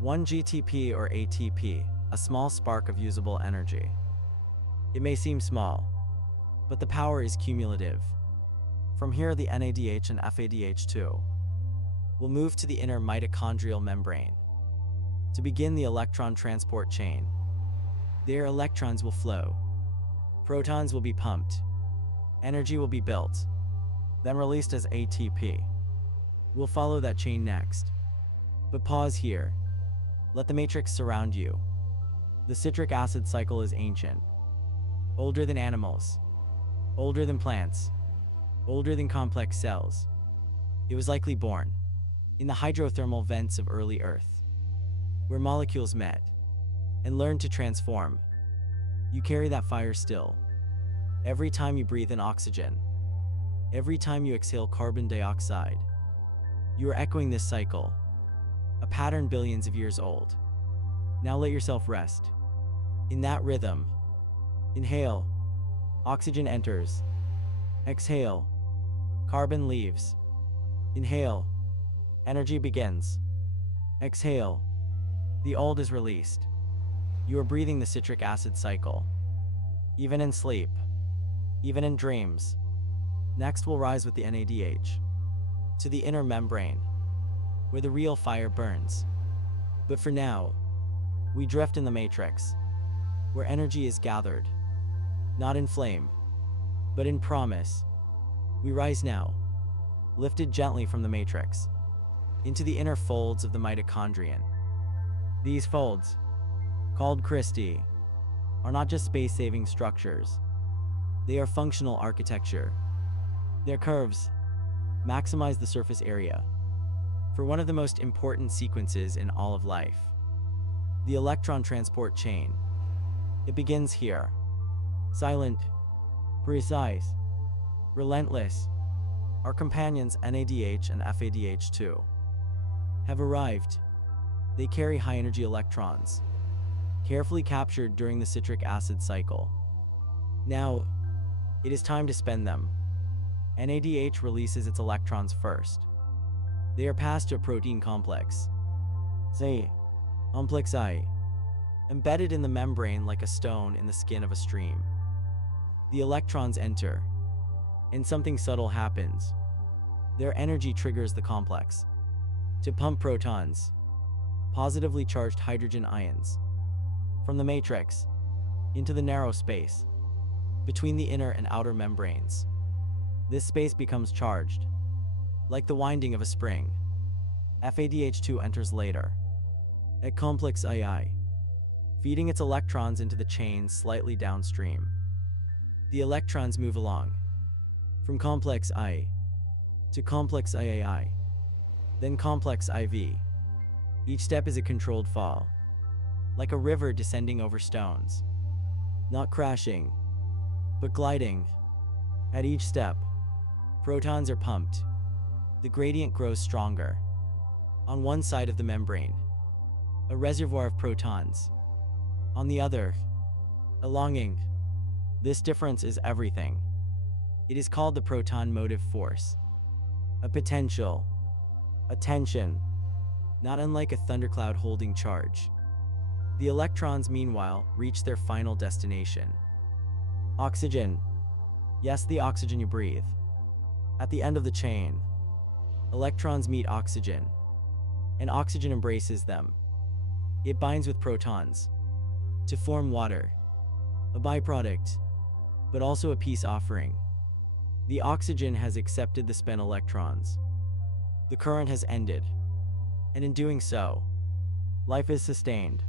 1 GTP or ATP, a small spark of usable energy. It may seem small, but the power is cumulative. From here, the NADH and FADH2 will move to the inner mitochondrial membrane to begin the electron transport chain. There, electrons will flow, protons will be pumped, energy will be built, then released as ATP. We'll follow that chain next. But pause here. Let the matrix surround you. The citric acid cycle is ancient, older than animals, older than plants, older than complex cells. It was likely born in the hydrothermal vents of early Earth, where molecules met and learned to transform. You carry that fire still. Every time you breathe in oxygen, every time you exhale carbon dioxide, you are echoing this cycle, a pattern billions of years old. Now let yourself rest. In that rhythm, inhale, oxygen enters. Exhale, carbon leaves. Inhale, energy begins. Exhale, the old is released. You are breathing the citric acid cycle, even in sleep, even in dreams. Next we'll rise with the NADH to the inner membrane, where the real fire burns. But for now, we drift in the matrix, where energy is gathered, not in flame, but in promise. We rise now, lifted gently from the matrix, into the inner folds of the mitochondrion. These folds, called cristae, are not just space-saving structures. They are functional architecture. Their curves maximize the surface area for one of the most important sequences in all of life, the electron transport chain. It begins here, silent, precise, relentless. Our companions NADH and FADH2 have arrived. They carry high-energy electrons, carefully captured during the citric acid cycle. Now, it is time to spend them. NADH releases its electrons first. They are passed to a protein complex, say, complex I, embedded in the membrane like a stone in the skin of a stream. The electrons enter, and something subtle happens. Their energy triggers the complex to pump protons, positively charged hydrogen ions, from the matrix. into the narrow space between the inner and outer membranes. This space becomes charged, like the winding of a spring. FADH2 enters later, at complex II, feeding its electrons into the chain slightly downstream. The electrons move along, from complex I to complex IAI, then complex IV. Each step is a controlled fall, like a river descending over stones. Not crashing, but gliding. At each step, protons are pumped. The gradient grows stronger. On one side of the membrane, a reservoir of protons. On the other, a longing. This difference is everything. It is called the proton motive force. A potential, a tension, not unlike a thundercloud holding charge. The electrons, meanwhile, reach their final destination. Oxygen. Yes, the oxygen you breathe. At the end of the chain, electrons meet oxygen, and oxygen embraces them. It binds with protons to form water, a byproduct, but also a peace offering. The oxygen has accepted the spent electrons. The current has ended, and in doing so, life is sustained.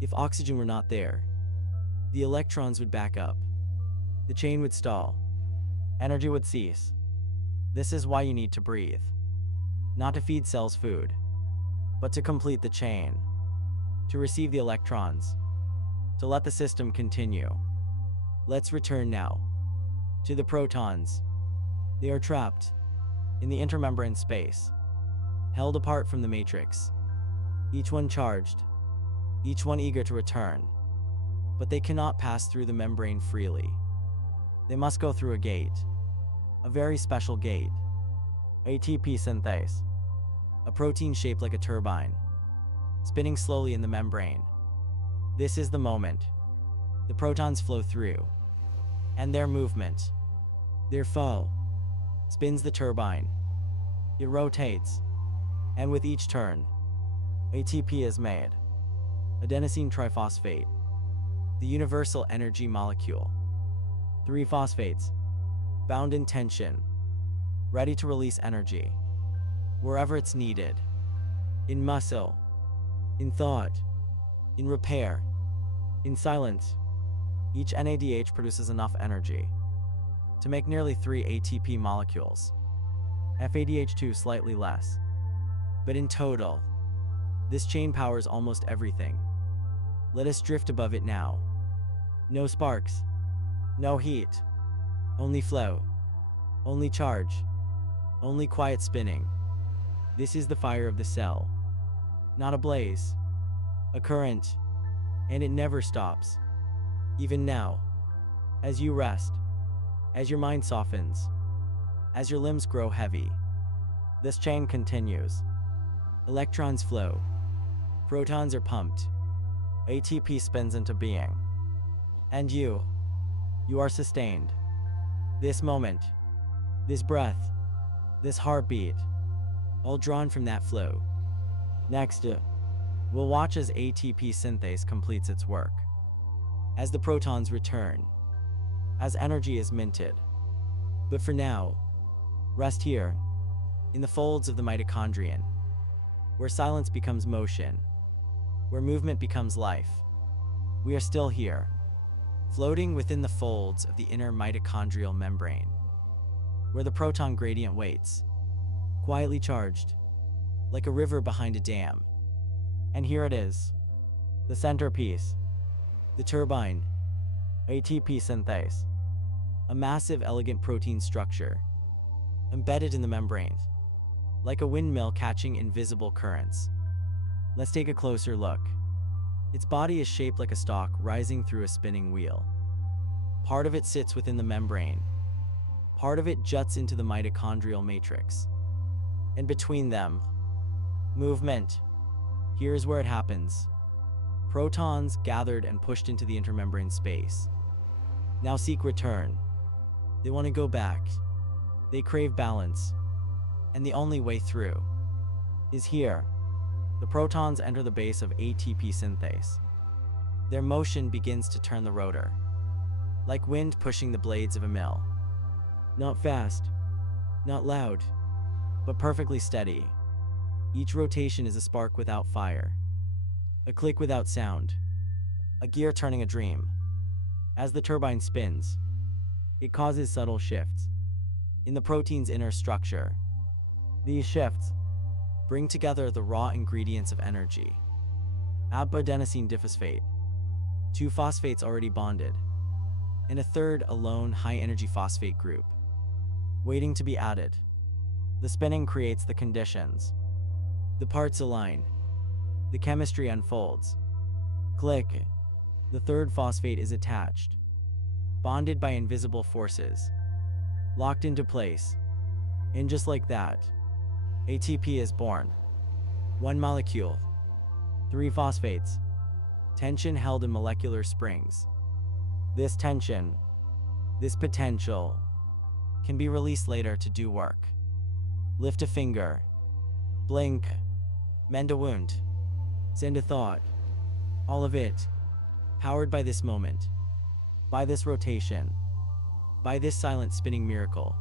If oxygen were not there, the electrons would back up. The chain would stall. Energy would cease. This is why you need to breathe. Not to feed cells food, but to complete the chain, to receive the electrons, to let the system continue. Let's return now to the protons. They are trapped in the intermembrane space, held apart from the matrix, each one charged, each one eager to return, but they cannot pass through the membrane freely. They must go through a gate, a very special gate, ATP synthase, a protein shaped like a turbine, spinning slowly in the membrane. This is the moment. The protons flow through, and their movement, their fall, spins the turbine. It rotates, and with each turn, ATP is made. Adenosine triphosphate, the universal energy molecule. 3 phosphates, bound in tension, ready to release energy, wherever it's needed. In muscle, in thought, in repair, in silence. Each NADH produces enough energy to make nearly 3 ATP molecules. FADH2 slightly less. But in total, this chain powers almost everything. Let us drift above it now. No sparks, no heat, only flow, only charge, only quiet spinning. This is the fire of the cell. Not a blaze, a current, and it never stops. Even now, as you rest, as your mind softens, as your limbs grow heavy, this chain continues. Electrons flow, protons are pumped, ATP spins into being. And you are sustained. This moment, this breath, this heartbeat, all drawn from that flow. Next, we'll watch as ATP synthase completes its work, as the protons return, as energy is minted. But for now, rest here, in the folds of the mitochondrion, where silence becomes motion, where movement becomes life. We are still here, floating within the folds of the inner mitochondrial membrane, where the proton gradient waits, quietly charged, like a river behind a dam. And here it is, the centerpiece, the turbine, ATP synthase, a massive, elegant protein structure, embedded in the membrane, like a windmill catching invisible currents. Let's take a closer look. Its body is shaped like a stalk rising through a spinning wheel. Part of it sits within the membrane. Part of it juts into the mitochondrial matrix. And between them, movement. Here's where it happens. Protons gathered and pushed into the intermembrane space now seek return. They want to go back. They crave balance. And the only way through is here. The protons enter the base of ATP synthase. Their motion begins to turn the rotor, like wind pushing the blades of a mill. Not fast, not loud, but perfectly steady. Each rotation is a spark without fire, a click without sound, a gear turning a dream. As the turbine spins, it causes subtle shifts in the protein's inner structure. These shifts bring together the raw ingredients of energy. Adenosine diphosphate, two phosphates already bonded, and a third alone high-energy phosphate group, waiting to be added. The spinning creates the conditions. The parts align. The chemistry unfolds. Click. The third phosphate is attached, bonded by invisible forces, locked into place. And just like that, ATP is born. One molecule, three phosphates, tension held in molecular springs. This tension, this potential, can be released later to do work. Lift a finger, blink, mend a wound, send a thought. All of it, powered by this moment, by this rotation, by this silent spinning miracle,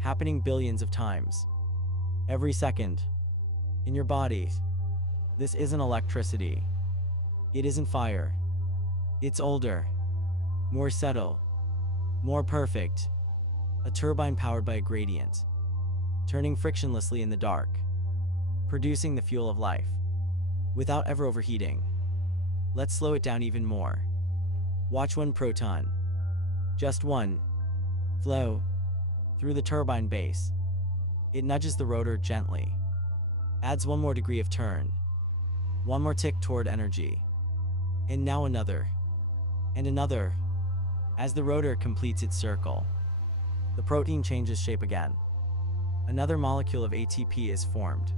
happening billions of times, every second, in your body. This isn't electricity. It isn't fire. It's older, more subtle, more perfect. A turbine powered by a gradient, turning frictionlessly in the dark, producing the fuel of life, without ever overheating. Let's slow it down even more. Watch one proton, just one, flow through the turbine base. It nudges the rotor gently, adds one more degree of turn, one more tick toward energy, and now another, and another. As the rotor completes its circle, the protein changes shape again. Another molecule of ATP is formed.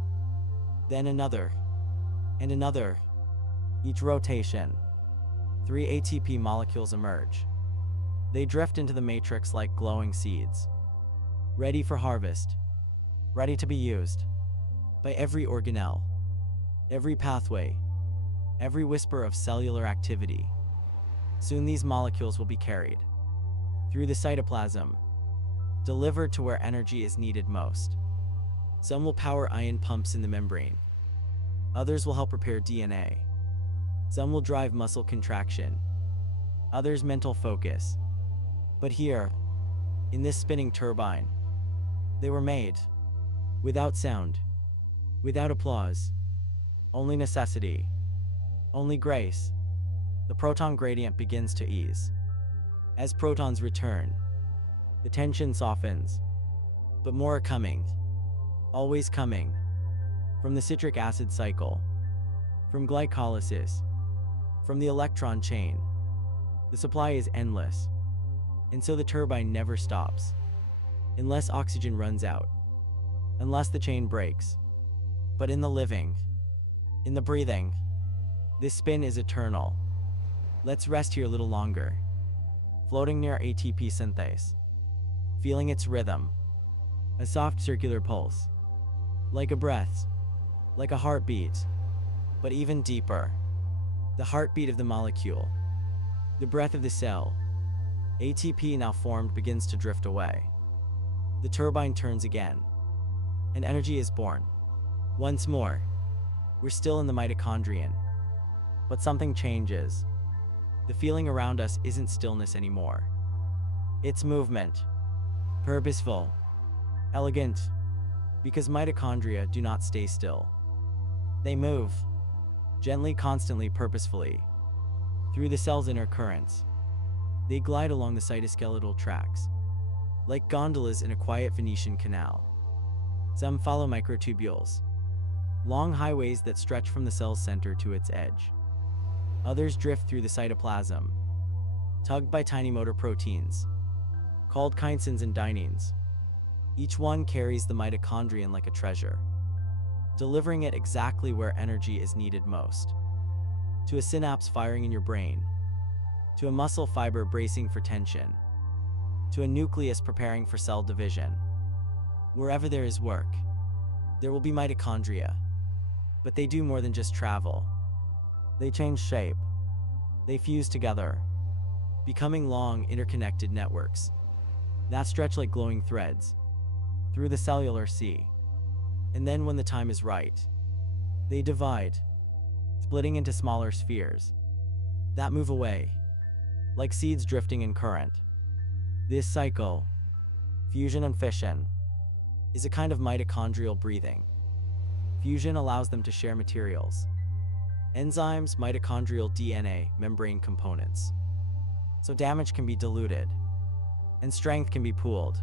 Then another, and another. Each rotation, 3 ATP molecules emerge. They drift into the matrix like glowing seeds, ready for harvest, ready to be used by every organelle, every pathway, every whisper of cellular activity. Soon these molecules will be carried through the cytoplasm, delivered to where energy is needed most. Some will power ion pumps in the membrane. Others will help repair DNA. Some will drive muscle contraction. Others mental focus. But here, in this spinning turbine, they were made without sound, without applause, only necessity, only grace. The proton gradient begins to ease. As protons return, the tension softens, but more are coming, always coming, from the citric acid cycle, from glycolysis, from the electron chain. The supply is endless, and so the turbine never stops, unless oxygen runs out, unless the chain breaks. But in the living, in the breathing, this spin is eternal. Let's rest here a little longer, floating near ATP synthase, feeling its rhythm, a soft circular pulse, like a breath, like a heartbeat, but even deeper, the heartbeat of the molecule, the breath of the cell. ATP now formed begins to drift away. The turbine turns again, and energy is born. Once more, we're still in the mitochondrion, but something changes. The feeling around us isn't stillness anymore. It's movement, purposeful, elegant, because mitochondria do not stay still. They move, gently, constantly, purposefully, through the cell's inner currents. They glide along the cytoskeletal tracks, like gondolas in a quiet Venetian canal. Some follow microtubules, long highways that stretch from the cell's center to its edge. Others drift through the cytoplasm, tugged by tiny motor proteins, called kinesins and dyneins. Each one carries the mitochondrion like a treasure, delivering it exactly where energy is needed most. To a synapse firing in your brain, to a muscle fiber bracing for tension, to a nucleus preparing for cell division. Wherever there is work, there will be mitochondria. But they do more than just travel. They change shape. They fuse together, becoming long, interconnected networks that stretch like glowing threads through the cellular sea. And then when the time is right, they divide, splitting into smaller spheres that move away, like seeds drifting in current. This cycle, fusion and fission, is a kind of mitochondrial breathing. Fusion allows them to share materials, enzymes, mitochondrial DNA, membrane components, so damage can be diluted and strength can be pooled.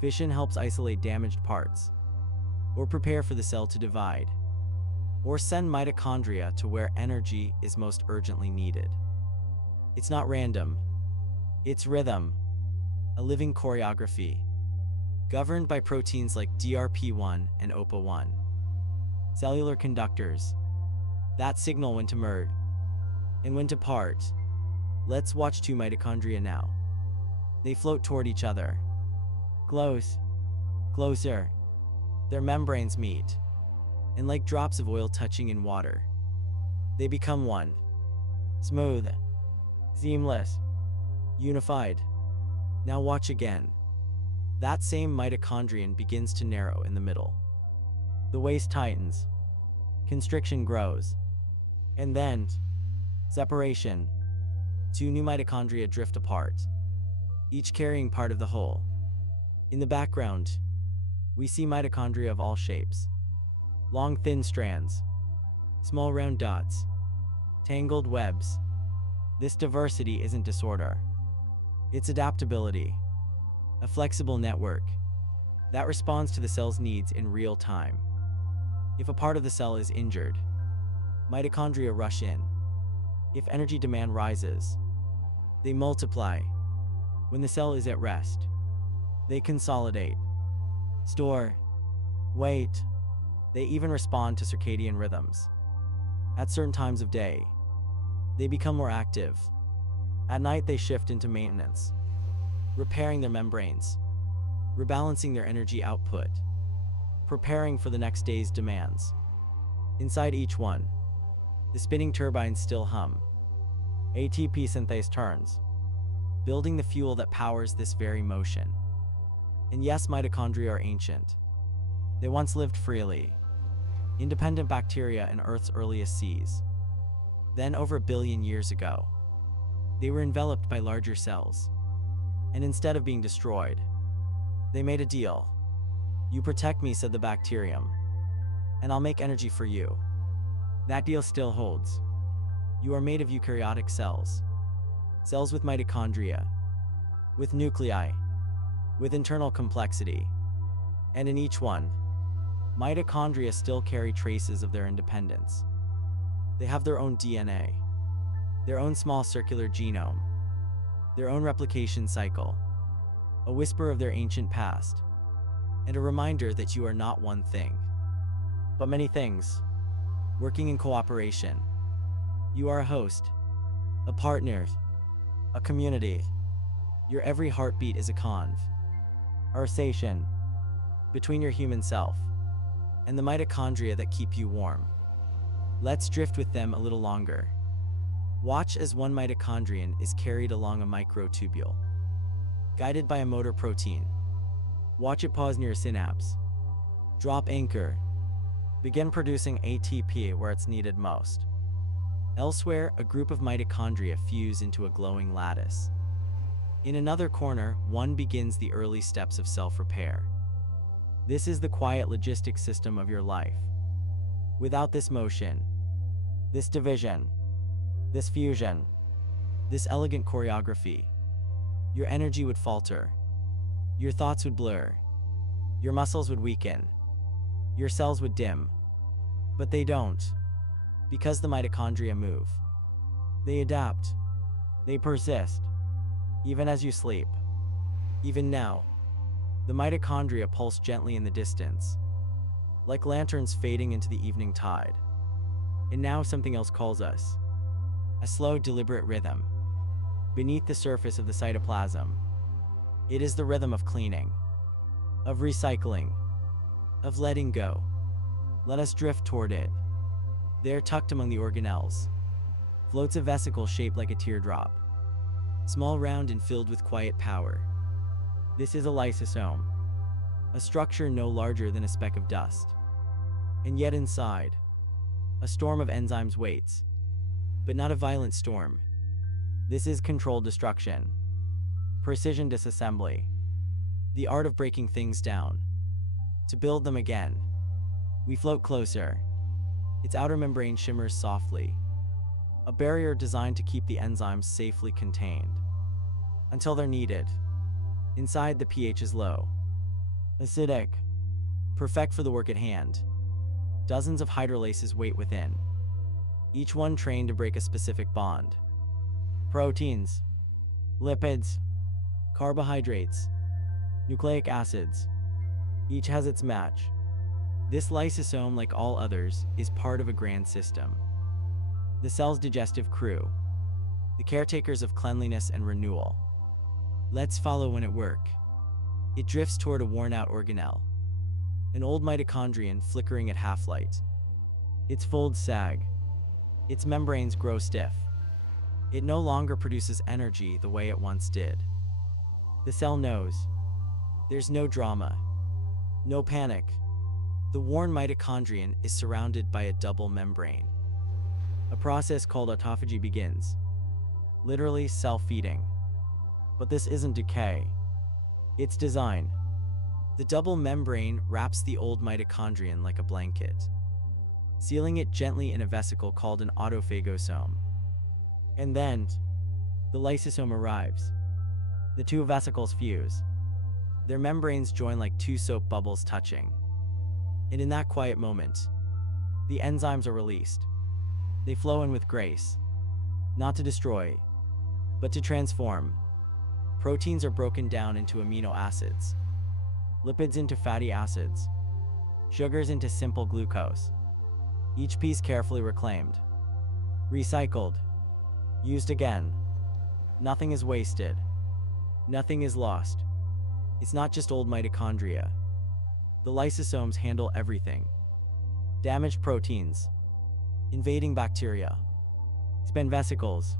Fission helps isolate damaged parts, or prepare for the cell to divide, or send mitochondria to where energy is most urgently needed. It's not random, it's rhythm, a living choreography, governed by proteins like DRP1 and OPA1, cellular conductors that signal when to merge and when to part. Let's watch two mitochondria now. They float toward each other. Close, closer. Their membranes meet, and like drops of oil touching in water, they become one. Smooth, seamless, unified. Now watch again. That same mitochondrion begins to narrow in the middle. The waist tightens, constriction grows, and then separation. Two new mitochondria drift apart, each carrying part of the whole. In the background, we see mitochondria of all shapes. Long thin strands, small round dots, tangled webs. This diversity isn't disorder. It's adaptability, a flexible network that responds to the cell's needs in real time. If a part of the cell is injured, mitochondria rush in. If energy demand rises, they multiply. When the cell is at rest, they consolidate, store, wait. They even respond to circadian rhythms. At certain times of day, they become more active. At night, they shift into maintenance, repairing their membranes, rebalancing their energy output, preparing for the next day's demands. Inside each one, the spinning turbines still hum. ATP synthase turns, building the fuel that powers this very motion. And yes, mitochondria are ancient. They once lived freely, independent bacteria in Earth's earliest seas. Then, over 1 billion years ago, they were enveloped by larger cells. And instead of being destroyed, they made a deal. You protect me, said the bacterium, and I'll make energy for you. That deal still holds. You are made of eukaryotic cells. Cells with mitochondria, with nuclei, with internal complexity. And in each one, mitochondria still carry traces of their independence. They have their own DNA, their own small circular genome, their own replication cycle, a whisper of their ancient past, and a reminder that you are not one thing, but many things, working in cooperation. You are a host, a partner, a community. Your every heartbeat is a conversation between your human self and the mitochondria that keep you warm. Let's drift with them a little longer. Watch as one mitochondrion is carried along a microtubule, guided by a motor protein. Watch it pause near a synapse, drop anchor, begin producing ATP where it's needed most. Elsewhere, a group of mitochondria fuse into a glowing lattice. In another corner, one begins the early steps of self-repair. This is the quiet logistics system of your life. Without this motion, this division, this fusion, this elegant choreography, your energy would falter, your thoughts would blur, your muscles would weaken, your cells would dim. But they don't. Because the mitochondria move. They adapt. They persist. Even as you sleep. Even now, the mitochondria pulse gently in the distance, like lanterns fading into the evening tide. And now something else calls us. A slow, deliberate rhythm. Beneath the surface of the cytoplasm. It is the rhythm of cleaning, of recycling, of letting go. Let us drift toward it. There, tucked among the organelles, floats a vesicle shaped like a teardrop, small, round, and filled with quiet power. This is a lysosome, a structure no larger than a speck of dust. And yet inside, a storm of enzymes waits, but not a violent storm. This is controlled destruction, precision disassembly, the art of breaking things down, to build them again. We float closer. Its outer membrane shimmers softly, a barrier designed to keep the enzymes safely contained until they're needed. Inside, the pH is low, acidic, perfect for the work at hand. Dozens of hydrolases wait within, each one trained to break a specific bond. Proteins, lipids, carbohydrates, nucleic acids, each has its match. This lysosome, like all others, is part of a grand system. The cell's digestive crew, the caretakers of cleanliness and renewal. Let's follow when at work. It drifts toward a worn-out organelle, an old mitochondrion flickering at half-light. Its folds sag, its membranes grow stiff. It no longer produces energy the way it once did. The cell knows. There's no drama, no panic. The worn mitochondrion is surrounded by a double membrane. A process called autophagy begins, literally self-feeding. But this isn't decay, it's design. The double membrane wraps the old mitochondrion like a blanket, sealing it gently in a vesicle called an autophagosome. And then, the lysosome arrives. The two vesicles fuse. Their membranes join like two soap bubbles touching. And in that quiet moment, the enzymes are released. They flow in with grace, not to destroy, but to transform. Proteins are broken down into amino acids, lipids into fatty acids, sugars into simple glucose. Each piece carefully reclaimed, recycled, used again. Nothing is wasted. Nothing is lost. It's not just old mitochondria. The lysosomes handle everything. Damaged proteins, invading bacteria, spent vesicles,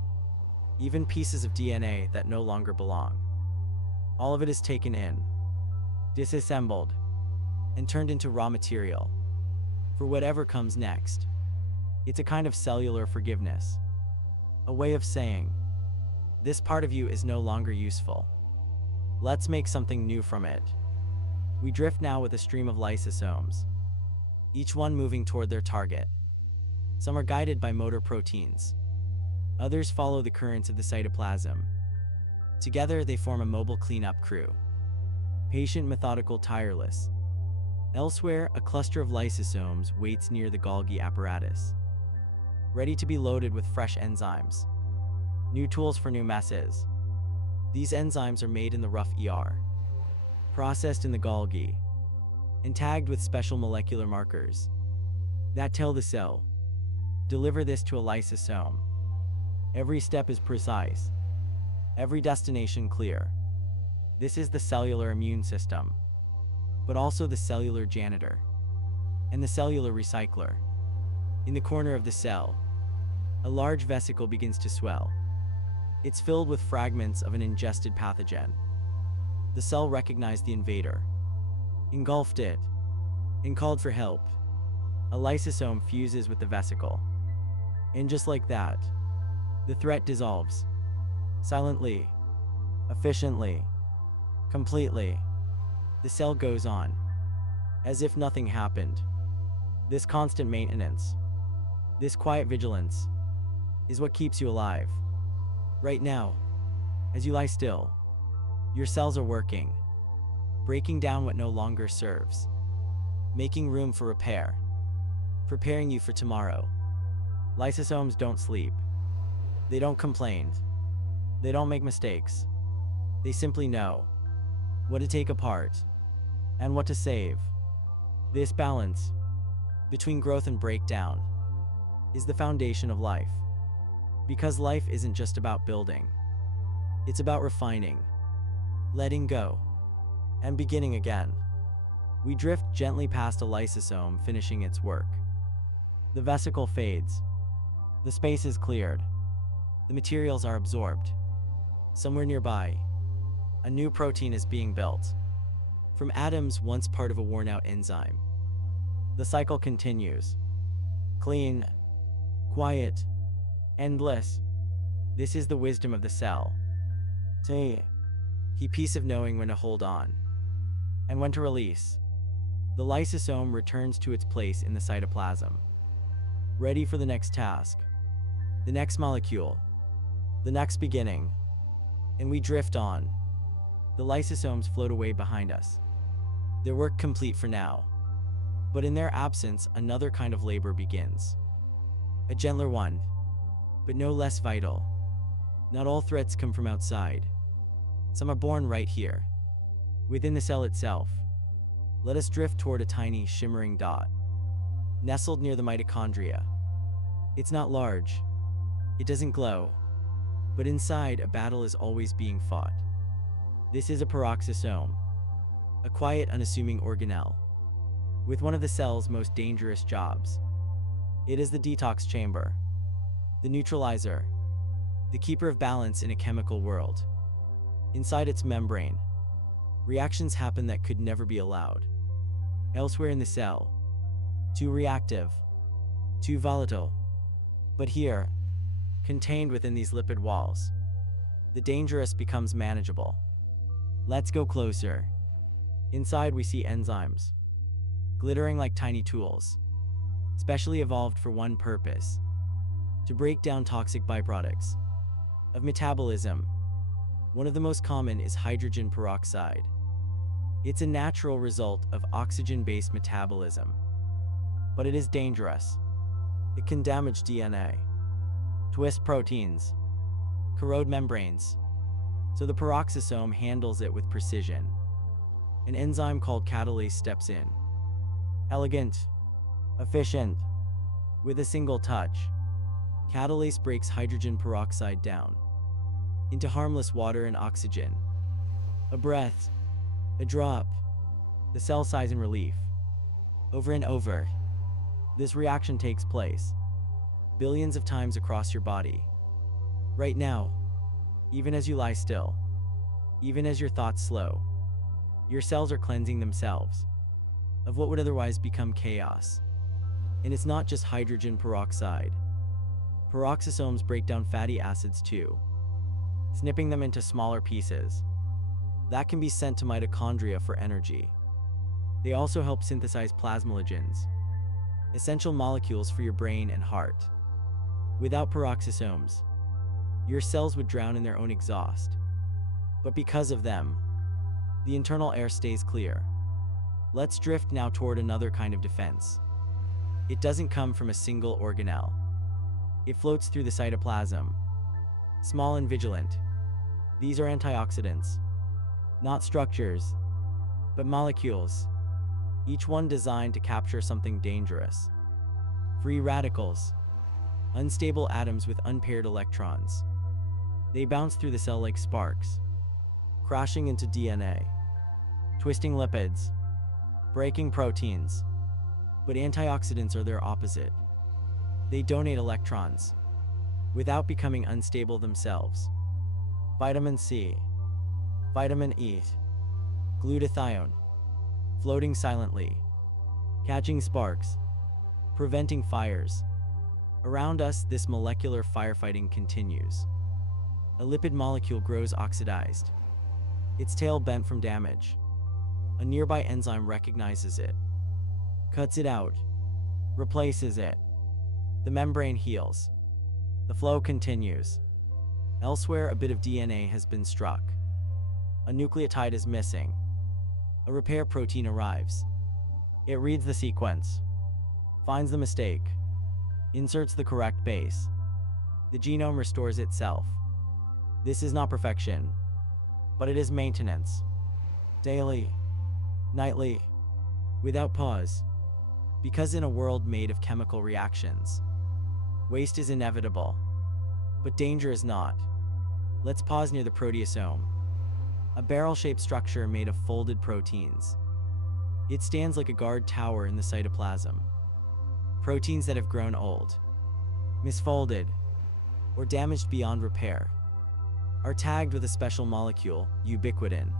even pieces of DNA that no longer belong. All of it is taken in, disassembled, and turned into raw material for whatever comes next. It's a kind of cellular forgiveness, a way of saying, this part of you is no longer useful. Let's make something new from it. We drift now with a stream of lysosomes, each one moving toward their target. Some are guided by motor proteins. Others follow the currents of the cytoplasm. Together, they form a mobile cleanup crew. Patient, methodical, tireless. Elsewhere, a cluster of lysosomes waits near the Golgi apparatus, ready to be loaded with fresh enzymes. New tools for new messes. These enzymes are made in the rough ER, processed in the Golgi, and tagged with special molecular markers that tell the cell, deliver this to a lysosome. Every step is precise, every destination clear. This is the cellular immune system, but also the cellular janitor and the cellular recycler. In the corner of the cell, a large vesicle begins to swell. It's filled with fragments of an ingested pathogen. The cell recognized the invader, engulfed it, and called for help. A lysosome fuses with the vesicle. And just like that, the threat dissolves. Silently, efficiently, completely. The cell goes on, as if nothing happened. This constant maintenance, this quiet vigilance, is what keeps you alive. Right now, as you lie still, your cells are working, breaking down what no longer serves, making room for repair, preparing you for tomorrow. Lysosomes don't sleep. They don't complain. They don't make mistakes. They simply know what to take apart and what to save. This balance between growth and breakdown is the foundation of life. Because life isn't just about building. It's about refining, letting go, and beginning again. We drift gently past a lysosome finishing its work. The vesicle fades. The space is cleared. The materials are absorbed. Somewhere nearby, a new protein is being built from atoms once part of a worn-out enzyme. The cycle continues. Clean, quiet, endless. This is the wisdom of the cell. Say, he peace of knowing when to hold on and when to release. The lysosome returns to its place in the cytoplasm, ready for the next task, the next molecule, the next beginning. And we drift on. The lysosomes float away behind us, their work complete for now. But in their absence, another kind of labor begins. A gentler one, but no less vital. Not all threats come from outside. Some are born right here, within the cell itself. Let us drift toward a tiny, shimmering dot, nestled near the mitochondria. It's not large. It doesn't glow. But inside, a battle is always being fought. This is a peroxisome, a quiet, unassuming organelle, with one of the cell's most dangerous jobs. It is the detox chamber, the neutralizer, the keeper of balance in a chemical world. Inside its membrane, reactions happen that could never be allowed elsewhere in the cell. Too reactive, too volatile. But here, contained within these lipid walls, the dangerous becomes manageable. Let's go closer. Inside we see enzymes, glittering like tiny tools, specially evolved for one purpose: to break down toxic byproducts of metabolism. One of the most common is hydrogen peroxide. It's a natural result of oxygen-based metabolism, but it is dangerous. It can damage DNA, twist proteins, corrode membranes, so the peroxisome handles it with precision. An enzyme called catalase steps in. Elegant, efficient, with a single touch. Catalase breaks hydrogen peroxide down into harmless water and oxygen. A breath, a drop, the cell sighs in relief. Over and over, this reaction takes place billions of times across your body. Right now, even as you lie still, even as your thoughts slow, your cells are cleansing themselves of what would otherwise become chaos. And it's not just hydrogen peroxide. Peroxisomes break down fatty acids too, snipping them into smaller pieces. That can be sent to mitochondria for energy. They also help synthesize plasmalogens, essential molecules for your brain and heart. Without peroxisomes, your cells would drown in their own exhaust. But because of them, the internal air stays clear. Let's drift now toward another kind of defense. It doesn't come from a single organelle. It floats through the cytoplasm, small and vigilant. These are antioxidants, not structures, but molecules, each one designed to capture something dangerous. Free radicals, unstable atoms with unpaired electrons. They bounce through the cell like sparks, crashing into DNA, twisting lipids, breaking proteins. But antioxidants are their opposite. They donate electrons, without becoming unstable themselves. Vitamin C, vitamin E, glutathione, floating silently, catching sparks, preventing fires. Around us, this molecular firefighting continues. A lipid molecule grows oxidized, its tail bent from damage. A nearby enzyme recognizes it, cuts it out, replaces it. The membrane heals. The flow continues. Elsewhere, a bit of DNA has been struck. A nucleotide is missing. A repair protein arrives. It reads the sequence, finds the mistake, inserts the correct base. The genome restores itself. This is not perfection, but it is maintenance. Daily, nightly, without pause. Because in a world made of chemical reactions, waste is inevitable, but danger is not. Let's pause near the proteasome, a barrel-shaped structure made of folded proteins. It stands like a guard tower in the cytoplasm. Proteins that have grown old, misfolded, or damaged beyond repair, are tagged with a special molecule, ubiquitin.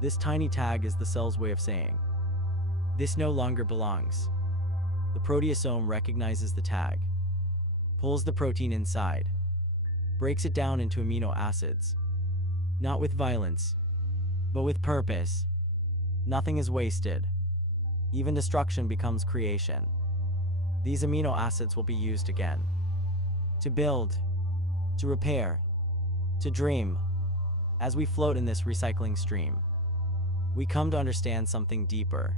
This tiny tag is the cell's way of saying, "This no longer belongs." The proteasome recognizes the tag, pulls the protein inside, breaks it down into amino acids. Not with violence, but with purpose. Nothing is wasted. Even destruction becomes creation. These amino acids will be used again. To build, to repair, to dream. As we float in this recycling stream, we come to understand something deeper.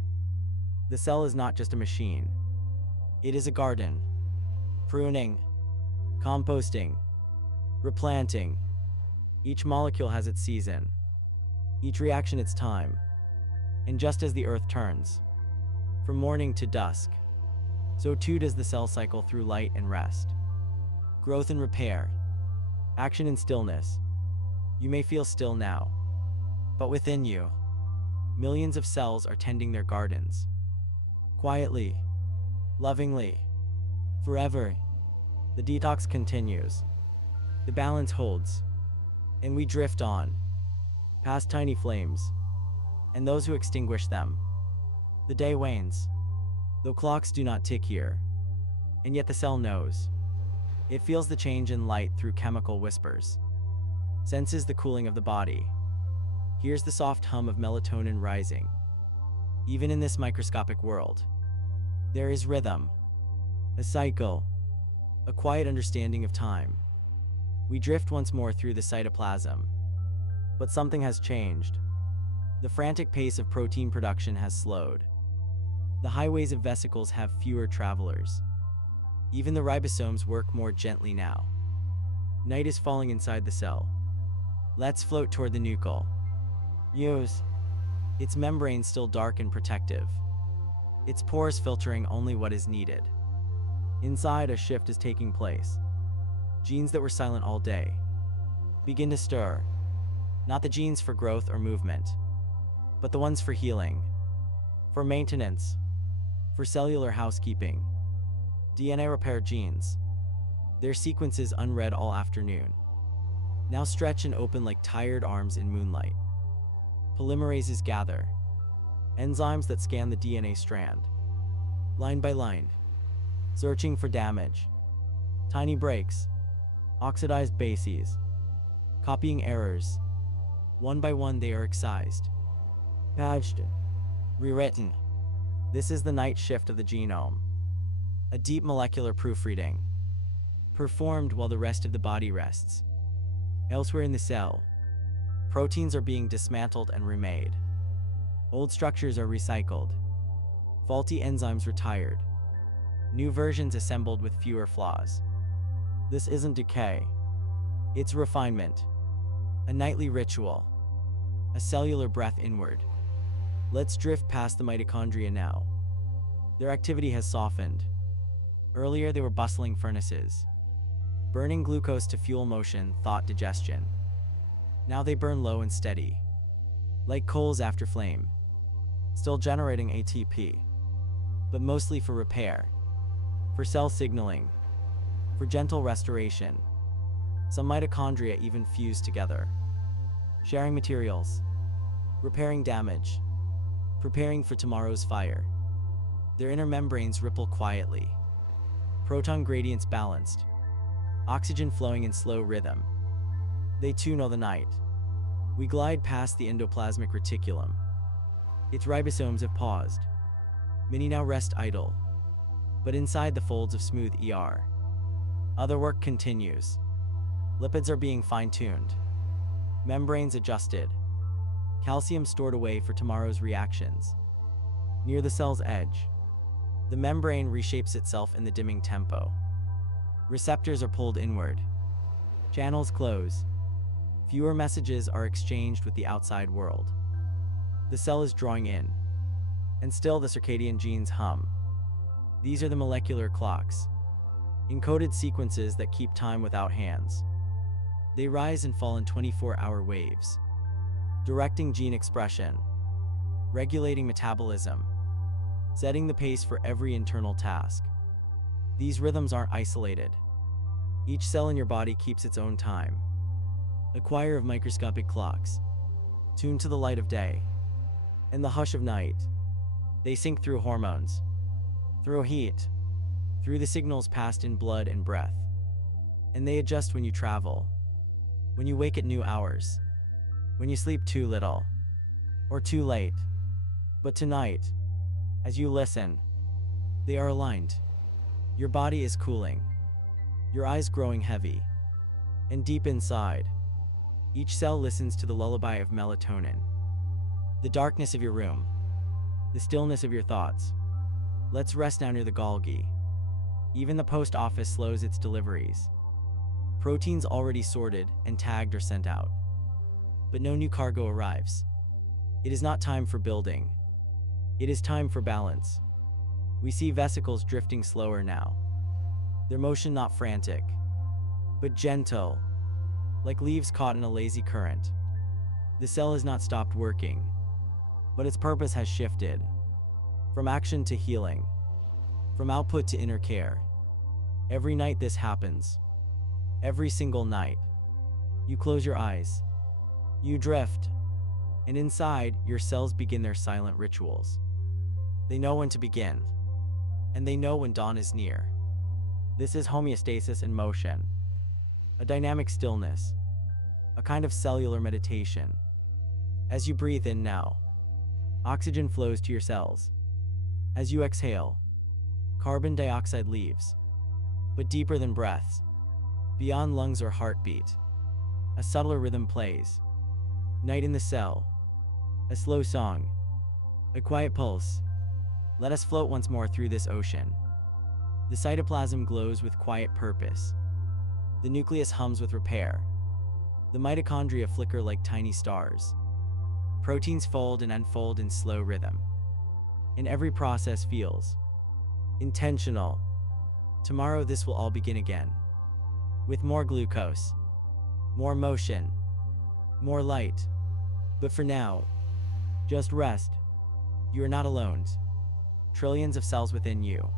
The cell is not just a machine. It is a garden. Pruning, composting, replanting. Each molecule has its season, each reaction its time. And just as the earth turns, from morning to dusk, so too does the cell cycle through light and rest, growth and repair, action and stillness. You may feel still now, but within you, millions of cells are tending their gardens. Quietly, lovingly, forever. The detox continues. The balance holds. And we drift on, past tiny flames, and those who extinguish them. The day wanes, though clocks do not tick here, and yet the cell knows. It feels the change in light through chemical whispers, senses the cooling of the body, hears the soft hum of melatonin rising. Even in this microscopic world, there is rhythm, a cycle, a quiet understanding of time. We drift once more through the cytoplasm, but something has changed. The frantic pace of protein production has slowed. The highways of vesicles have fewer travelers. Even the ribosomes work more gently now. Night is falling inside the cell. Let's float toward the nucle. Use its membrane still dark and protective, its pores filtering only what is needed. Inside, a shift is taking place. Genes that were silent all day begin to stir. Not the genes for growth or movement, but the ones for healing, for maintenance, for cellular housekeeping. DNA repair genes, their sequences unread all afternoon, now stretch and open like tired arms in moonlight. Polymerases gather, enzymes that scan the DNA strand, line by line, searching for damage. Tiny breaks, oxidized bases, copying errors. One by one they are excised, patched, rewritten. This is the night shift of the genome, a deep molecular proofreading, performed while the rest of the body rests. Elsewhere in the cell, proteins are being dismantled and remade. Old structures are recycled, faulty enzymes retired, new versions assembled with fewer flaws. This isn't decay, it's refinement, a nightly ritual, a cellular breath inward. Let's drift past the mitochondria now. Their activity has softened. Earlier they were bustling furnaces, burning glucose to fuel motion, thought, digestion. Now they burn low and steady, like coals after flame, still generating ATP, but mostly for repair, for cell signaling, for gentle restoration. Some mitochondria even fuse together, sharing materials, repairing damage, preparing for tomorrow's fire. Their inner membranes ripple quietly, proton gradients balanced, oxygen flowing in slow rhythm. They too know the night. We glide past the endoplasmic reticulum. Its ribosomes have paused. Many now rest idle, but inside the folds of smooth ER, other work continues. Lipids are being fine-tuned, membranes adjusted, calcium stored away for tomorrow's reactions. Near the cell's edge, the membrane reshapes itself in the dimming tempo. Receptors are pulled inward, channels close, fewer messages are exchanged with the outside world. The cell is drawing in, and still the circadian genes hum. These are the molecular clocks, encoded sequences that keep time without hands. They rise and fall in 24-hour waves, directing gene expression, regulating metabolism, setting the pace for every internal task. These rhythms aren't isolated. Each cell in your body keeps its own time. A choir of microscopic clocks, tuned to the light of day. In the hush of night, they sync through hormones, through heat, through the signals passed in blood and breath. And they adjust when you travel, when you wake at new hours, when you sleep too little, or too late. But tonight, as you listen, they are aligned. Your body is cooling, your eyes growing heavy, and deep inside, each cell listens to the lullaby of melatonin. The darkness of your room, the stillness of your thoughts. Let's rest now near the Golgi. Even the post office slows its deliveries. Proteins already sorted and tagged are sent out. But no new cargo arrives. It is not time for building. It is time for balance. We see vesicles drifting slower now. Their motion not frantic, but gentle, like leaves caught in a lazy current. The cell has not stopped working, but its purpose has shifted. From action to healing, from output to inner care. Every night this happens. Every single night. You close your eyes. You drift. And inside, your cells begin their silent rituals. They know when to begin. And they know when dawn is near. This is homeostasis in motion. A dynamic stillness. A kind of cellular meditation. As you breathe in now, oxygen flows to your cells. As you exhale, carbon dioxide leaves. But deeper than breaths, beyond lungs or heartbeat, a subtler rhythm plays. Night in the cell, a slow song, a quiet pulse. Let us float once more through this ocean. The cytoplasm glows with quiet purpose. The nucleus hums with repair. The mitochondria flicker like tiny stars. Proteins fold and unfold in slow rhythm. And every process feels intentional. Tomorrow this will all begin again. With more glucose, more motion, more light. But for now, just rest. You are not alone. Trillions of cells within you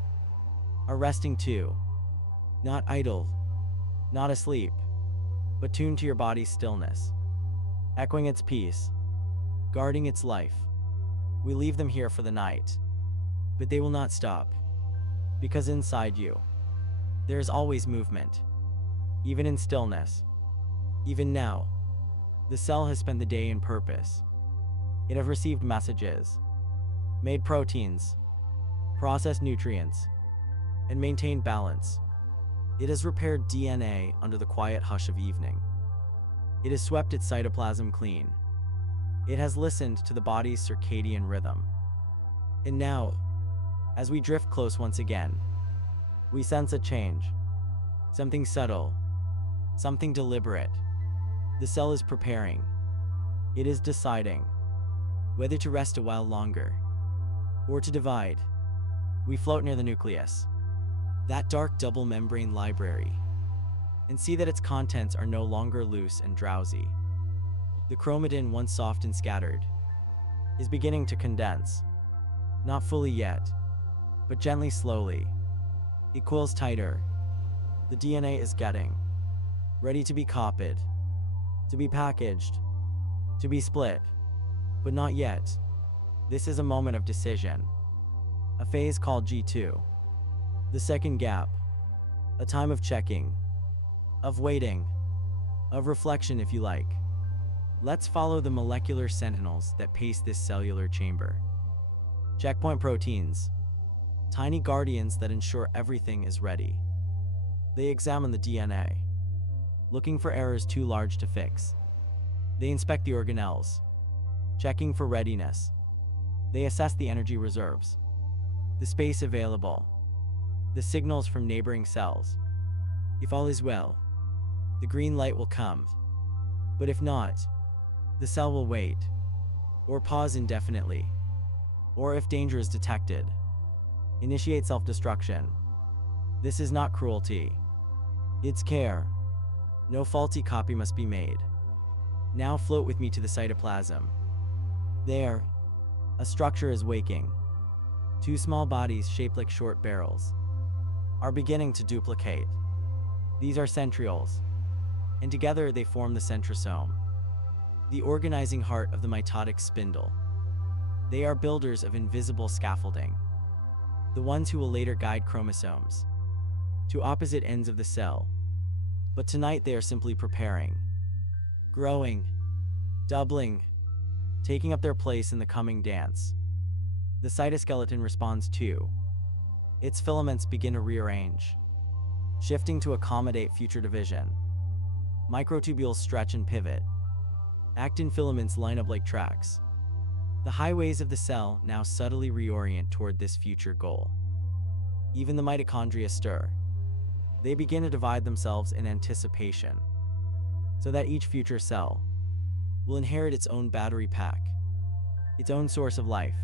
are resting too. Not idle, not asleep, but tuned to your body's stillness, echoing its peace, guarding its life. We leave them here for the night, but they will not stop, because inside you, there is always movement, even in stillness. Even now, the cell has spent the day in purpose. It has received messages, made proteins, processed nutrients, and maintained balance. It has repaired DNA under the quiet hush of evening. It has swept its cytoplasm clean. It has listened to the body's circadian rhythm. And now, as we drift close once again, we sense a change. Something subtle, something deliberate. The cell is preparing. It is deciding whether to rest a while longer or to divide. We float near the nucleus, that dark double membrane library, and see that its contents are no longer loose and drowsy. The chromatin, once soft and scattered, is beginning to condense. Not fully yet, but gently, slowly. It coils tighter. The DNA is getting ready to be copied, to be packaged, to be split. But not yet. This is a moment of decision. A phase called G2. The second gap. A time of checking, of waiting, of reflection if you like. Let's follow the molecular sentinels that pace this cellular chamber. Checkpoint proteins. Tiny guardians that ensure everything is ready. They examine the DNA, looking for errors too large to fix. They inspect the organelles, checking for readiness. They assess the energy reserves, the space available, the signals from neighboring cells. If all is well, the green light will come. But if not, the cell will wait, or pause indefinitely, or if danger is detected, initiate self-destruction. This is not cruelty. It's care. No faulty copy must be made. Now float with me to the cytoplasm. There, a structure is waking. Two small bodies shaped like short barrels are beginning to duplicate. These are centrioles, and together they form the centrosome, the organizing heart of the mitotic spindle. They are builders of invisible scaffolding, the ones who will later guide chromosomes to opposite ends of the cell. But tonight they are simply preparing, growing, doubling, taking up their place in the coming dance. The cytoskeleton responds too. Its filaments begin to rearrange, shifting to accommodate future division. Microtubules stretch and pivot. Actin filaments line up like tracks. The highways of the cell now subtly reorient toward this future goal. Even the mitochondria stir. They begin to divide themselves in anticipation, so that each future cell will inherit its own battery pack, its own source of life.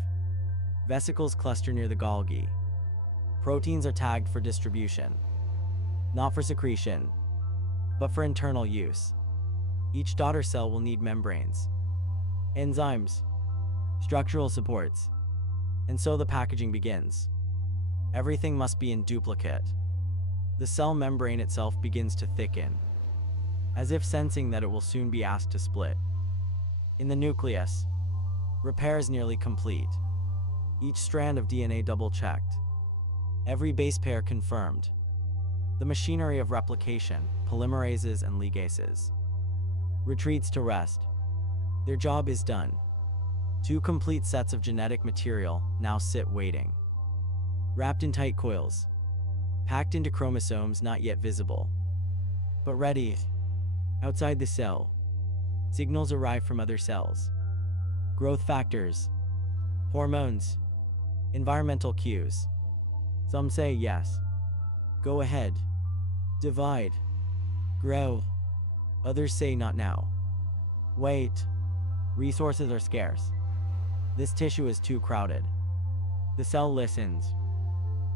Vesicles cluster near the Golgi. Proteins are tagged for distribution, not for secretion, but for internal use. Each daughter cell will need membranes, enzymes, structural supports, and so the packaging begins. Everything must be in duplicate. The cell membrane itself begins to thicken, as if sensing that it will soon be asked to split. In the nucleus, repair is nearly complete. Each strand of DNA double-checked, every base pair confirmed. The machinery of replication, polymerases and ligases, retreats to rest. Their job is done. Two complete sets of genetic material now sit waiting, wrapped in tight coils, packed into chromosomes not yet visible, but ready. Outside the cell, signals arrive from other cells. Growth factors, hormones, environmental cues. Some say yes, go ahead, divide, grow. Others say not now. Wait, resources are scarce. This tissue is too crowded. The cell listens.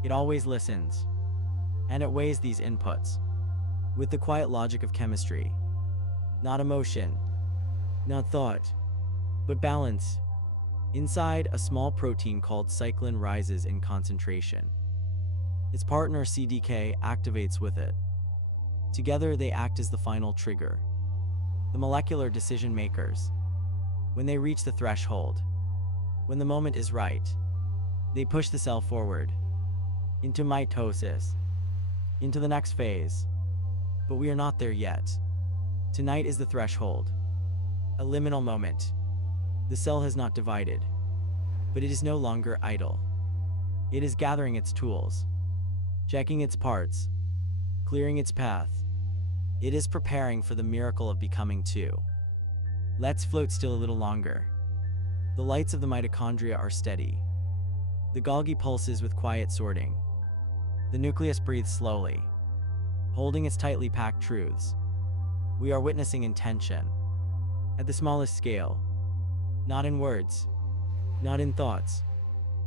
It always listens. And it weighs these inputs with the quiet logic of chemistry. Not emotion, not thought, but balance. Inside, a small protein called cyclin rises in concentration. Its partner CDK activates with it. Together, they act as the final trigger, the molecular decision makers. When they reach the threshold, when the moment is right, they push the cell forward, into mitosis, into the next phase. But we are not there yet. Tonight is the threshold, a liminal moment. The cell has not divided, but it is no longer idle. It is gathering its tools, checking its parts, clearing its path. It is preparing for the miracle of becoming two. Let's float still a little longer. The lights of the mitochondria are steady. The Golgi pulses with quiet sorting. The nucleus breathes slowly, holding its tightly packed truths. We are witnessing intention, at the smallest scale, not in words, not in thoughts,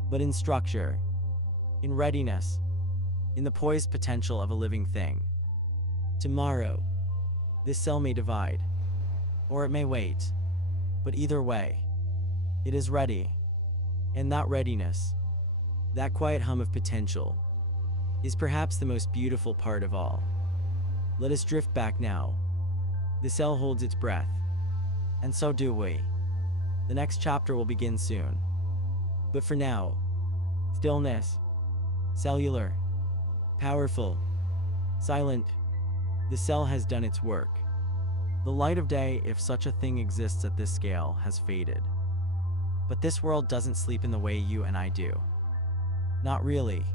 but in structure, in readiness, in the poised potential of a living thing. Tomorrow, this cell may divide, or it may wait, but either way, it is ready. And that readiness, that quiet hum of potential, is perhaps the most beautiful part of all. Let us drift back now. The cell holds its breath, and so do we. The next chapter will begin soon. But for now, stillness, cellular, powerful, silent. The cell has done its work. The light of day, if such a thing exists at this scale, has faded. But this world doesn't sleep in the way you and I do. Not really.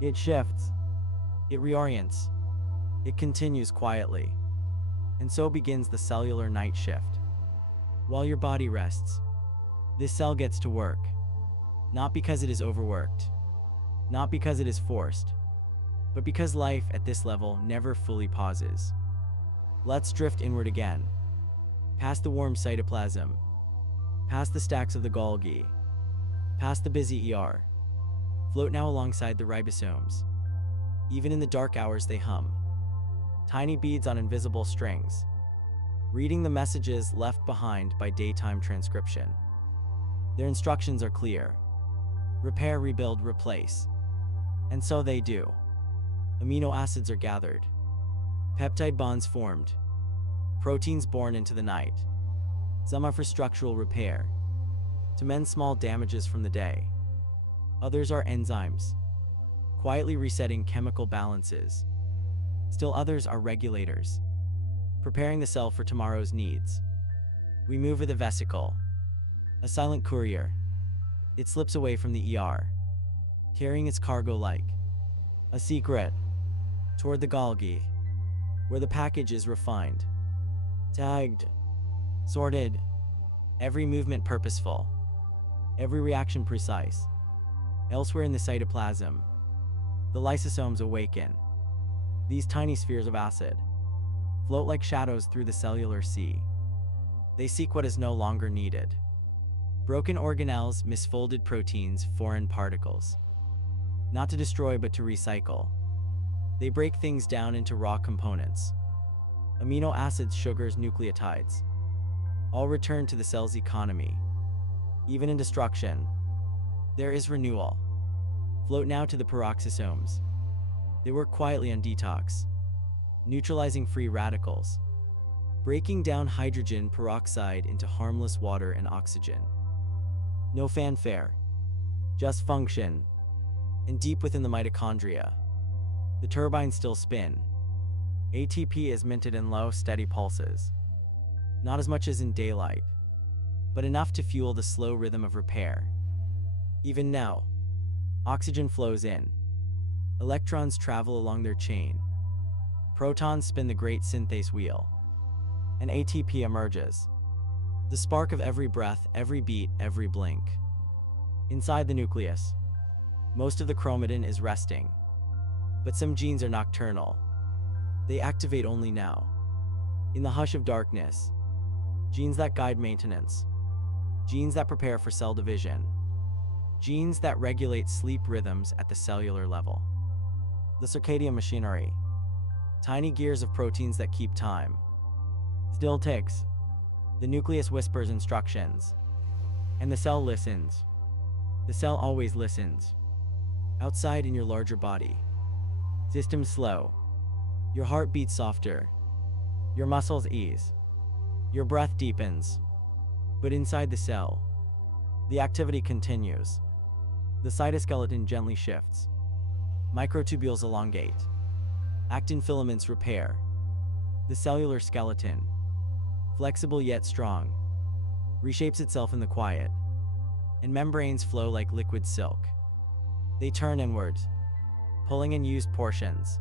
It shifts. It reorients. It continues quietly. And so begins the cellular night shift. While your body rests, this cell gets to work. Not because it is overworked. Not because it is forced. But because life at this level never fully pauses. Let's drift inward again. Past the warm cytoplasm. Past the stacks of the Golgi. Past the busy ER. Float now alongside the ribosomes. Even in the dark hours they hum. Tiny beads on invisible strings, reading the messages left behind by daytime transcription. Their instructions are clear. Repair, rebuild, replace. And so they do. Amino acids are gathered. Peptide bonds formed. Proteins born into the night. Some are for structural repair, to mend small damages from the day. Others are enzymes, quietly resetting chemical balances. Still others are regulators, preparing the cell for tomorrow's needs. We move with a vesicle, a silent courier. It slips away from the ER, carrying its cargo like a secret toward the Golgi, where the package is refined, tagged, sorted, every movement purposeful, every reaction precise. Elsewhere in the cytoplasm, the lysosomes awaken. These tiny spheres of acid float like shadows through the cellular sea. They seek what is no longer needed. Broken organelles, misfolded proteins, foreign particles. Not to destroy but to recycle. They break things down into raw components. Amino acids, sugars, nucleotides. All return to the cell's economy. Even in destruction, there is renewal. Float now to the peroxisomes. They work quietly on detox, neutralizing free radicals, breaking down hydrogen peroxide into harmless water and oxygen. No fanfare, just function. And deep within the mitochondria, the turbines still spin. ATP is minted in low, steady pulses. Not as much as in daylight, but enough to fuel the slow rhythm of repair. Even now, oxygen flows in. Electrons travel along their chain. Protons spin the great synthase wheel. And ATP emerges. The spark of every breath, every beat, every blink. Inside the nucleus, most of the chromatin is resting. But some genes are nocturnal. They activate only now. In the hush of darkness, genes that guide maintenance. Genes that prepare for cell division. Genes that regulate sleep rhythms at the cellular level. The circadian machinery. Tiny gears of proteins that keep time. Still ticks. The nucleus whispers instructions. And the cell listens. The cell always listens. Outside in your larger body. Systems slow. Your heart beats softer. Your muscles ease. Your breath deepens. But inside the cell, the activity continues. The cytoskeleton gently shifts. Microtubules elongate. Actin filaments repair. The cellular skeleton, flexible yet strong, reshapes itself in the quiet. And membranes flow like liquid silk. They turn inward, pulling in used portions.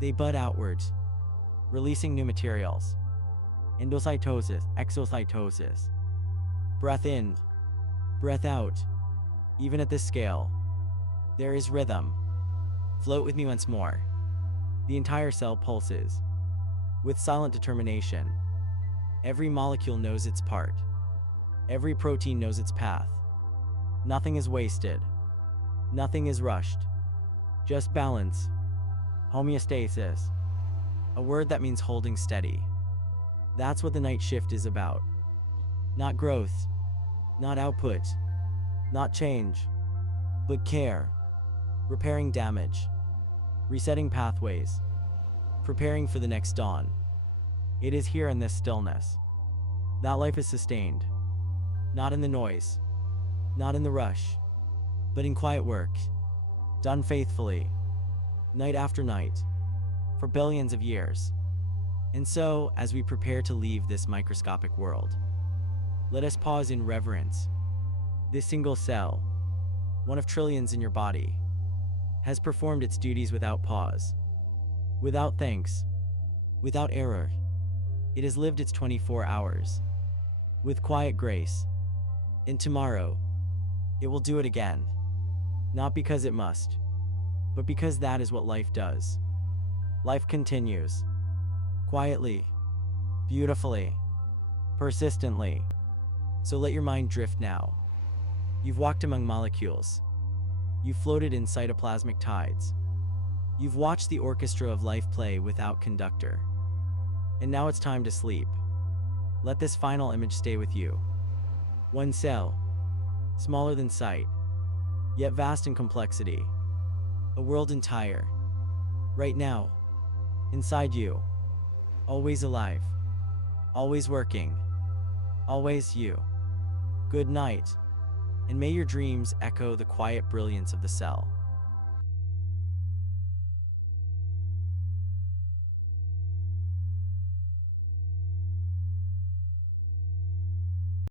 They bud outward, releasing new materials. Endocytosis, exocytosis. Breath in, breath out. Even at this scale, there is rhythm. Float with me once more. The entire cell pulses, with silent determination. Every molecule knows its part. Every protein knows its path. Nothing is wasted. Nothing is rushed. Just balance. Homeostasis. A word that means holding steady. That's what the night shift is about. Not growth. Not output. Not change. But care. Repairing damage. Resetting pathways. Preparing for the next dawn. It is here in this stillness that life is sustained. Not in the noise. Not in the rush. But in quiet work. Done faithfully. Night after night. For billions of years. And so, as we prepare to leave this microscopic world, let us pause in reverence. This single cell, one of trillions in your body, has performed its duties without pause, without thanks, without error. It has lived its 24 hours, with quiet grace. And tomorrow, it will do it again. Not because it must, but because that is what life does. Life continues. Quietly, beautifully, persistently. So let your mind drift now. You've walked among molecules. You've floated in cytoplasmic tides. You've watched the orchestra of life play without conductor. And now it's time to sleep. Let this final image stay with you. One cell, smaller than sight, yet vast in complexity. A world entire. Right now, inside you. Always alive. Always working. Always you. Good night. And may your dreams echo the quiet brilliance of the cell.